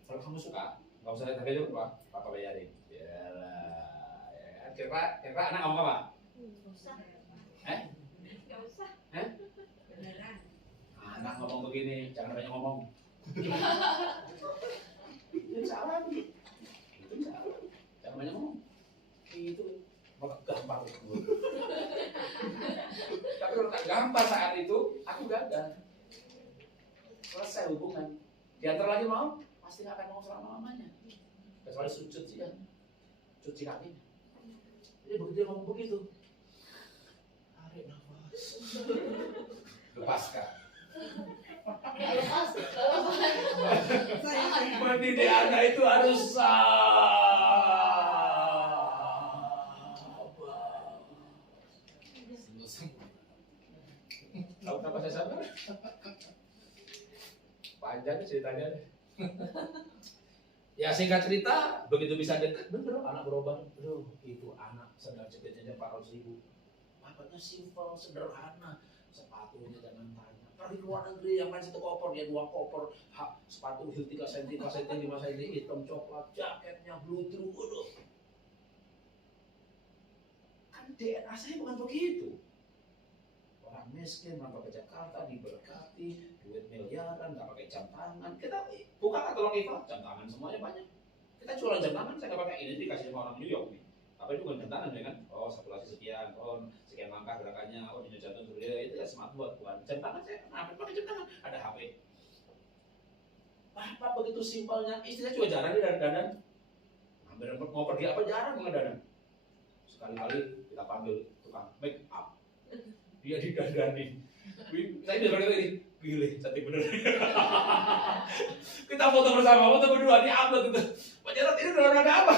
Kalau kamu suka, nggak usah lihat harganya berapa, Papa bayarin. Yalah. Ya. Kira anak ngomong apa? Nggak usah. Nggak usah. Beneran. Anak ngomong begini, jangan banyak ngomong. Itu salah. Jangan banyak ngomong. Itu gampang. Tapi kalau tak gampang saat itu, aku gagal. Selesai hubungan. Diantar lagi mau, pasti nggak akan mau selama-lamanya. Kecuali sujud sih ya, cuci kakinya. Jadi begitu dia ngomong begitu, tarik nafas, lepaskan. Lepas. Mendidik anak itu harus sabar. Tahu kenapa saya sabar? Panjang ceritanya deh. Ya singkat cerita, begitu bisa dekat, bener anak berubah. Bro, itu anak sedang cepetnya 400.000. Papanya simpel, sederhana. Sepatunya jangan tanya. Pergi ke luar negeri yang main 1 koper, dia 2 koper. Sepatu heel 3 cm, 5 cm, hitam coklat, jaketnya blue true. Waduh. Kan DNA saya bukan begitu. Orang miskin, merantau ke Jakarta, diberkati, duit miliaran, nggak pakai jam tangan. Kita buka katalog Eva, jam tangan semuanya banyak. Kita jualan jam tangan, saya nggak pakai ini, dikasih sama orang New York nih. Apa itu bukan jam tangan ya kan? Oh, saturasi sekian, oh sekian langkah gerakannya, oh denyut jantung seperti itu ya smartwatch, bukan jam tangan saya. Kenapa pakai jam tangan? Ada HP. Bapak begitu simpelnya, istrinya juga jarang dia dandan. Hampir mau pergi apa jarang nggak dandan. Sekali-kali kita panggil tukang make up. Dia didandani. Saya udah bilang ini, gile, cantik bener. Kita foto bersama, foto berdua, di-upload itu. Pak Jarod ini udah ada apa?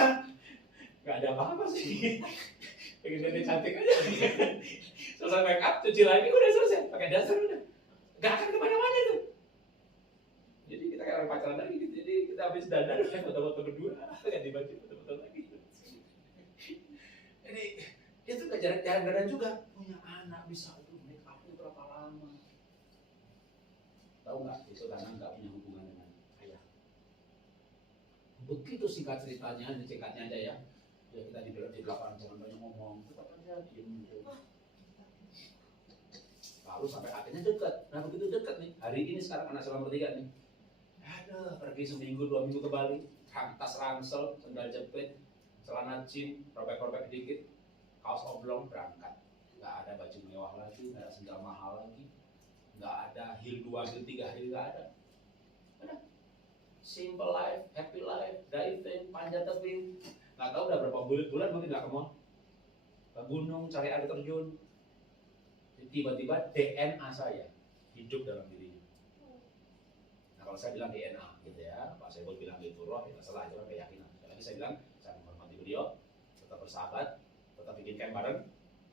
Gak ada apa-apa sih. Pengen jadi cantik aja. Selesai make up, cuci lagi, udah selesai. Pakai dasar udah. Gak akan kemana-mana tuh. Jadi kita kayak orang pacaran lagi gitu. Jadi kita habis dandan, foto-foto berdua. Ganti baju, foto-foto lagi. Jadi itu gak jarang dandan juga. Punya anak bisa make up itu berapa lama? Tahu nggak? Itu karena nggak punya hubungan dengan ayah. Begitu singkat ceritanya, singkatnya aja ya. Ya kita di belakang jangan banyak ngomong, tetap aja diem. Lalu sampai akhirnya dekat. Nah begitu dekat nih, hari ini sekarang anak saya nomor 3 nih. Ada pergi seminggu 2 minggu ke Bali, tas ransel, sandal jepit, celana jeans, robek-robek dikit, kaos oblong berangkat. Nggak ada baju mewah lagi, nggak ada sandal mahal lagi, nggak ada heel 2, heel 3, heel nggak ada. Udah. Simple life, happy life, diving, panjat tebing. Nggak tahu udah berapa bulan mungkin nggak ke mall. Ke gunung cari air terjun. Tiba-tiba DNA saya hidup dalam dirinya. Nah kalau saya bilang DNA gitu ya, Pak Saiful bilang itu roh, tidak salah, itu keyakinan. Lagi saya bilang saya menghormati beliau, tetap bersahabat, tetap bikin camp bareng,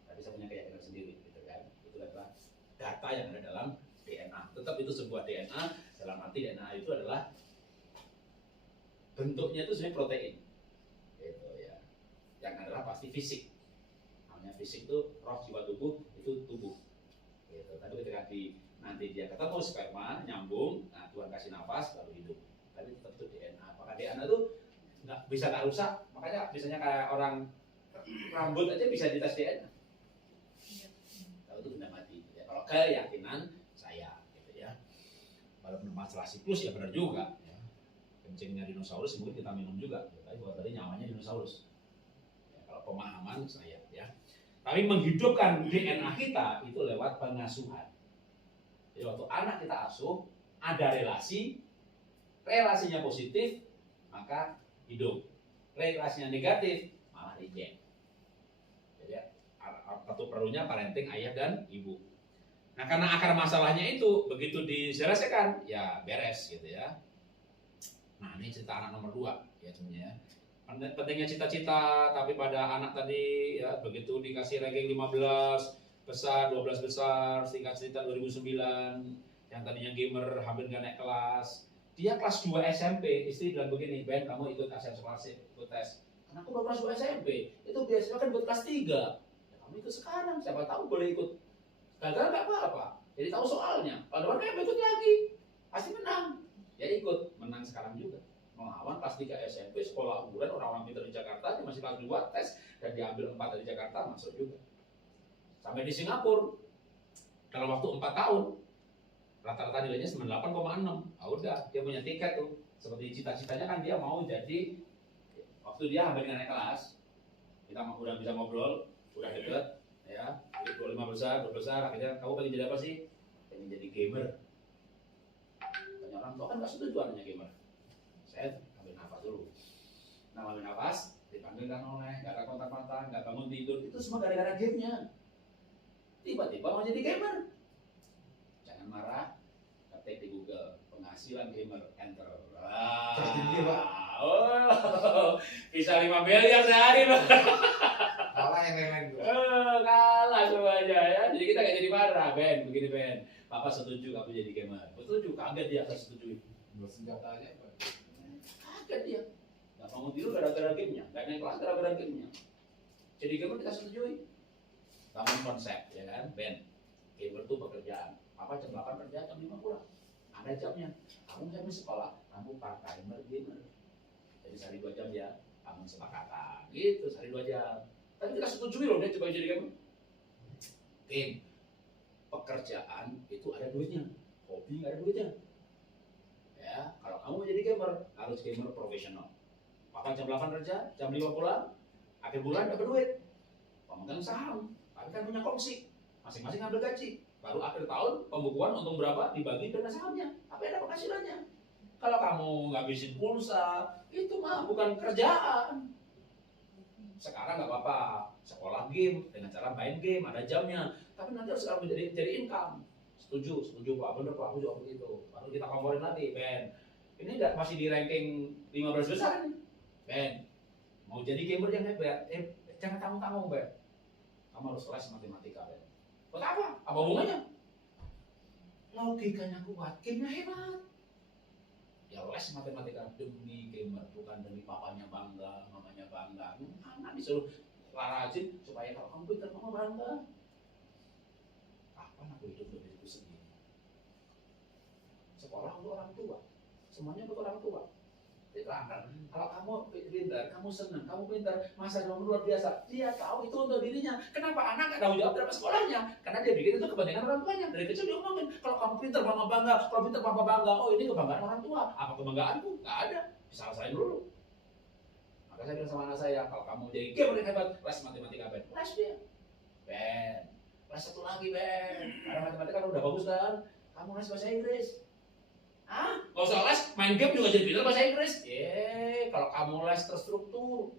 tapi saya punya keyakinan sendiri, gitu kan. Itu adalah data yang ada dalam DNA. Tetap itu sebuah DNA, dalam arti DNA itu adalah bentuknya itu sebenarnya protein, gitu ya. Yang adalah pasti fisik. Namanya fisik itu roh, jiwa, tubuh itu tubuh. Gitu. Tapi ketika nanti dia ketemu sperma nyambung, nah Tuhan kasih nafas lalu hidup. Tapi tetap itu DNA. Apakah DNA itu nggak rusak. Makanya biasanya kayak orang rambut aja bisa dites DNA. Kalau itu benda mati. Ya, kalau keyakinan saya, gitu ya. Walaupun masalah siklus ya benar juga. Ya. Kencingnya dinosaurus mungkin kita minum juga. Ya, tapi buat tadi nyawanya dinosaurus. Ya, kalau pemahaman saya, ya. Tapi menghidupkan DNA kita itu lewat pengasuhan. Jadi waktu anak kita asuh, ada relasinya positif, maka hidup. Relasinya negatif, malah reject. Jadi satu perlunya parenting ayah dan ibu. Nah karena akar masalahnya itu begitu diselesaikan, ya beres gitu ya. Nah ini cerita anak nomor 2 ya sebenarnya. Pentingnya cita-cita, tapi pada anak tadi ya begitu dikasih ranking 15 besar, 12 besar, singkat cerita 2009, yang tadinya gamer hampir nggak naik kelas. Dia kelas 2 SMP, istri bilang begini, Ben kamu ikut ASEAN Scholarship, ikut tes. Karena aku baru kelas 2 SMP, itu biasanya kan buat kelas 3. Ya, kamu ikut sekarang, siapa tahu boleh ikut. Gagal nggak apa-apa, jadi tahu soalnya. Kalau depan ikut lagi, pasti menang. Ya ikut, menang sekarang juga. Melawan kelas 3 SMP, sekolah unggulan orang-orang pintar di Jakarta, dia masih kelas 2 tes, dan diambil 4 dari Jakarta, masuk juga. Sampai di Singapura, dalam waktu 4 tahun, rata-rata nilainya 98,6. Ah udah, dia punya tiket tuh. Seperti cita-citanya kan dia mau jadi, waktu dia hampir naik kelas, kita udah bisa ngobrol, udah deket, ya, 25 besar, akhirnya kamu pengen jadi apa sih? Pengen jadi gamer. Banyak orang tua kan nggak setuju anaknya gamer. Saya ambil nafas dulu. Nah, ambil nafas, dipanggil kan oleh, nggak ada kontak mata, nggak bangun tidur, itu semua gara-gara gamenya. Tiba-tiba mau jadi gamer. Jangan marah, ketik di Google penghasilan gamer, enter. Tertinggi, Pak. Oh, bisa 5 miliar sehari, Pak. Kalah yang lain-lain tuh. Kalah semuanya ya. Jadi kita nggak jadi marah, Ben. Begini Ben, Papa setuju kamu jadi gamer. Setuju, kaget dia atas setuju. Buat senjata aja, Pak. Kaget dia. Nggak bangun tidur gara-gara gamenya, nggak naik kelas gara-gara gamenya. Jadi gamer kita setujui. Bangun konsep, ya kan, Ben. Gamer itu pekerjaan. Papa jam 8 kerja, jam 5 pulang. Ada jamnya. Kamu jam sekolah, kamu part timer gamer. Jadi sehari 2 jam ya, kamu sepakatan. Gitu, sehari 2 jam. Tapi kita setujui loh, dia coba jadi gamer. Game, pekerjaan itu ada duitnya, hobi nggak ada duitnya. Ya, kalau kamu mau jadi gamer, harus gamer profesional. Papa jam 8 kerja, jam 5 pulang, akhir bulan dapat duit. Pemegang saham, tapi kan punya kongsi, masing-masing ambil gaji. Baru akhir tahun pembukuan untung berapa dibagi dana sahamnya, tapi ada penghasilannya. Kalau kamu ngabisin pulsa, itu mah bukan kerjaan. Sekarang nggak apa-apa, sekolah game dengan cara main game, ada jamnya. Tapi nanti harus kamu jadi income. Setuju Pak, bener Pak, aku juga begitu. Baru kita komporin lagi, Ben. Ini masih di ranking 15 besar nih. Ben, mau jadi gamer yang hebat, jangan tanggung-tanggung, Ben. Kamu harus les matematika, Ben. Buat apa? Apa hubungannya? Logikanya kuat, gamenya hebat. Ya les matematika demi gamer, bukan demi papanya bangga, mamanya bangga. Anak disuruh rajin supaya kalau kamu pintar mama bangga. Kapan aku hidup diriku sendiri? Sekolah untuk orang tua, semuanya untuk orang tua. Diterangkan, kalau kamu pintar, kamu senang, kamu pintar, masa kamu luar biasa. Dia tahu itu untuk dirinya. Kenapa anak nggak tahu jawab berapa sekolahnya? Karena dia bikin itu kepentingan orang tuanya. Dari kecil dia ngomongin, kalau kamu pintar mama bangga, kalau pintar papa bangga. Oh ini kebanggaan orang tua. Apa kebanggaanku? Nggak ada. Disalah-salahin dulu. Maka saya bilang sama anak saya, kalau kamu jadi gamer yang hebat, les matematika Ben. Les dia. Ben, les satu lagi Ben. Karena matematika kan udah bagus kan? Kamu les bahasa Inggris. Hah? Gak usah les, main game juga jadi pintar bahasa Inggris. Kalau kamu les terstruktur,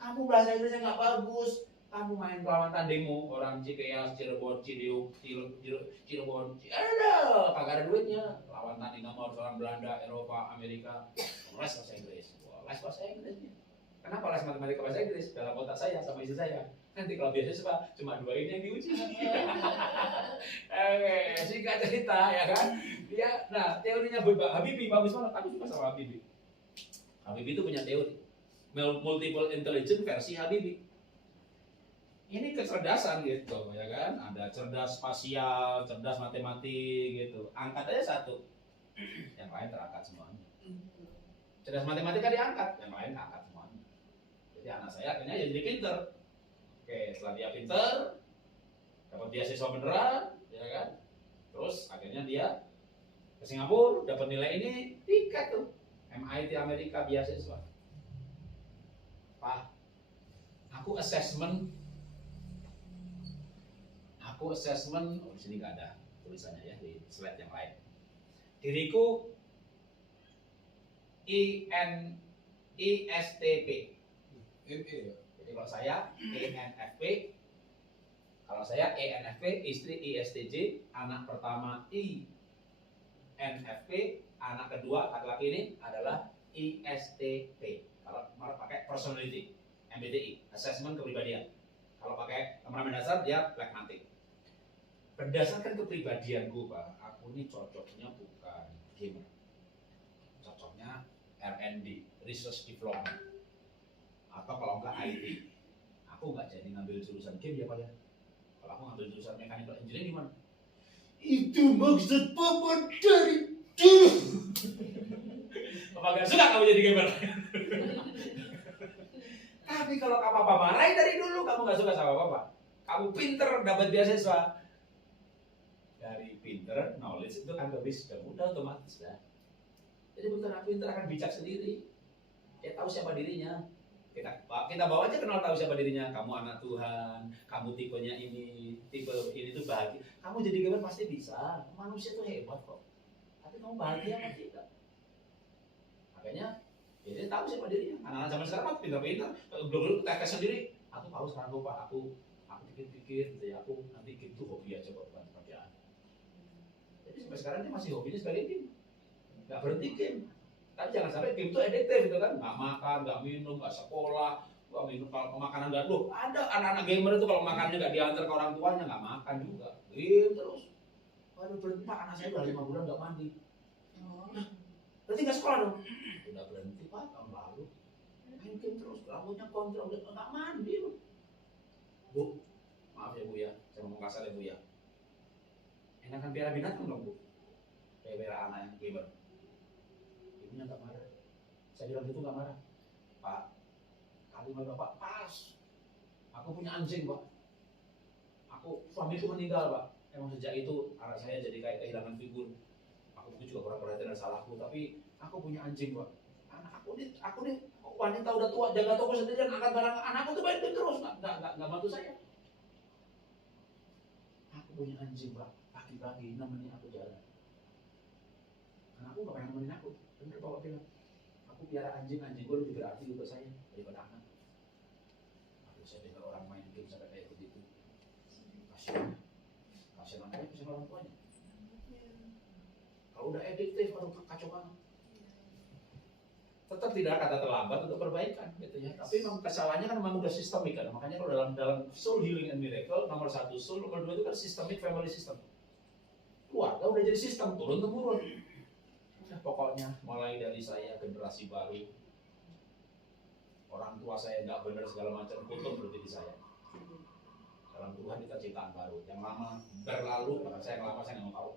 kamu bahasa Inggrisnya nggak bagus, kamu main lawan tandingmu orang Cikeas, Cirebon, Cirebon, ada, kagak ada duitnya. Lawan tanding kamu harus orang Belanda, Eropa, Amerika. Kamu les bahasa Inggris, les bahasa Inggrisnya. Kenapa les matematika bahasa Inggris? Dalam otak saya sama istri saya. Nanti kalau biasanya cuma 2 ini yang diuji. Oke, singkat cerita ya kan. Dia, nah teorinya Habibie bagus banget. Aku suka sama Habibie. Habibie itu punya teori multiple intelligence versi Habibie. Ini kecerdasan gitu ya kan. Ada cerdas spasial, cerdas matematik gitu. Angkat aja 1, yang lain terangkat semuanya. Cerdas matematika diangkat, yang lain angkat semuanya. Jadi anak saya akhirnya ya jadi pinter. Oke, setelah dia pinter, dapat beasiswa beneran, ya kan? Terus akhirnya dia ke Singapura, dapat nilai ini, tiket tuh. MIT Amerika beasiswa. Pak, aku assessment, oh di sini nggak ada tulisannya ya, di slide yang lain. Diriku ISTP. ME ya. Jadi kalau saya ENFP, kalau saya ENFP, istri ISTJ, anak pertama INFP, anak kedua laki-laki ini adalah ISTP. Kalau mau pakai personality, MBTI, assessment kepribadian. Kalau pakai temperamen dasar dia pragmatik. Berdasarkan kepribadianku, Pak, aku ini cocoknya bukan gamer. Cocoknya R&D, Research Development. Atau kalau enggak IT. Aku nggak jadi ngambil jurusan game ya Pak ya. Kalau aku ngambil jurusan mechanical engineering gimana? Itu maksud Papa dari dulu. Papa gak suka kamu jadi gamer. Tapi kalau Papa marahin dari dulu, kamu gak suka sama Papa. Kamu pinter, dapat beasiswa. Dari pinter, knowledge itu kan wisdom, udah otomatis dah. Jadi pinter akan bijak sendiri. Dia tahu siapa dirinya. Kita bawa aja kenal tahu siapa dirinya. Kamu anak Tuhan, kamu tipenya ini, tipe ini tuh bahagia. Kamu jadi gamer pasti bisa. Manusia tuh hebat kok. Tapi kamu bahagia apa tidak? Makanya dia tahu siapa dirinya. Anak-anak zaman sekarang mah pinter-pinter. Dulu tes sendiri. Aku tahu sekarang gue Pak. Aku pikir-pikir gitu ya. Aku nanti game tuh hobi aja kok, bukan pekerjaan. Jadi sampai sekarang dia masih hobinya sebagai game. Gak berhenti game. Tapi jangan sampai game itu addictive gitu kan, nggak makan, nggak minum, nggak sekolah, nggak minum, kalau makanan nggak loh. Ada anak-anak gamer itu kalau makannya nggak diantar ke orang tuanya nggak makan juga, game terus. Waduh berhenti Pak, anak saya udah 5 bulan nggak mandi. Nah, berarti nggak sekolah dong? Udah berhenti Pak tahun lalu, main game terus, rambutnya kontrol, udah nggak mandi loh. Bu, maaf ya Bu ya, saya ngomong kasar ya Bu ya. Enakan piara binatang dong Bu, piara anak yang gamer. Ibunya nggak marah. Saya bilang gitu nggak marah. Pak, kalimat Bapak pas. Aku punya anjing Pak. Suamiku meninggal Pak. Emang sejak itu anak saya jadi kayak kehilangan figur. Aku juga kurang perhatian dan salahku. Tapi aku punya anjing Pak. Aku nih wanita udah tua, jaga toko sendirian, angkat barang anakku tuh main game terus, nggak bantu saya. Aku punya anjing Pak. Pagi-pagi nemenin aku jalan. Anakku nggak pengen nemenin aku. Bener Bapak bilang, aku piara anjing gue lebih berarti untuk saya daripada anak. Aku saya dengar orang main game sampai kayak begitu. Kasihan anaknya, kasihan orang tuanya. Kalau udah addictive atau kacau banget. Tetap tidak kata terlambat untuk perbaikan gitu ya. Tapi memang kesalahannya kan memang udah sistemik kan. Makanya kalau dalam soul healing and miracle nomor 1 soul, nomor 2 itu kan systemic family system. Keluarga udah jadi sistem turun temurun. Pokoknya mulai dari saya generasi baru, orang tua saya nggak benar segala macam, kutuk berarti di saya. Dalam Tuhan kita ciptaan baru, yang lama berlalu, bahkan saya yang lama saya nggak mau tahu.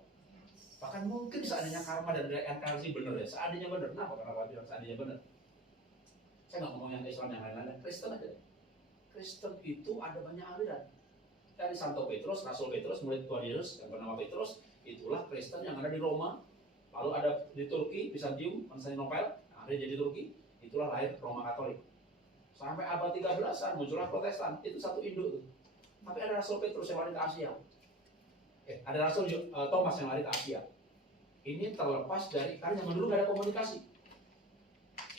Bahkan mungkin seandainya karma dan reinkarnasi benar ya, seandainya benar. Kenapa? Karena bilang seandainya benar. Saya nggak ngomong yang Islam yang lain-lain, Kristen aja. Kristen itu ada banyak aliran. Dari Santo Petrus, Rasul Petrus, murid Tuhan Yesus yang bernama Petrus, itulah Kristen yang ada di Roma. Lalu ada di Turki, Bizantium, Konstantinopel, ada jadi Turki, itulah lahir Roma Katolik. Sampai abad 13-an muncullah Protestan, itu satu induk tuh. Tapi ada Rasul Petrus yang lari ke Asia. Ada Rasul Thomas yang lari ke Asia. Ini terlepas dari, karena zaman dulu nggak ada komunikasi.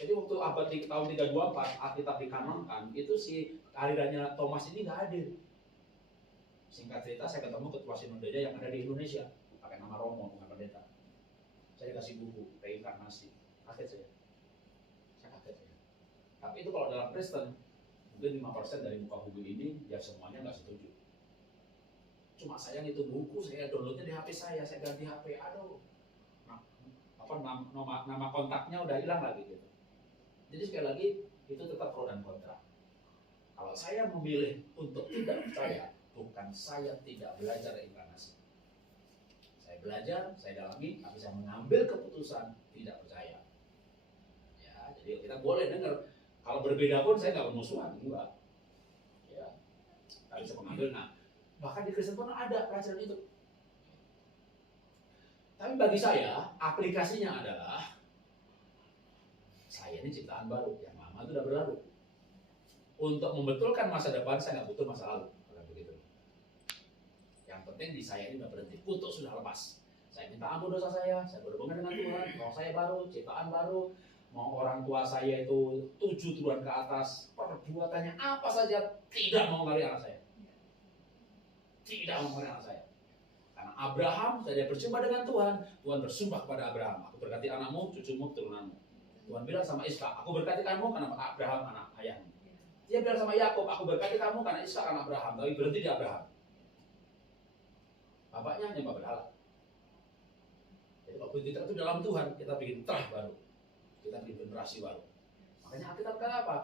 Jadi waktu abad tahun 324, Alkitab dikanonkan, itu si alirannya Thomas ini nggak hadir. Singkat cerita, saya ketemu ketua Sinodenya yang ada di Indonesia, pakai nama Romo, bukan pendeta. Saya kasih buku reinkarnasi, kaget saya kaget ya. Tapi itu kalau dalam Kristen mungkin 5% dari muka bumi ini ya semuanya nggak setuju. Cuma sayang itu buku saya downloadnya di HP saya ganti HP, aduh, nama kontaknya udah hilang lagi gitu. Jadi sekali lagi itu tetap pro dan kontra. Kalau saya memilih untuk tidak percaya, bukan saya tidak belajar reinkarnasi. Saya belajar, saya dalami, tapi saya mengambil keputusan tidak percaya. Ya, Jadi kita boleh dengar. Kalau berbeda pun saya nggak bermusuhan, enggak. Ya, nggak bisa mengambil. Nah, bahkan di Kristen pun ada pelajaran itu. Tapi bagi saya, aplikasinya adalah saya ini ciptaan baru, yang lama itu udah berlalu. Untuk membetulkan masa depan, saya nggak butuh masa lalu. Kalau begitu. Yang penting di saya ini udah berhenti, kutuk sudah lepas. Saya minta ampun dosa saya berhubungan dengan Tuhan, roh saya baru, ciptaan baru. Mau orang tua saya itu 7 turunan ke atas, perbuatannya apa saja tidak mempengaruhi anak saya. Tidak mempengaruhi anak saya. Karena Abraham, saya berjumpa dengan Tuhan, Tuhan bersumpah kepada Abraham, aku berkati anakmu, cucumu, keturunanmu. Tuhan bilang sama Ishak, aku berkati kamu karena Abraham anak ayahmu. Dia bilang sama Yakub, aku berkati kamu karena Ishak anak Abraham, tapi berhenti di Abraham. Bapaknya hanya berhala. Jadi waktu kita itu dalam Tuhan, kita bikin terah baru, kita bikin generasi baru. Makanya Alkitab kata apa?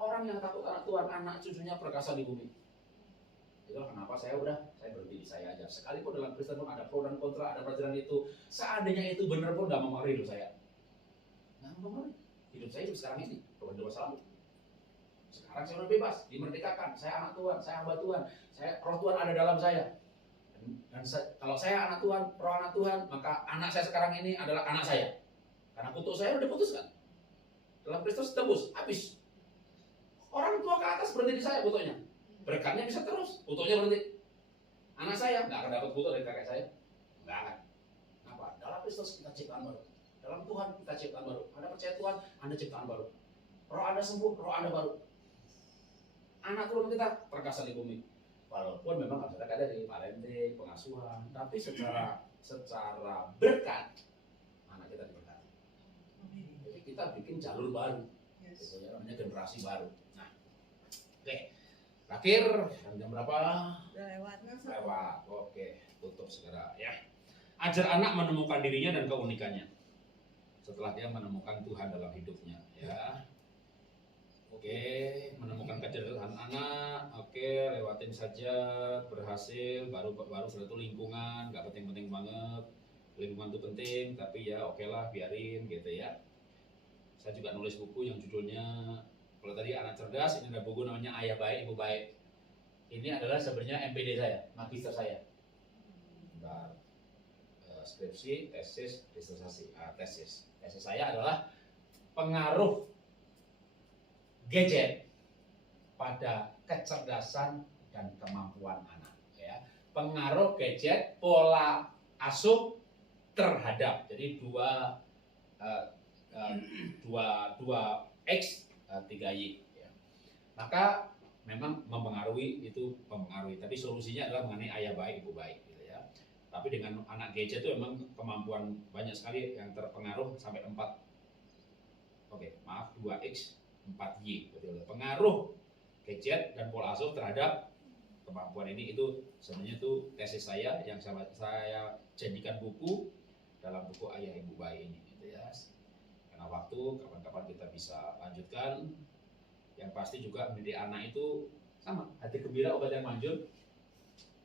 Orang yang takut anak Tuhan, anak cucunya perkasa di bumi. Itulah kenapa saya berhenti di saya aja. Sekalipun dalam Kristen pun ada pro dan kontra, ada pelajaran itu. Seandainya itu benar pun nggak mempengaruhi hidup saya. Nggak mempengaruhi. Hidup saya hidup sekarang ini, bukan di masa lalu. Sekarang saya udah bebas, dimerdekakan. Saya anak Tuhan, saya hamba Tuhan. Roh Tuhan ada dalam saya. Dan kalau saya anak Tuhan, roh anak Tuhan, maka anak saya sekarang ini adalah anak saya. Karena kutuk saya udah diputuskan. Dalam Kristus tebus, habis. Orang tua ke atas berhenti di saya kutuknya. Berkatnya bisa terus, kutuknya berhenti. Anak saya nggak akan dapat kutuk dari kakek saya. Nggak akan. Kenapa? Dalam Kristus kita ciptaan baru. Dalam Tuhan kita ciptaan baru. Anda percaya Tuhan, Anda ciptaan baru. Roh Anda sembuh, roh Anda baru. Anak turun kita perkasa di bumi. Walaupun memang harus ada dari parenting, pengasuhan, tapi secara berkat anak kita diberkati. Jadi kita bikin jalur baru, gitu ya, namanya generasi baru. Nah, oke, terakhir jam berapa? Udah lewat. Lewat. Oke, tutup segera ya. Ajar anak menemukan dirinya dan keunikannya setelah dia menemukan Tuhan dalam hidupnya, ya. Oke, menemukan kecerdasan anak, oke, lewatin saja, berhasil, baru setelah itu lingkungan, nggak penting-penting banget, lingkungan itu penting, tapi ya oke lah, biarin gitu ya. Saya juga nulis buku yang judulnya, kalau tadi anak cerdas, ini ada buku namanya Ayah Baik, Ibu Baik. Ini adalah sebenarnya MPD saya, magister saya. Bentar. Skripsi, tesis, disertasi, tesis saya adalah pengaruh gadget pada kecerdasan dan kemampuan anak, ya. Pengaruh gadget, pola asuh terhadap, jadi dua X 3Y, ya. Maka memang mempengaruhi, tapi solusinya adalah mengenai ayah baik, ibu baik, gitu ya. Tapi dengan anak gadget itu memang kemampuan banyak sekali yang terpengaruh sampai 2X 4Y, betul. Pengaruh gadget dan pola asuh terhadap kemampuan ini, itu sebenarnya itu tesis saya yang saya jadikan buku dalam buku Ayah Ibu Baik ini, gitu ya. Karena waktu, kapan-kapan kita bisa lanjutkan. Yang pasti juga mendidik anak itu sama, hati gembira obat yang manjur.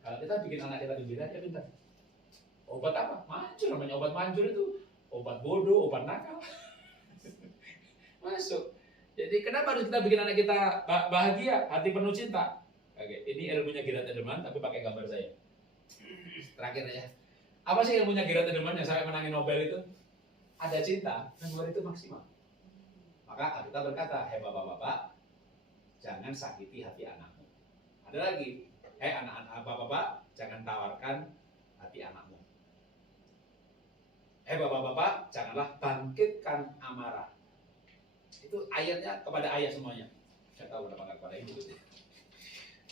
Kalau kita bikin anak kita gembira, dia pintar. Obat apa? Manjur, namanya obat manjur itu obat bodoh, obat nakal. Masuk. Jadi kenapa harus kita bikin anak kita bahagia, hati penuh cinta? Oke, ini ilmunya Gerard Edelman, tapi pakai gambar saya. Terakhir ya. Apa sih ilmunya Gerard Edelman yang sampai menangin Nobel itu? Ada cinta, nomor itu maksimal. Maka kita berkata, bapak-bapak, jangan sakiti hati anakmu. Ada lagi, anak-anak bapak-bapak, jangan tawarkan hati anakmu. Bapak-bapak, janganlah bangkitkan amarah. Itu ayatnya kepada ayah semuanya. Saya tahu kenapa nggak kepada ibu gitu.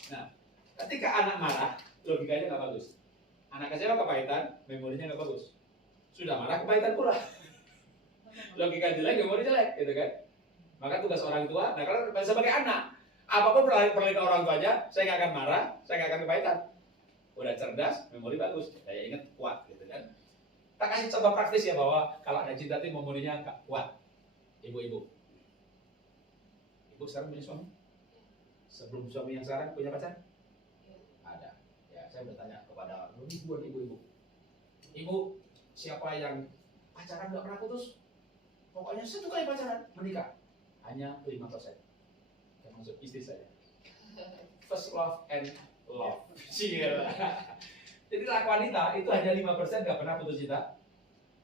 Nah, ketika anak marah, logikanya nggak bagus. Anak kecewa kepahitan, memorinya nggak bagus. Sudah marah kepahitan pula. Logika jelek, memori jelek, gitu kan? Maka tugas orang tua, nah kalau sebagai anak, apapun perlakuan orang tuanya, saya nggak akan marah, saya nggak akan kepahitan. Udah cerdas, memori bagus, saya ingat kuat, gitu kan? Kita kasih contoh praktis ya bahwa kalau ada cinta itu memorinya nggak kuat. Ibu-ibu. Ibu sekarang punya suami? Sebelum suami yang sekarang punya pacar? Ada. Ya, saya bertanya kepada ribuan ibu-ibu. Ibu, siapa yang pacaran nggak pernah putus? Pokoknya 1 kali pacaran menikah hanya 5%. Termasuk istri saya. First love and love. Jadi laki wanita itu hanya 5% nggak pernah putus cinta.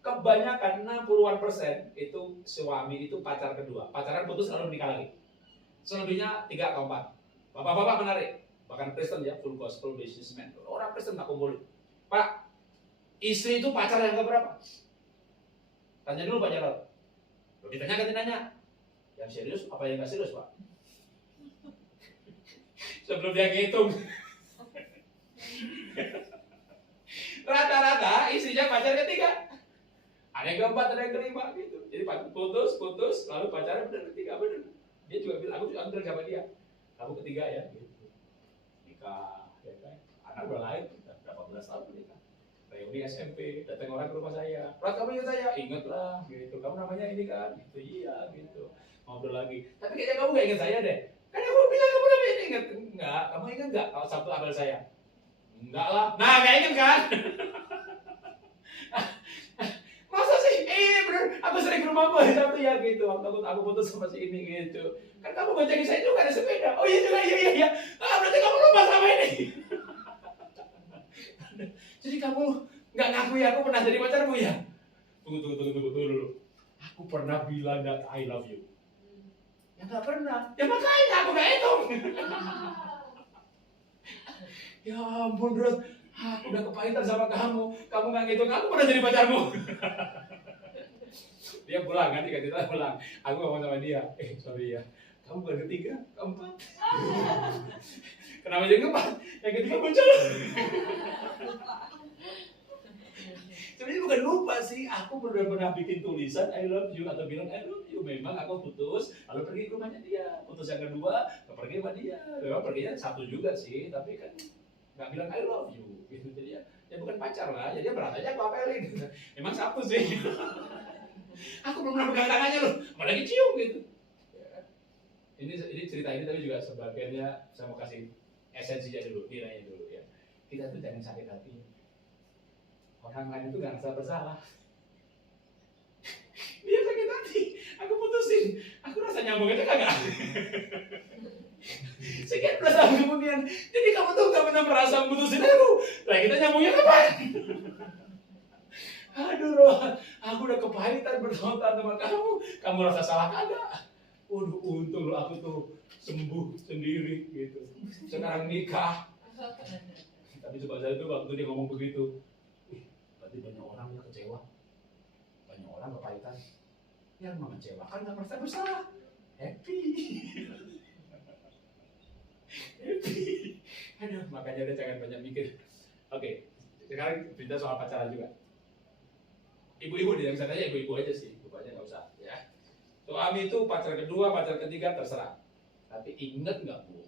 Kebanyakan 60-an% itu suami itu pacar kedua. Pacaran putus lalu menikah lagi. Selebihnya 3 atau 4. Bapak-bapak menarik. Bahkan Kristen ya, full gospel businessman. Orang Kristen tak kumpulin. Pak, istri itu pacar yang keberapa? Tanya dulu Pak Jarod. Ditanya ganti nanya. Yang serius apa yang nggak serius Pak? Sebelum dia ngitung. Rata-rata istrinya pacar ketiga. Ada yang keempat, ada yang kelima gitu. Jadi putus, lalu pacarnya benar ketiga benar. Dia juga bilang, aku juga benar sama dia. Kamu ketiga ya, gitu. Nikah, ya kan? Anak udah lahir, berapa belas tahun menikah. Reuni SMP, datang orang ke rumah saya. Rat, kamu ingat saya? Ingat lah, gitu. Kamu namanya ini kan? Gitu, iya, gitu. Ngobrol lagi. Tapi kayaknya kamu gak ingat saya deh. Kan aku bilang kamu namanya ini ingat. Enggak, kamu ingat nggak kalau Sabtu apel saya? Enggak lah. Nah, gak ingat kan? Masa sih? Bener. Aku sering ke rumahmu hari Sabtu ya gitu. Aku putus sama si ini gitu. Kan kamu boncengin saya juga ada sepeda. Oh iya juga, iya. Ah, berarti kamu lupa sama ini. Jadi kamu nggak ngakui aku pernah jadi pacarmu ya? Tunggu dulu. Aku pernah bilang that I love you. Ya nggak pernah. Ya makanya aku nggak hitung. Ya ampun Rod, aku udah kepahitan sama kamu. Kamu nggak ngitung aku pernah jadi pacarmu. Dia pulang kan, kita pulang. Aku ngomong sama dia, sorry ya, kamu bukan ketiga, keempat. Kenapa jadi keempat? Yang ketiga muncul. Sebenarnya bukan lupa sih, aku pernah bikin tulisan I love you atau bilang I love you. Memang aku putus, lalu pergi ke rumahnya dia. Putus yang kedua, pergi sama dia. Memang perginya satu juga sih, tapi kan nggak bilang I love you. Gitu. Jadi ya bukan pacar lah, jadi berat aja aku apelin. Emang satu sih. Aku belum pernah pegang tangannya loh, apalagi cium gitu. Ya. Ini cerita ini tapi juga sebagiannya saya mau kasih esensinya dulu, nilainya dulu ya. Kita tuh jangan sakit hati. Orang lain itu gak rasa bersalah. Dia sakit hati, aku putusin. Aku rasa nyambung aja kagak. Sekian belas tahun kemudian, jadi kamu tuh gak pernah merasa putusin aku. Lah kita nyambungnya kapan? Aduh Roh, aku udah kepahitan bertahun-tahun sama kamu. Kamu rasa salah kagak? Waduh, untung lo aku tuh sembuh sendiri gitu. Sekarang nikah. Tapi coba saya tuh waktu dia ngomong begitu, berarti banyak orang yang kecewa, banyak orang kepahitan. Yang mengecewakan nggak merasa bersalah, happy. Happy. Aduh, makanya udah jangan banyak mikir. Oke, sekarang cerita soal pacaran juga. Ibu-ibu yang bisa tanya ibu-ibu aja sih, bapaknya nggak usah ya. Suami itu pacar kedua, pacar ketiga terserah. Tapi ingat nggak Bu,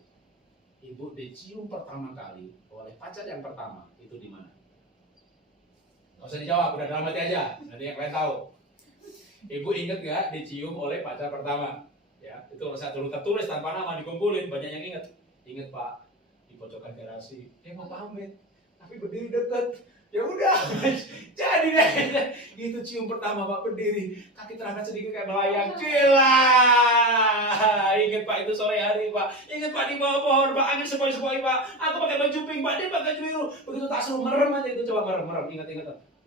ibu dicium pertama kali oleh pacar yang pertama itu di mana? Nggak usah dijawab, udah dalam hati aja. Nanti yang lain tahu. Ibu ingat nggak dicium oleh pacar pertama? Ya, itu saya dulu tertulis tanpa nama dikumpulin, banyak yang ingat. Ingat Pak, di pojokan garasi, dia mau pamit, tapi berdiri deket. Ya udah, jadi deh. Itu cium pertama Pak berdiri, kaki terangkat sedikit kayak melayang. Gila. Ingat Pak itu sore hari Pak. Ingat Pak di bawah pohon Pak, angin sepoi-sepoi Pak. Aku pakai baju pink Pak, dia pakai baju biru. Begitu tak suruh merem aja itu, coba merem. Ingat.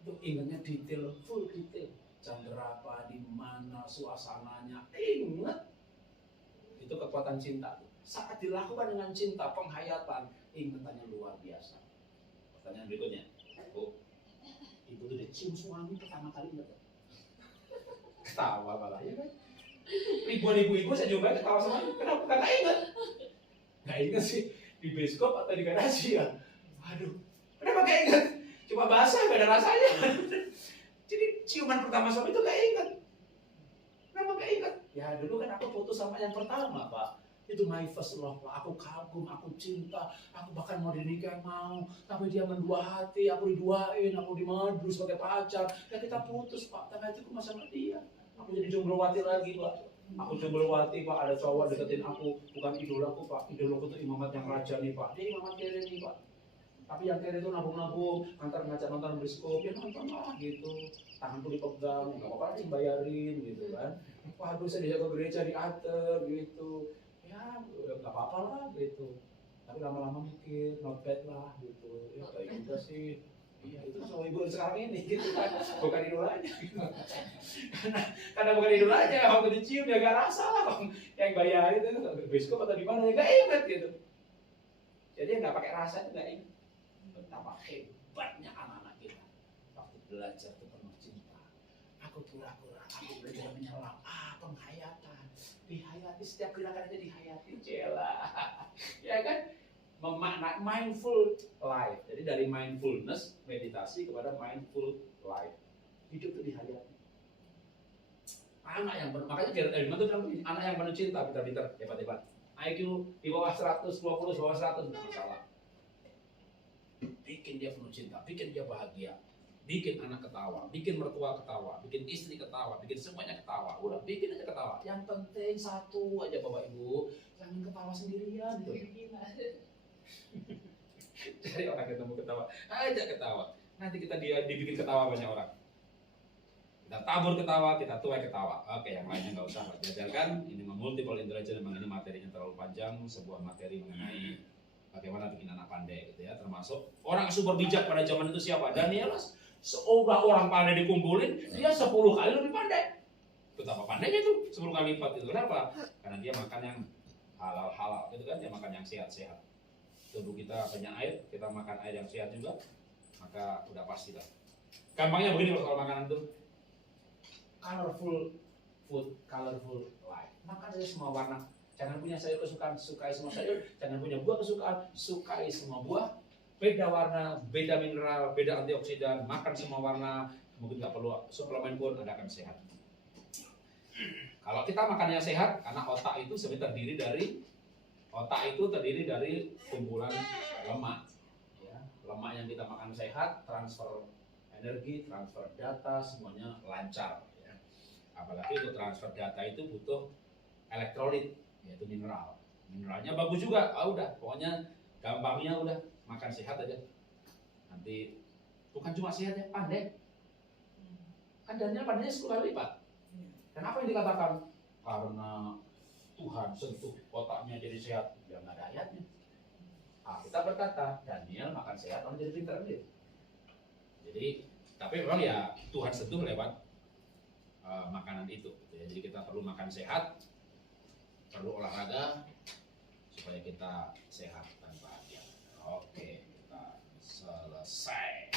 Itu ingatnya detail, full detail. Jam berapa, di mana, suasananya. Ingat. Itu kekuatan cinta. Saat dilakukan dengan cinta, penghayatan, ingatannya luar biasa. Pertanyaan berikutnya. Bu, ibu tuh dicium suami pertama kali enggak? Ketawa malah ya kan? Ribuan ibu-ibu saya coba ketawa sama ibu. Kenapa nggak ingat? Nggak ingat sih di bioskop atau di garasi ya. Aduh, kenapa nggak ingat? Cuma basah nggak ada rasanya. Jadi ciuman pertama suami itu nggak ingat. Kenapa nggak ingat? Ya dulu kan aku putus sama yang pertama Pak. Itu my first love lah, aku kagum, aku cinta, aku bahkan mau dinikah mau, tapi dia mendua hati, aku diduain, aku dimadu sebagai pacar, ya kita putus Pak, tapi hatiku masih sama dia, aku jadi jomblowati lagi Pak, aku jomblowati Pak, ada cowok deketin aku, bukan idolaku Pak, idolaku itu imamat yang raja nih Pak, dia imamat keren nih Pak, Tapi yang kiri itu nabung-nabung, antar ngajak nonton bioskop, ya nonton lah gitu. Tanganku dipegang, nggak apa-apa sih bayarin gitu kan. Waduh saya diajak ke gereja diatur gitu. Ya nggak apa-apa lah gitu. Tapi lama-lama mikir, not bad lah gitu. Ya baik juga sih. Iya itu sama ibu sekarang ini gitu kan. Bukan idolanya. karena bukan idolanya, waktu dicium ya gak rasa lah. Yang bayarin itu bioskop atau di mana ya gak inget gitu. Jadi nggak pakai rasa itu nggak inget. Betapa hebatnya anak-anak kita waktu belajar itu penuh cinta. Aku pura-pura, aku belajar menyelam, penghayatan, dihayati setiap gerakan itu dihayati, cela, ya kan? Memaknai mindful life. Jadi dari mindfulness meditasi kepada mindful life. Hidup itu dihayati. Anak yang makanya Gerald Edelman itu bilang anak yang penuh cinta, pintar-pintar, hebat-hebat. IQ di bawah 100, 20 di bawah 100 tidak masalah. Bikin dia penuh cinta, bikin dia bahagia, bikin anak ketawa, bikin mertua ketawa, bikin istri ketawa, bikin semuanya ketawa. Udah, bikin aja ketawa. Yang penting satu aja Bapak Ibu, jangan ketawa sendirian gitu. Cari orang ketemu ketawa, aja ketawa. Nanti kita dibikin ketawa banyak orang. Kita tabur ketawa, kita tuai ketawa. Oke, yang lainnya nggak usah jajalkan. Ini multiple intelligence, memang ini materinya terlalu panjang. Sebuah materi mengenai bagaimana bikin anak pandai gitu ya. Termasuk orang super bijak pada zaman itu siapa? Daniel. Seolah orang pandai dikumpulin, dia 10 kali lebih pandai. Betapa pandainya itu 10 kali lipat itu. Kenapa? Karena dia makan yang halal-halal gitu kan. Dia makan yang sehat-sehat. Tubuh kita banyak air, kita makan air yang sehat juga, maka udah pasti lah. Gampangnya begini kalau makanan itu. Colorful food, colorful life. Makan saja semua warna. Jangan punya sayur kesukaan, sukai semua sayur. Jangan punya buah kesukaan, sukai semua buah. Beda warna, beda mineral, beda antioksidan. Makan semua warna. Mungkin nggak perlu suplemen pun, Anda akan sehat. Kalau kita makannya sehat, karena otak itu sebenarnya terdiri dari kumpulan lemak. Ya, lemak yang kita makan sehat, transfer energi, transfer data, semuanya lancar. Apalagi untuk transfer data itu butuh elektrolit, yaitu mineral. Mineralnya bagus juga, udah, pokoknya gampangnya udah makan sehat aja. Nanti bukan cuma sehat ya, pandai. Kan Daniel pandainya 10 kali lipat. Dan apa yang dikatakan? Karena Tuhan sentuh otaknya jadi sehat, ya nggak ada ayatnya. Kita berkata Daniel makan sehat, orang jadi pintar gitu. Jadi, tapi memang ya Tuhan sentuh lewat makanan itu. Jadi kita perlu makan sehat, perlu olahraga supaya kita sehat dan bahagia. Oke, kita selesai.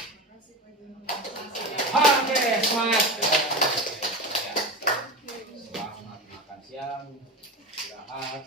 Oke, semangat. Selamat makan siang, istirahat.